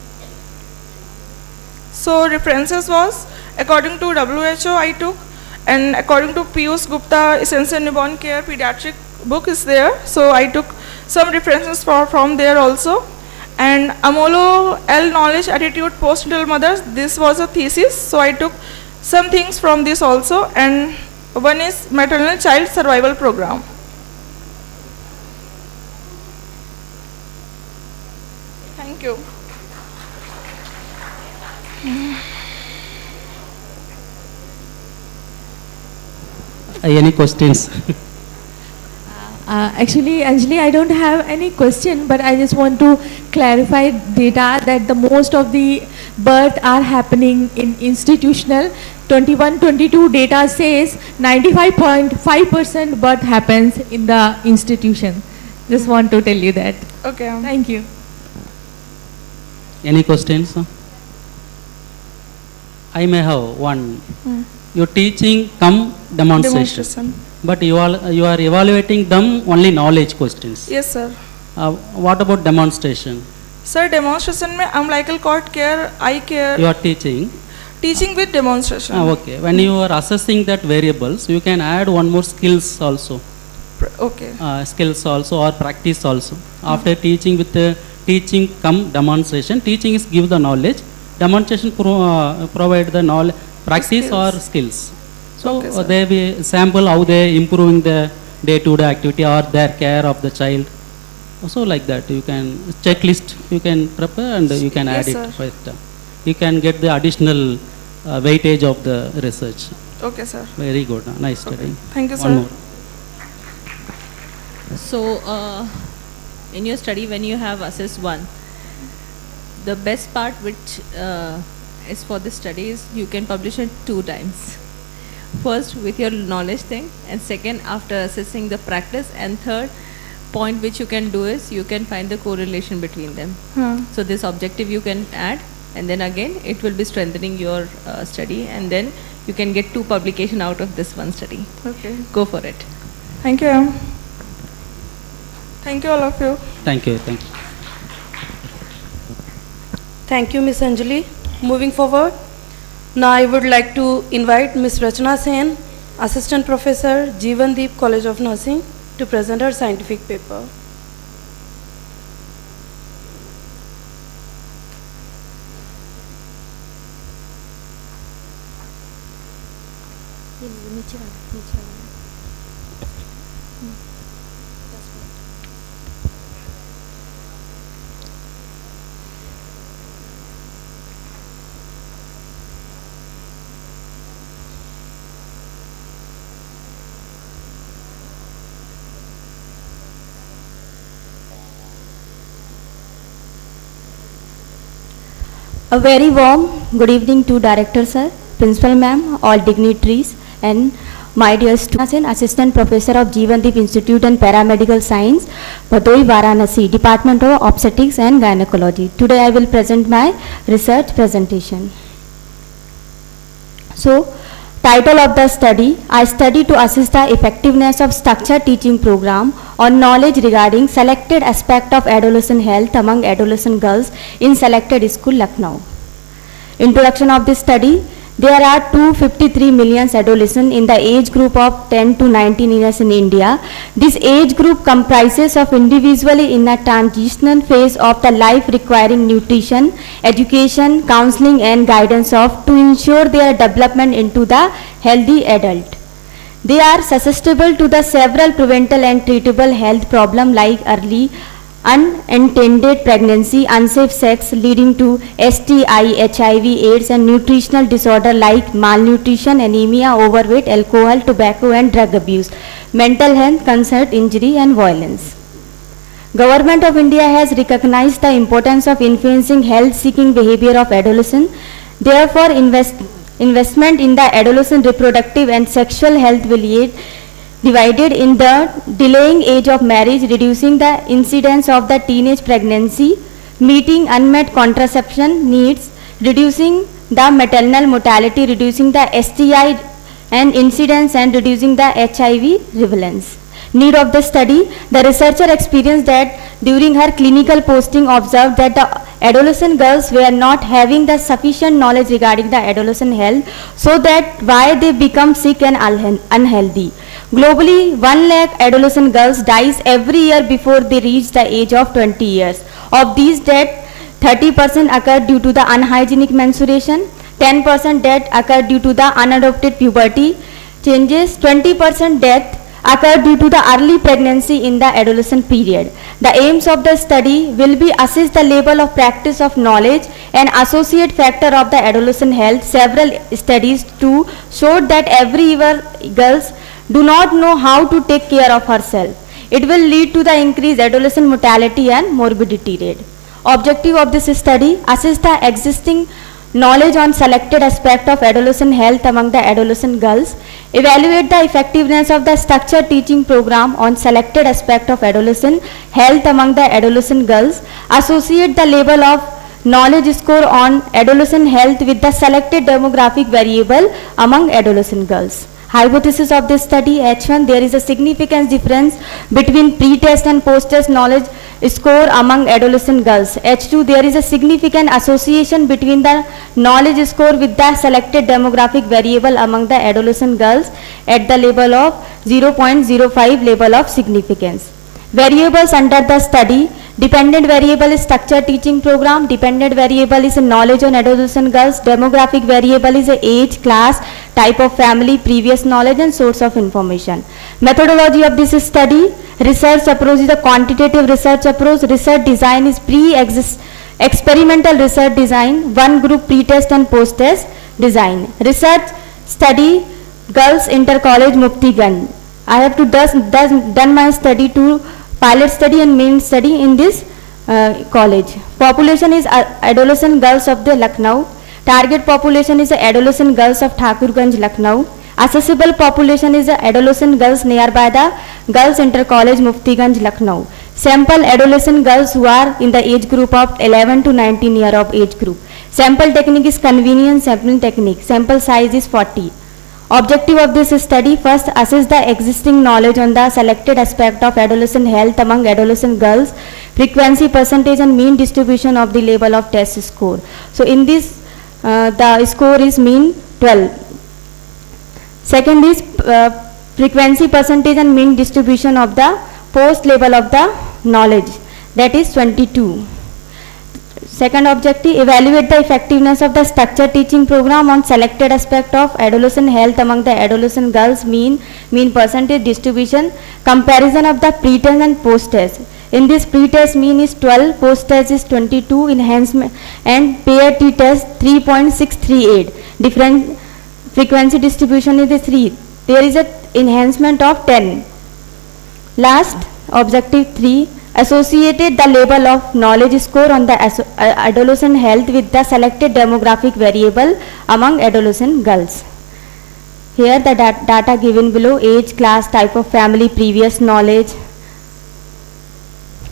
So references was, according to WHO I took, and according to Piyush Gupta Essential Newborn Care Pediatric book is there, so I took some references from there also. And Amolo L Knowledge Attitude Postnatal Mothers, this was a thesis, so I took some things from this also. And one is Maternal Child Survival Program. Thank you. Any questions? Actually, Anjali, I don't have any question, but I just want to clarify data that the most of the birth are happening in institutional. 21-22 data says 95.5% birth happens in the institution. Just want to tell you that. Okay. Thank you. Any questions? I may have one. You're teaching cum demonstration. But you are evaluating them only knowledge questions. Yes, sir. What about demonstration? Sir, demonstration में umbilical cord care, eye care. You are teaching. Teaching with demonstration. Okay. When you are assessing that variables, you can add one more skills also. Okay. Skills also or practice also. After teaching with the teaching cum demonstration, teaching is give the knowledge. Demonstration provide the knowledge, practice or skills. So okay, they will sample how they improving the day-to-day activity or their care of the child. Also like that, you can checklist you can prepare and you can add yes, it. Sir. You can get the additional weightage of the research. Okay, sir. Very good. Nice study. Thank you, One sir. more. So, in your study, when you have assessed 1, the best part which is for the study is you can publish it 2 times. First, with your knowledge thing, and second, after assessing the practice, and third point which you can do is you can find the correlation between them. So, this objective you can add, and then again, it will be strengthening your study, and then you can get 2 publication out of this 1 study. Okay. Go for it. Thank you, ma'am. Thank you, all of you. Thank you. Thank you. Thank you, Ms. Anjali. Moving forward, now I would like to invite Ms. Rachna Sen, Assistant Professor, Jeevan Deep College of Nursing, to present her scientific paper. A very warm good evening to Director Sir, Principal Ma'am, all dignitaries, and my dear students and Assistant Professor of Jeevan Deep Institute and Paramedical Science, Bhadoi, Varanasi, Department of Obstetrics and Gynecology. Today I will present my research presentation. So, title of the study, I study to assess the effectiveness of structured teaching program on knowledge regarding selected aspect of adolescent health among adolescent girls in selected school, Lucknow. Introduction of this study, there are 253 million adolescents in the age group of 10 to 19 years in India. This age group comprises of individually in a transitional phase of the life requiring nutrition, education, counseling and guidance of to ensure their development into the healthy adult. They are susceptible to the several preventable and treatable health problems like early unintended pregnancy, unsafe sex leading to STI, HIV, AIDS and nutritional disorder like malnutrition, anemia, overweight, alcohol, tobacco and drug abuse, mental health, concern, injury and violence. Government of India has recognized the importance of influencing health-seeking behavior of adolescents. Therefore, investment in the adolescent reproductive and sexual health will aid divided in the delaying age of marriage, reducing the incidence of the teenage pregnancy, meeting unmet contraception needs, reducing the maternal mortality, reducing the STI and incidence and reducing the HIV prevalence. Need of the study, the researcher experienced that during her clinical posting observed that the adolescent girls were not having the sufficient knowledge regarding the adolescent health, so that why they become sick and unhealthy. Globally, 1 lakh adolescent girls dies every year before they reach the age of 20 years. Of these deaths, 30% occur due to the unhygienic menstruation, 10% death occur due to the unadopted puberty changes, 20% death occur due to the early pregnancy in the adolescent period. The aims of the study will be assess the level of practice of knowledge and associate factor of the adolescent health. Several studies too showed that every year girls do not know how to take care of herself. It will lead to the increased adolescent mortality and morbidity rate. Objective of this study, assess the existing knowledge on selected aspect of adolescent health among the adolescent girls, evaluate the effectiveness of the structured teaching program on selected aspect of adolescent health among the adolescent girls, associate the level of knowledge score on adolescent health with the selected demographic variable among adolescent girls. Hypothesis of this study, H1, there is a significant difference between pre-test and post-test knowledge score among adolescent girls. H2, there is a significant association between the knowledge score with the selected demographic variable among the adolescent girls at the level of 0.05 level of significance. Variables under the study, dependent variable is structured teaching program, dependent variable is knowledge on adolescent girls, demographic variable is age, class, type of family, previous knowledge and source of information. Methodology of this study, research approach is a quantitative research approach, research design is experimental research design, one group pre-test and post-test design. Research study Girls Inter College Muftiganj. I have to done my study to pilot study and main study in this college. Population is adolescent girls of the Lucknow. Target population is adolescent girls of Thakurganj, Lucknow. Accessible population is adolescent girls nearby the Girls Inter College Muftiganj, Lucknow. Sample adolescent girls who are in the age group of 11 to 19 year of age group. Sample technique is convenience sampling technique. Sample size is 40. Objective of this study: first, assess the existing knowledge on the selected aspect of adolescent health among adolescent girls, frequency, percentage and mean distribution of the level of test score. So in this, the score is mean 12. Second is frequency, percentage and mean distribution of the post level of the knowledge, that is 22. Second objective: evaluate the effectiveness of the structured teaching program on selected aspect of adolescent health among the adolescent girls, mean percentage distribution, comparison of the pre-test and post-test. In this, pre-test mean is 12, post-test is 22, enhancement and pair t-test 3.638. Different frequency distribution is 3. There is a enhancement of 10. Last, objective 3. Associated the level of knowledge score on the adolescent health with the selected demographic variable among adolescent girls. Here the data given below: age, class, type of family, previous knowledge.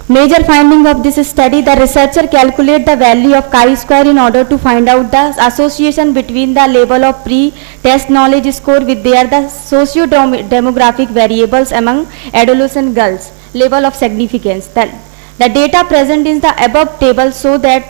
Major finding of this study: the researcher calculate the value of chi-square in order to find out the association between the level of pre-test knowledge score with the socio-demographic variables among adolescent girls. Level of significance. The data present in the above table show that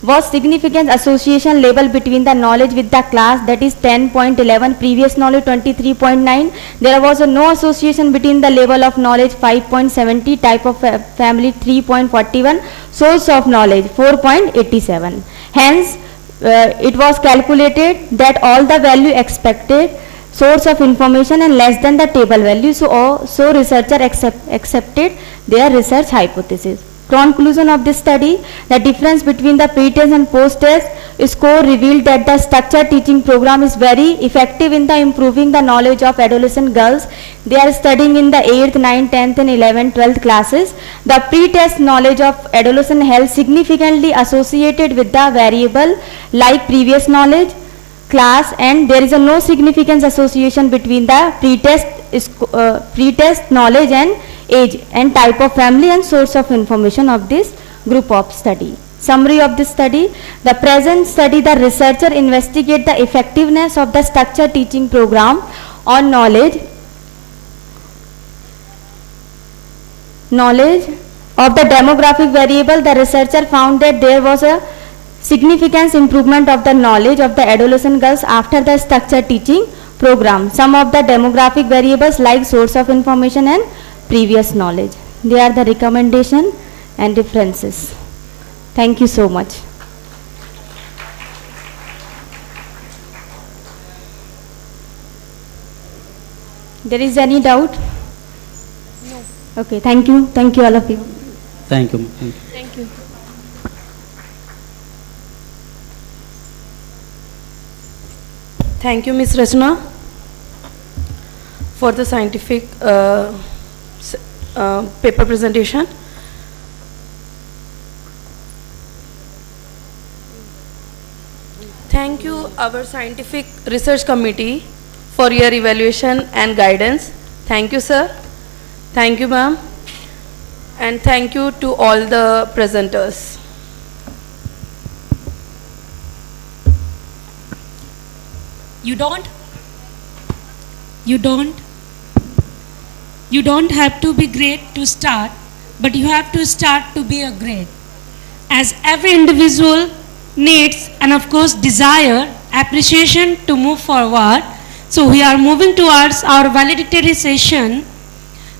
was significant association level between the knowledge with the class, that is 10.11, previous knowledge 23.9. There was no association between the level of knowledge 5.70, type of family 3.41, source of knowledge 4.87. Hence, it was calculated that all the value expected source of information and less than the table value. So researcher accepted their research hypothesis. Conclusion of this study: the difference between the pre-test and post-test score revealed that the structured teaching program is very effective in the improving the knowledge of adolescent girls. They are studying in the 8th, 9th, 10th and 11th, 12th classes. The pre-test knowledge of adolescent health significantly associated with the variable like previous knowledge, class, and there is no significant association between the pre-test knowledge and age and type of family and source of information of this group of study. Summary of this study: the present study, the researcher investigate the effectiveness of the structured teaching program on knowledge of the demographic variable. The researcher found that there was a significant improvement of the knowledge of the adolescent girls after the structured teaching program. Some of the demographic variables like source of information and previous knowledge. They are the recommendation and references. Thank you so much. There is any doubt? No. Okay, thank you. Thank you all of you. Thank you. Thank you. Thank you, Ms. Rachna, for the scientific paper presentation. Thank you, our scientific research committee, for your evaluation and guidance. Thank you, sir. Thank you, ma'am. And thank you to all the presenters. You don't have to be great to start, but you have to start to be a great. As every individual needs and of course desire appreciation to move forward. So we are moving towards our valedictory session,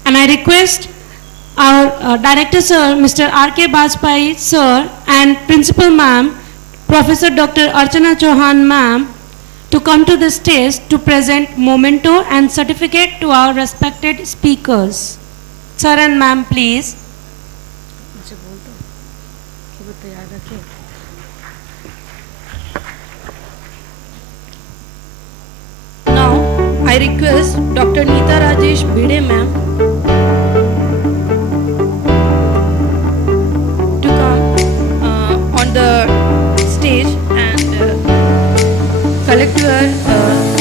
and I request our Director Sir, Mr. R.K. Bajpai Sir, and Principal Ma'am, Professor Dr. Archana Chauhan Ma'am, to come to the stage to present memento and certificate to our respected speakers. Sir and Ma'am, please. Now, I request Dr. Neeta Rajesh Bhide ma'am to come on the stage and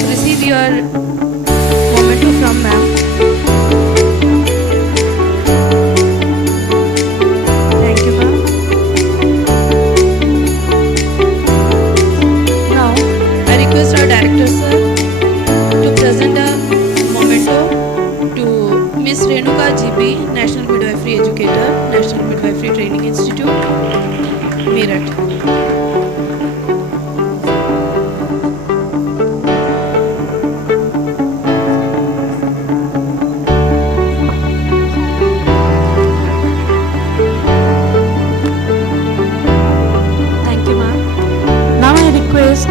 receive your memento from ma'am. Thank you ma'am. Now I request our director sir to present a memento to Miss Renuka GB, National Midwifery Educator, National Midwifery Training Institute, Meerut. Thank you, ma'am. Now I request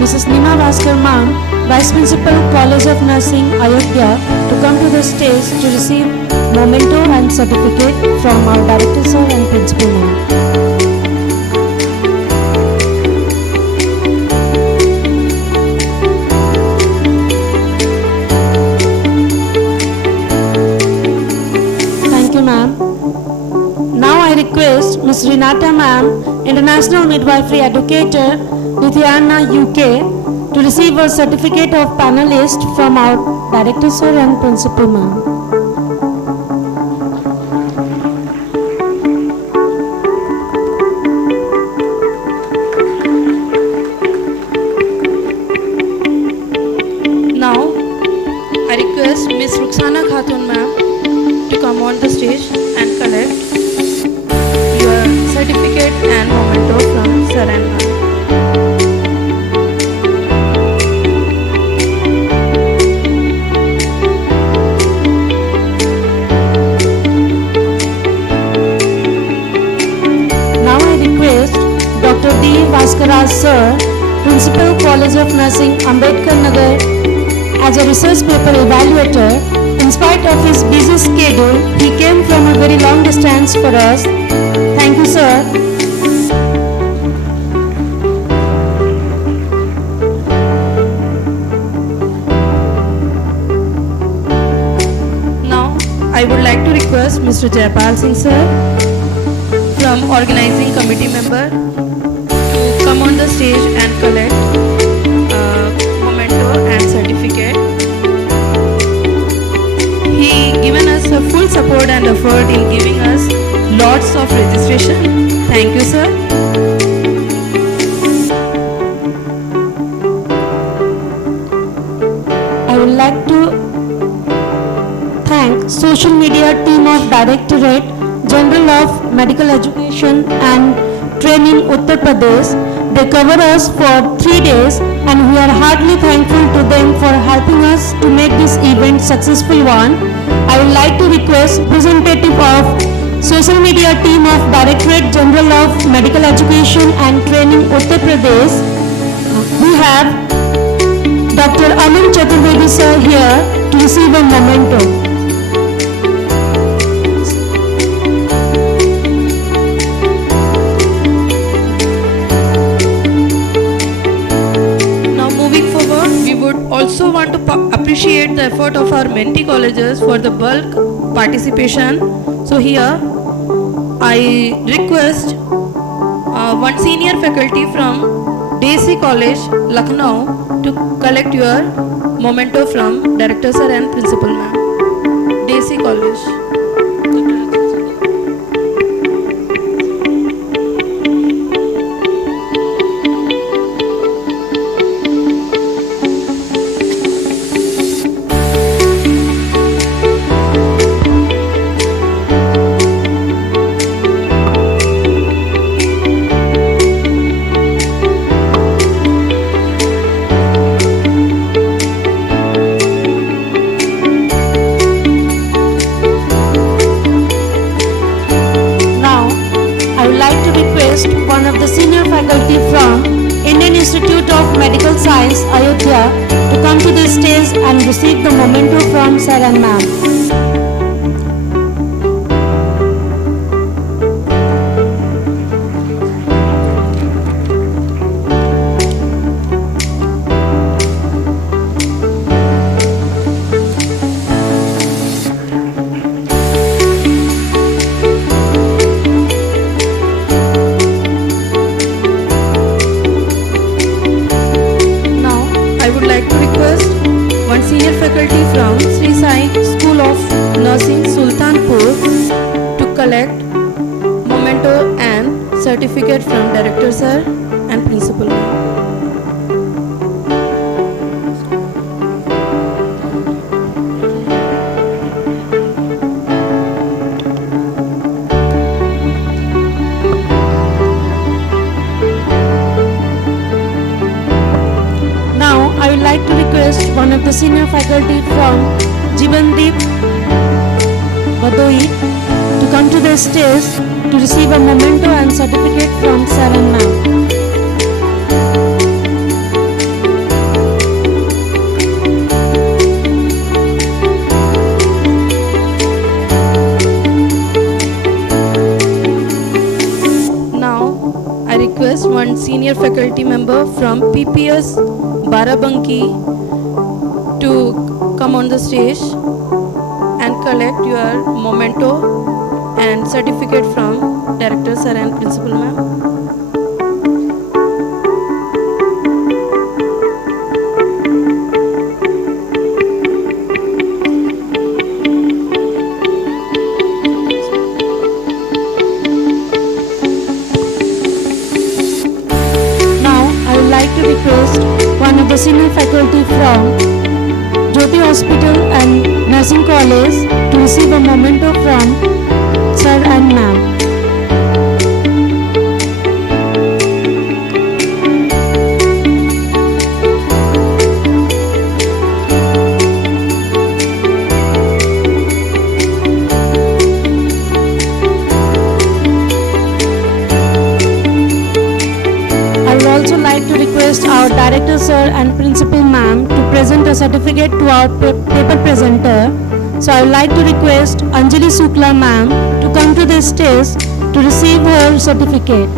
Mrs. Nima Bhaskar, ma'am, Vice Principal, College of Nursing, Ayodhya, to come to the stage to receive memento and certificate from our Director Sir and Principal, ma'am. Thank you, ma'am. Now I request Ms. Renata, ma'am, International Midwifery Educator, Lithuania, UK, to receive a certificate of panelist from our Director Sir and Principal, ma'am. Now I request Miss Ruxana Khatun ma'am to come on the stage and collect your certificate and memento from sir and ma'am. Now I request Dr. D. Bhaskara, sir, Principal, College of Nursing, Ambedkar Nagar, as a research paper evaluator. In spite of his busy schedule, he came from a very long distance for us. Thank you, sir. Now I would like to request Mr. Jaipal Singh sir from organizing committee member to come on the stage and collect memento and certificate. He given us a full support and effort in giving us lots of registration. Thank you sir. I would like to thank social media team of Directorate General of Medical Education and Training Uttar Pradesh. They cover us for 3 days and we are heartily thankful to them for helping us to make this event successful one. I would like to request representative of social media team of Directorate General of Medical Education and Training Uttar Pradesh. We have Dr. Aman Chaturvedi sir here to receive a memento. Now moving forward, we would also want to appreciate the effort of our mentee colleges for the bulk participation. So here I request one senior faculty from DSC College, Lucknow, to collect your memento from Director Sir and Principal Ma'am. DSC College. one of the senior faculty from Indian Institute of Medical Science, Ayodhya, to come to the stage and receive the memento from Sir and Ma'am. from Sri Sai School of Nursing, Sultanpur, to collect memento and certificate from Director Sir and Principal Ma'am. Now, I would like to request one of the senior faculty from Jibandeep Badoi to come to the stage to receive a memento and certificate from Sir and Ma'am. Now, I request one senior faculty member from PPS Barabanki to come on the stage and collect your memento and certificate from Director Sir and Principal Ma'am. Now, I would like to request one of the senior faculty from Jyoti Hospital and Nursing College to receive a memento from Sir and Ma'am. I would also like to request our Director Sir and Principal Ma'am to present a certificate to our paper presenter. So I would like to request Anjali Sukla Ma'am to come to the stage to receive her certificate.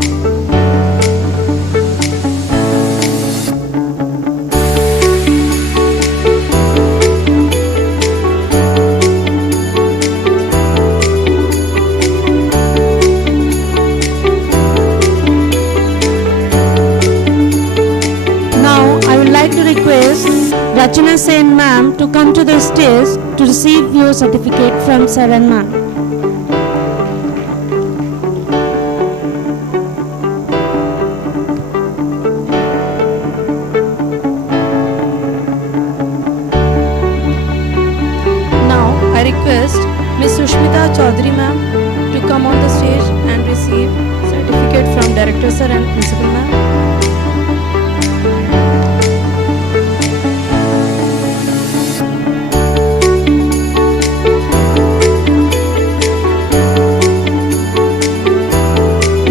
Now I would like to request Rachana Sen Ma'am to come to the stage to receive your certificate from Sir and Ma'am. Now, I request Ms. Sushmita Chaudhary Ma'am to come on the stage and receive certificate from Director Sir and Principal Ma'am.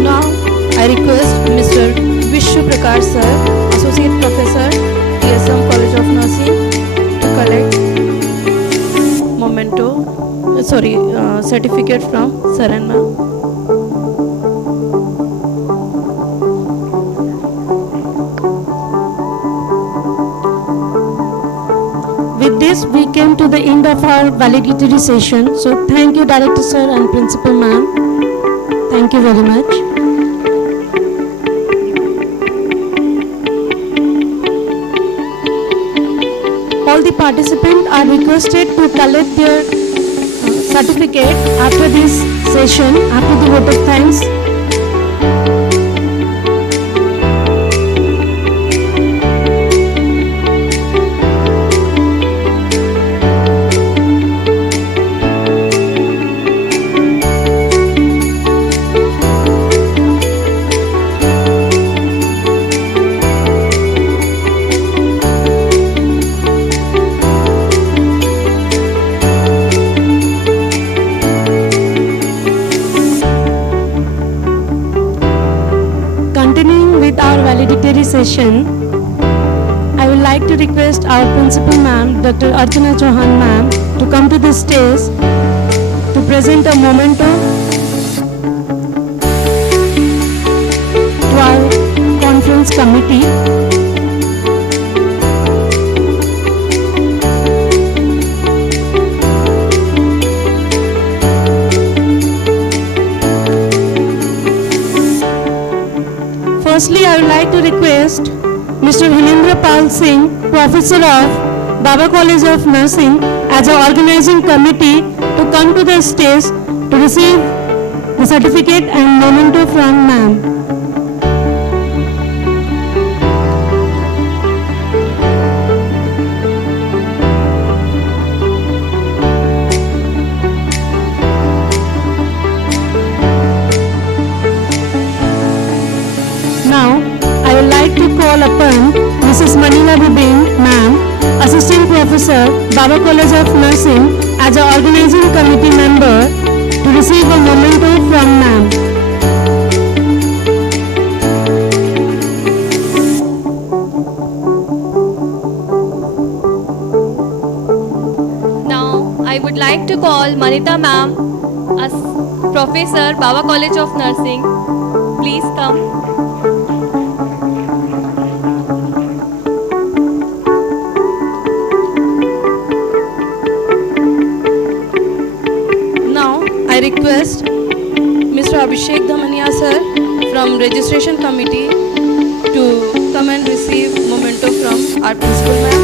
Now, I request Mr. Vishnu Prakash Sir, Associate Professor, TSM College of Nursing, to collect certificate from Sir and Ma'am. With this, we came to the end of our valedictory session. So thank you, Director Sir and Principal Ma'am. Thank you very much. All the participants are requested to collect their certificate after this session, after the vote of thanks. Continuing with our valedictory session, I would like to request our Principal Ma'am, Dr. Archana Chauhan Ma'am, to come to the stage to present a memento to our conference committee. Firstly, I would like to request Mr. Hilendra Pal Singh, Professor of Baba College of Nursing as an organizing committee to come to the stage to receive the certificate and memento from ma'am. Now, I would like to call upon Mrs. Manila Bibin, ma'am, Assistant Professor, Baba College of Nursing, as an organizing committee member to receive a memento from ma'am. Now, I would like to call Manita ma'am, as Professor, Baba College of Nursing. Please come. Now, I request Mr. Abhishek Damania sir from Registration Committee to come and receive memento from our principal ma'am.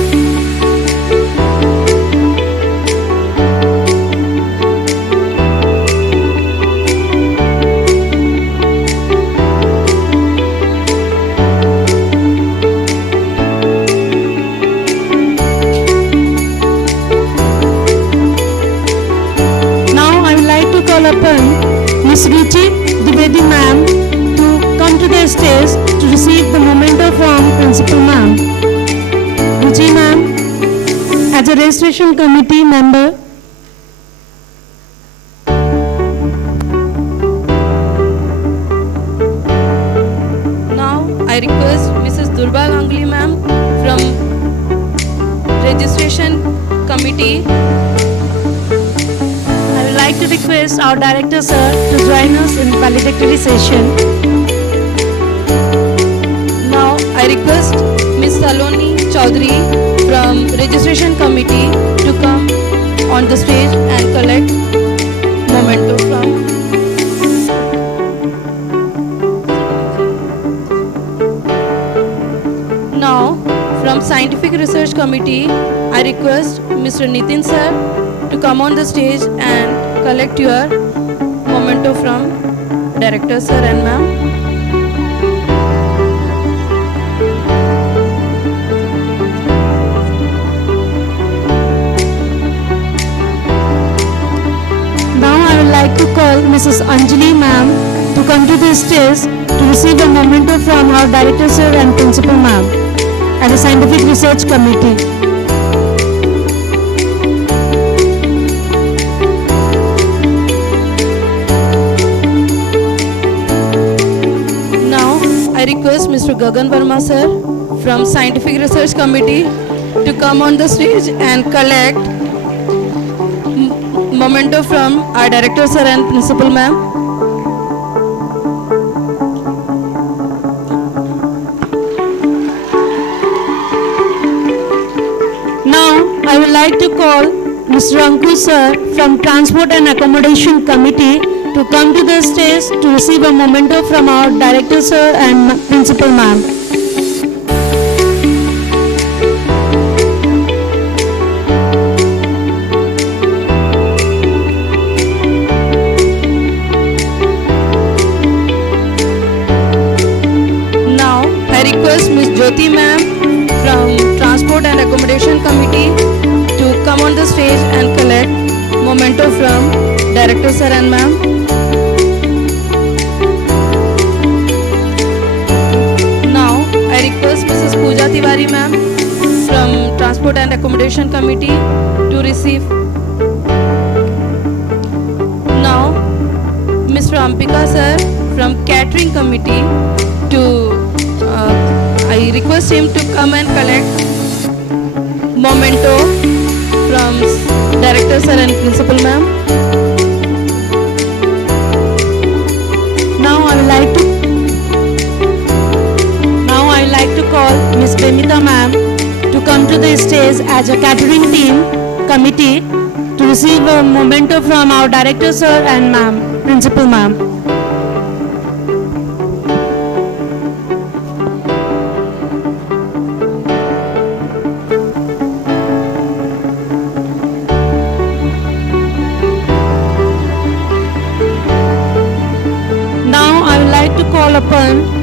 Now I would like to call upon Ms. Ruchi Dwivedi ma'am to come to the stage to receive the memento from principal ma'am. Ruchi ma'am, as a registration committee member. Now, I request Mrs. Durba Ganguly ma'am from Registration Committee. I would like to request our director sir to join us in valedictory session. Now, I request Ms. Saloni Chaudhary from Registration Committee to come on the stage and collect memento from. Now, from Scientific Research Committee, I request Mr. Nitin sir to come on the stage and collect your memento from Director sir and ma'am. Now I would like to call Mrs. Anjali ma'am to come to the stage to receive a memento from our director sir and principal ma'am and the scientific research committee. Now, I request Mr. Gagan Verma sir from Scientific Research Committee to come on the stage and collect memento from our director sir and principal ma'am. Now I would like to call Mr. Anku sir from Transport and Accommodation Committee to come to the stage to receive a memento from our director sir and principal ma'am. Now, I request Ms. Jyoti ma'am from Transport and Accommodation Committee to come on the stage and collect memento from director sir and ma'am. Now, I request Mrs. Pooja Tiwari ma'am from Transport and Accommodation Committee to receive. Now, Mr. Ampika sir from Catering Committee to I request him to come and collect memento from director sir and principal ma'am. Now I would like to call Ms. Bemita ma'am to come to the stage as a catering team committee to receive a memento from our director sir and ma'am, principal ma'am.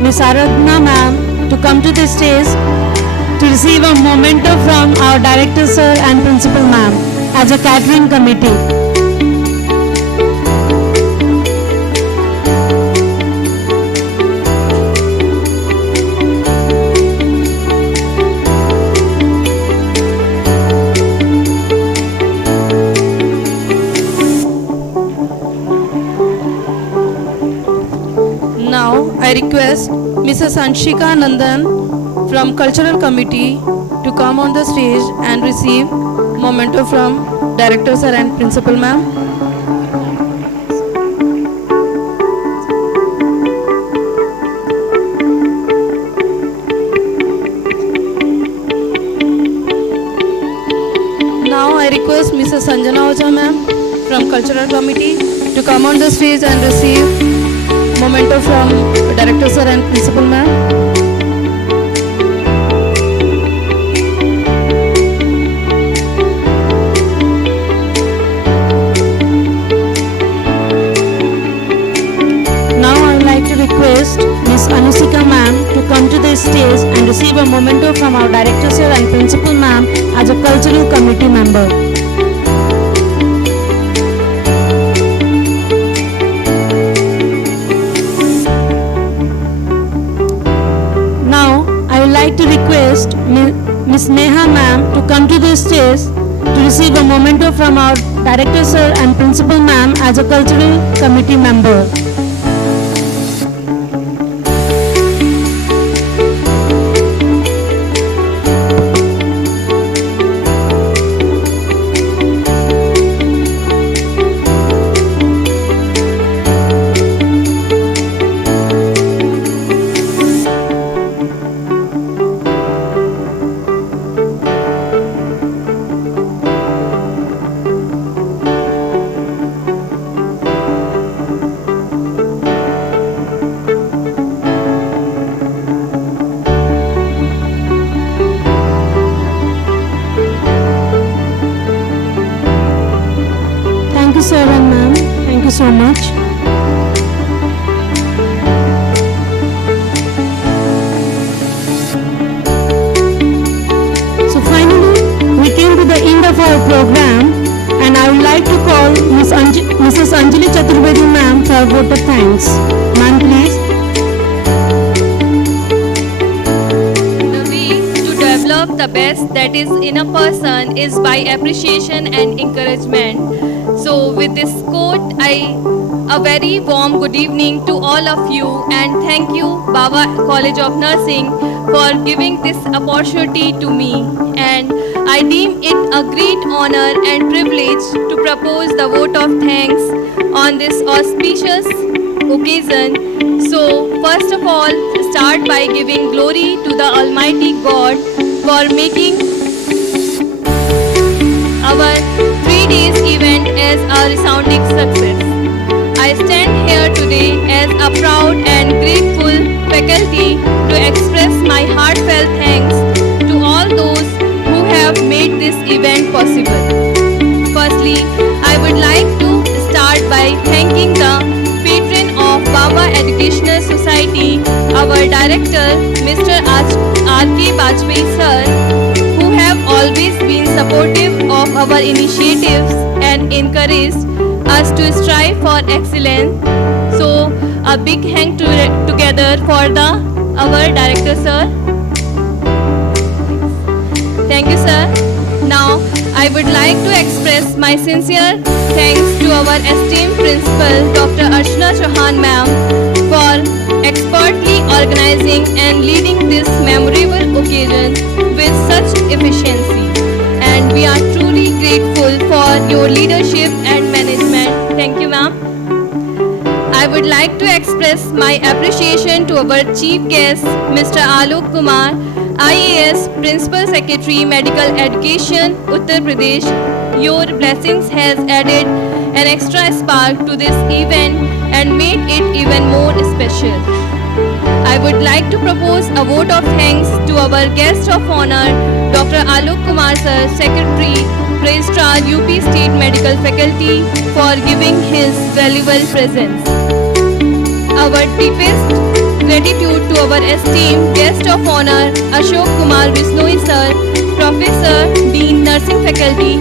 Ms. Aradhana ma'am to come to the stage to receive a memento from our director sir and principal ma'am as a catering committee. Now I request Mrs. Anshika Nandan from Cultural Committee to come on the stage and receive memento from Director Sir and Principal Ma'am. Now I request Mrs. Sanjana Oja Ma'am from Cultural Committee to come on the stage and receive memento from Director Sir and Principal Ma'am. Now I would like to request Ms. Anusika ma'am to come to the stage and receive a memento from our director sir and principal ma'am as a cultural committee member. Now I would like to request Ms. Neha ma'am to come to the stage to receive a memento from our director sir and principal ma'am as a cultural committee member. Thank you, sir and ma'am. Thank you so much. So finally, we came to the end of our program, and I would like to call Mrs. Anjali Chaturvedi ma'am for a vote of thanks. Ma'am, please. The way to develop the best that is in a person is by appreciation and encouragement. So with this quote, a very warm good evening to all of you, and thank you Baba College of Nursing for giving this opportunity to me, and I deem it a great honor and privilege to propose the vote of thanks on this auspicious occasion. So first of all, start by giving glory to the Almighty God for making our 3 days event as a resounding success. I stand here today as a proud and grateful faculty to express my heartfelt thanks to all those who have made this event possible. Firstly, I would like to start by thanking the patron of Baba Educational Society, our director, Mr. R.K. Bajpai sir, who have always been supportive of our initiatives and encouraged us to strive for excellence. So a big hand together for our director sir. Thank you sir. Now I would like to express my sincere thanks to our esteemed principal Dr. Archana Chauhan ma'am for expertly organizing and leading this memorable occasion with such efficiency, and we are truly grateful for your leadership and management. Thank you ma'am. I would like to express my appreciation to our chief guest Mr. Alok Kumar, IAS Principal Secretary Medical Education, Uttar Pradesh. Your blessings has added an extra spark to this event and made it even more special. I would like to propose a vote of thanks to our guest of honor, Dr. Alok Kumar sir, Secretary, Registrar UP State Medical Faculty, for giving his valuable presence. Our deepest gratitude to our esteemed guest of honor, Ashok Kumar Visnoi sir, Professor, Dean Nursing Faculty,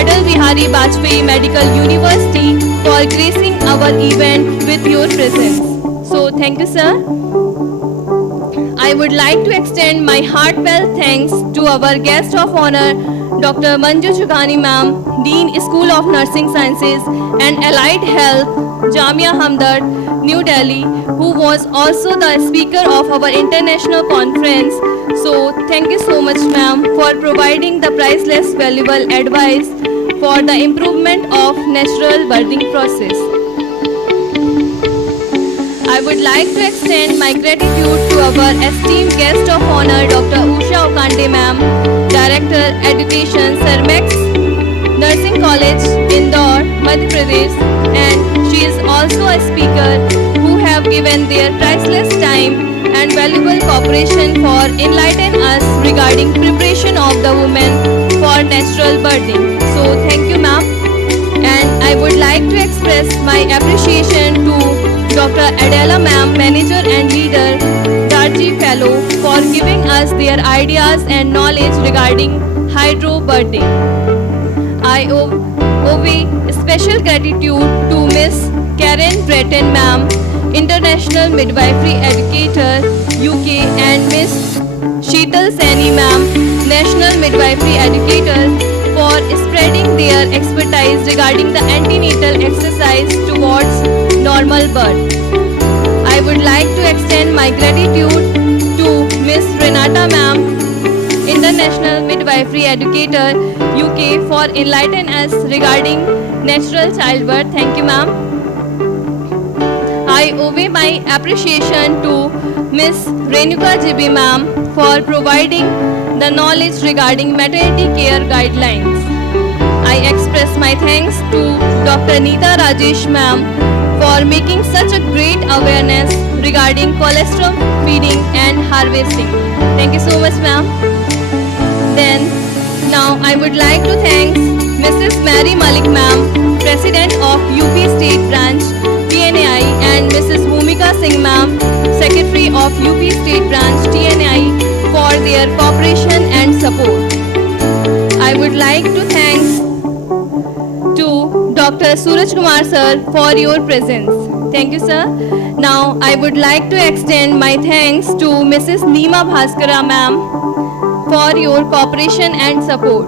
Atal Bihari Vajpayee Medical University, for gracing our event with your presence. So thank you, sir. I would like to extend my heartfelt thanks to our guest of honor, Dr. Manju Chughani ma'am, Dean School of Nursing Sciences and Allied Health, Jamia Hamdard, New Delhi, who was also the speaker of our international conference. So thank you so much ma'am for providing the priceless valuable advice for the improvement of natural birthing process. I would like to extend my gratitude to our esteemed guest of honor, Dr. Usha Okande ma'am, Director Education, Cermex Nursing College, Indore, Madhya Pradesh, and she is also a speaker who have given their priceless time and valuable cooperation for enlighten us regarding preparation of the women for natural birthing. So thank you ma'am. And I would like to express my appreciation to Dr. Adela ma'am, Manager and Leader, Darji Fellow, for giving us their ideas and knowledge regarding hydrobirthing. I owe special gratitude to Miss Karen Breton ma'am, International Midwifery Educator, UK, and Miss Sheetal Saini ma'am, National Midwifery Educator, for spreading their expertise regarding the antenatal exercise towards normal birth. I would like to extend my gratitude to Miss Renata ma'am, International Midwifery Educator, UK, for enlightening us regarding natural childbirth. Thank you ma'am. I owe my appreciation to Miss Renuka Jibi ma'am for providing the knowledge regarding maternity care guidelines. I express my thanks to Dr. Neeta Rajesh ma'am for making such a great awareness regarding colostrum feeding and harvesting. Thank you so much ma'am. Then now I would like to thank Mrs. Mary Malik ma'am, President of UP State Branch TNAI, and Mrs. Bhumika Singh ma'am, Secretary of UP State Branch TNAI, for their cooperation and support. I would like to thank to Dr. Suraj Kumar sir for your presence. Thank you sir. Now I would like to extend my thanks to Mrs. Neema Bhaskara ma'am for your cooperation and support.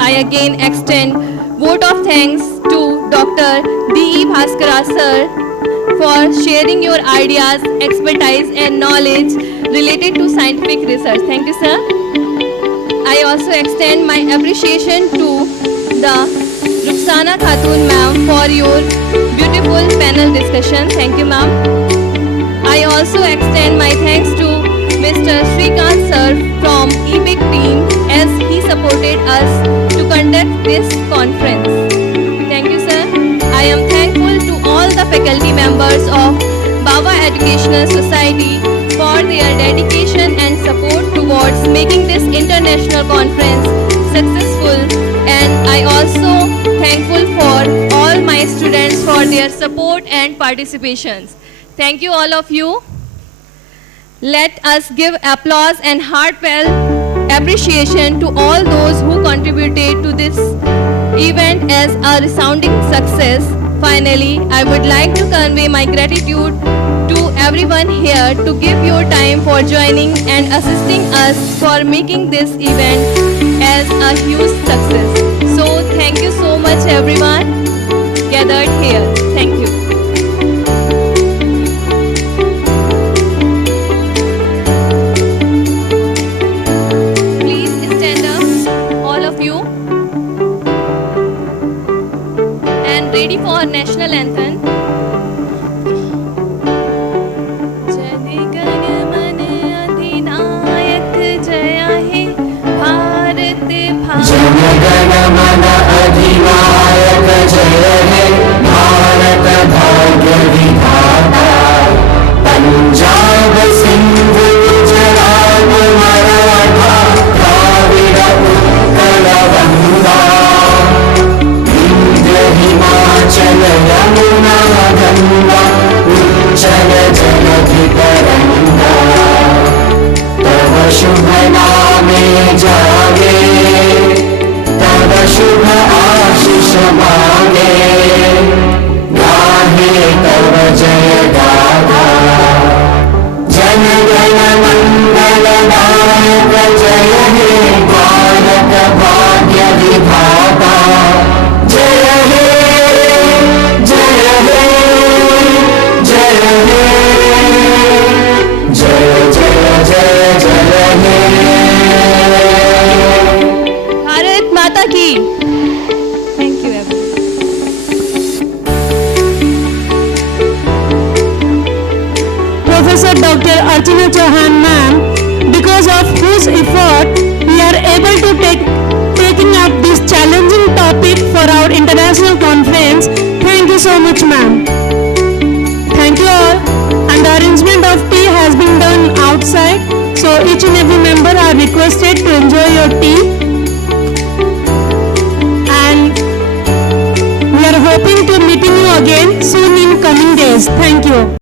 I again extend vote of thanks to Dr. D.E. Bhaskara sir for sharing your ideas, expertise and knowledge related to scientific research. Thank you sir. I also extend my appreciation to the Ruxana Khatun ma'am for your beautiful panel discussion. Thank you ma'am. I also extend my thanks to Mr. Srikant sir from EBIC team as he supported us to conduct this conference. Thank you sir. I am thankful to all the faculty members of Baba Educational Society for their dedication and support towards making this international conference successful, and I also thankful for all my students for their support and participations. Thank you all of you. Let us give applause and heartfelt appreciation to all those who contributed to this event as a resounding success. Finally, I would like to convey my gratitude to everyone here to give your time for joining and assisting us for making this event as a huge success. So thank you so much everyone gathered here. Thank you. Please stand up, all of you, and ready for national anthem. जनगण अधिनायक जय हे भारत भाग्य विधाता पंजाब सिंध गुजरात मराठा द्राविड़ उत्कल बंगा Vindhya Himachal Yamuna Ganga उच्चल जलधि Chauhan ma'am, because of whose effort we are able to taking up this challenging topic for our international conference. Thank you so much, ma'am. Thank you all. And the arrangement of tea has been done outside, so each and every member are requested to enjoy your tea. And we are hoping to meeting you again soon in coming days. Thank you.